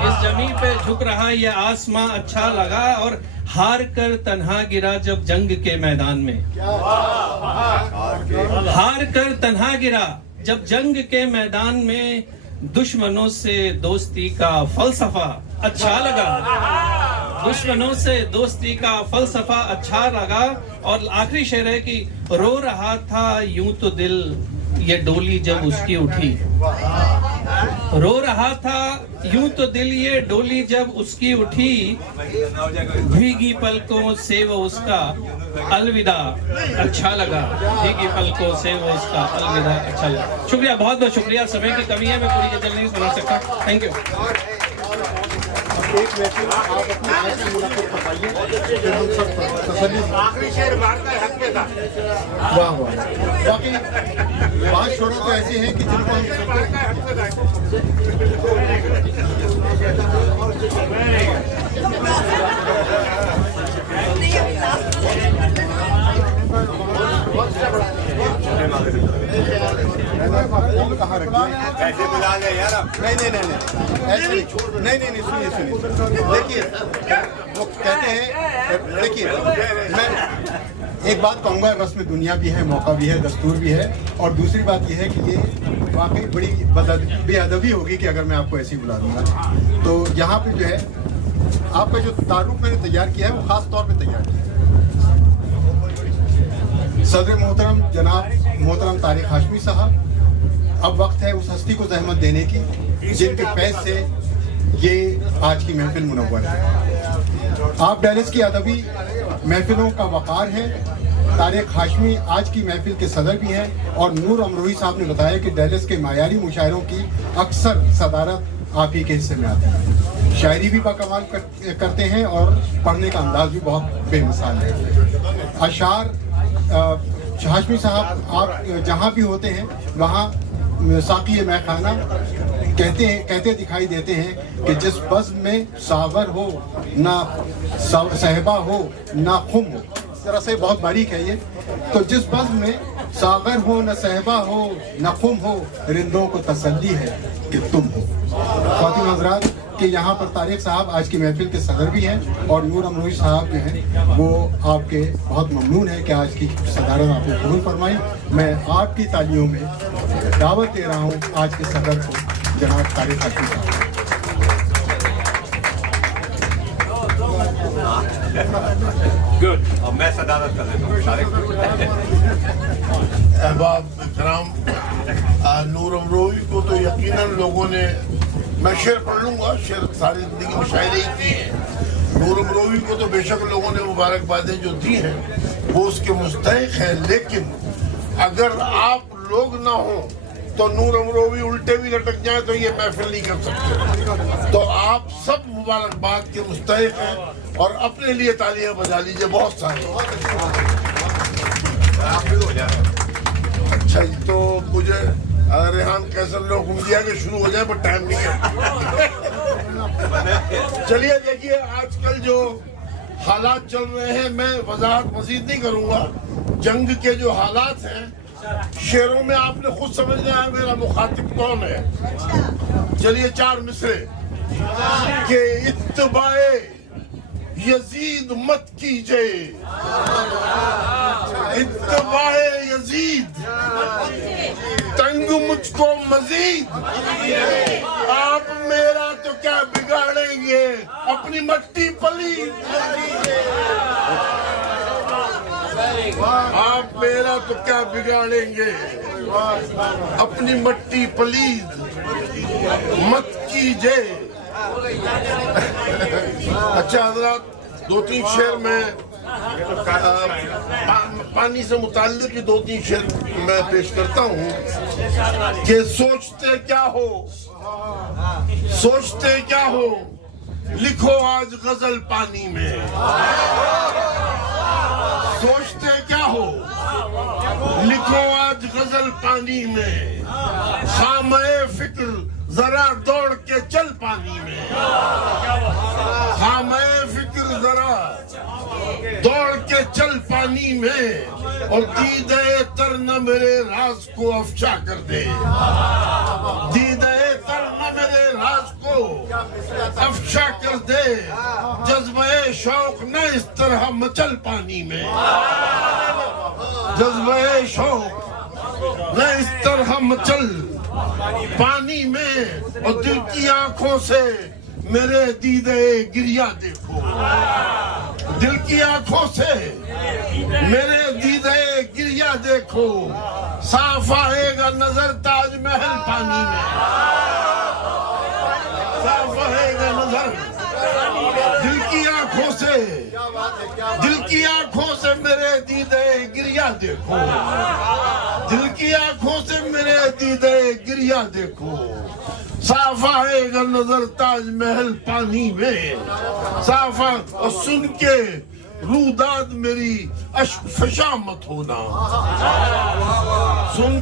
इस जमी पे झुक रहा ये आसमां अच्छा लगा। और हार कर तन्हा गिरा जब जंग के मैदान में, हार कर तन्हा गिरा जब जंग के मैदान में, दुश्मनों से दोस्ती का फलसफा अच्छा लगा, दुश्मनों से दोस्ती का फलसफा अच्छा लगा। और आखिरी शेर है कि रो रहा था यूं तो दिल ये डोली जब उसकी उठी, रो रहा था यूं तो दिल ये डोली जब उसकी उठी, भीगी पलकों से वो उसका अलविदा अच्छा लगा, भीगी पलकों से वो उसका अलविदा अच्छा लगा। शुक्रिया, बहुत बहुत शुक्रिया। समय की कमी है, मैं पूरी गजल नहीं सुना सकता। Thank you. एक मिनट आप अपनी आखिरी मुलाकात बताइए, फिर हम सब तसल्ली। आखिरी शेर भारत का हक में था। वाह वाह, बाकी बात छोड़ो तो ऐसे हैं कि जिनको हम कहाँ रखिए, ऐसे मिला ले यार अब। नहीं ऐसे नहीं सुनिए देखिए, वो कहते हैं, देखिए मैं एक बात कहूँगा, रस्म दुनिया भी है, मौका भी है, दस्तूर भी है, और दूसरी बात यह है कि ये वाकई बड़ी बेअदबी होगी कि अगर मैं आपको ऐसे ही बुला दूंगा। तो यहाँ पे जो है आपका जो तारुफ मैंने तैयार किया है वो खास तौर पे तैयार किया है। सदर मोहतरम जनाब मोहतरम तारिक हाशमी साहब, अब वक्त है उस हस्ती को जहमत देने की जिनके फैज़ से ये आज की महफिल मुनव्वर है। आप डैलस की अदबी महफिलों का वक़ार है। तारिक हाशमी आज की महफिल के सदर भी हैं, और नूर अमरोही साहब ने बताया कि डैलस के मायारी मुशायरों की अक्सर सदारत आप ही के हिस्से में आती है। शायरी भी बाकमाल करते हैं और पढ़ने का अंदाज भी बहुत बेमिसाल है। अशार हाशमी साहब, आप जहाँ भी होते हैं वहाँ साक़ी मैं खाना कहते दिखाई देते हैं कि जिस बज़्म में सागर हो ना सहबा हो ना खुम हो, जरा से बहुत बारीक है ये, तो जिस बज़्म में सागर हो न सहबा हो न खुम हो, रिंदों को तसल्ली है कि तुम हो। ख़वातीन हज़रात कि यहाँ पर तारिक साहब आज की महफिल के सदर भी हैं, और नूर अमरोही साहब जो हैं वो आपके बहुत ममनून है कि आज की सदारत आपने कबूल फरमाई। मैं आपकी तालियों में दावत दे रहा हूँ आज के सदर को, जनाब तारिक हाशमी साहब। गुड, अब मैं सदारत कर लेता हूँ। अहबाब इकराम, नूर अमरोही को तो यकीनन लोगों ने, मैं शेर पढ़ लूंगा, शेर सारी जिंदगी में शायरी ही की है। नूर अमरोही को तो बेशक लोगों ने मुबारकबादें जो दी हैं वो उसके मुस्तहिक है, लेकिन अगर आप लोग ना हो तो नूर अमरोही उल्टे भी लटक जाए तो ये महफिल नहीं कर सकते। तो आप सब मुबारकबाद के मुस्तहिक हैं, और अपने लिए तालियां बजा लीजिए बहुत सारी। अच्छा जी, तो मुझे रेहान कैसर ने हुक्म दिया कि शुरू हो जाए, पर टाइम नहीं है। चलिए देखिए, आजकल जो हालात चल रहे हैं, मैं वजाहत मजीद नहीं करूंगा। जंग के जो हालात हैं, शेरों में आपने खुद समझना है मेरा मुखातिब कौन है। चलिए 4 मिसरे के इत्तबाए यजीद मत कीजिए, इत्तबाए यजीद तंग मुझको मजीद, आप मेरा तो क्या बिगाड़ेंगे, अपनी मट्टी पली। आप मेरा तो क्या बिगाड़ेंगे, अपनी मट्टी पलीद मत कीजिए। अच्छा हजरात, 2-3 शेर में पानी से मुताल्लिक 2-3 शेर मैं पेश करता हूँ कि सोचते क्या हो, सोचते क्या हो, लिखो आज गजल पानी में। सोचते क्या हो, लिखो आज गजल पानी में, खामे फिक्र जरा दौड़ के चल पानी में, खामे फिक्र जरा दौड़ के चल पानी में, और दीदे तर न मेरे राज को अफशा कर दे, दीदे तर न मेरे राज को अफशा कर दे, जज्बे शौक न इस तरह मचल पानी में, जज्बे शौक न इस तरह मचल पानी में, और दिल की आंखों से मेरे दीदे गिरिया देखो, दिल की आंखों से मेरे दीदे गिरिया देखो, साफ आएगा नजर ताजमहल पानी में, नजर, दिल की आंखों से मेरे दीदे गिरिया देखो, दिल की आंखों से मेरे दीदे गिरिया देखो, साफ आएगा नजर ताजमहल पानी में, साफ और सुन के रूदाद मेरी अश्क फशा मत होना, सुन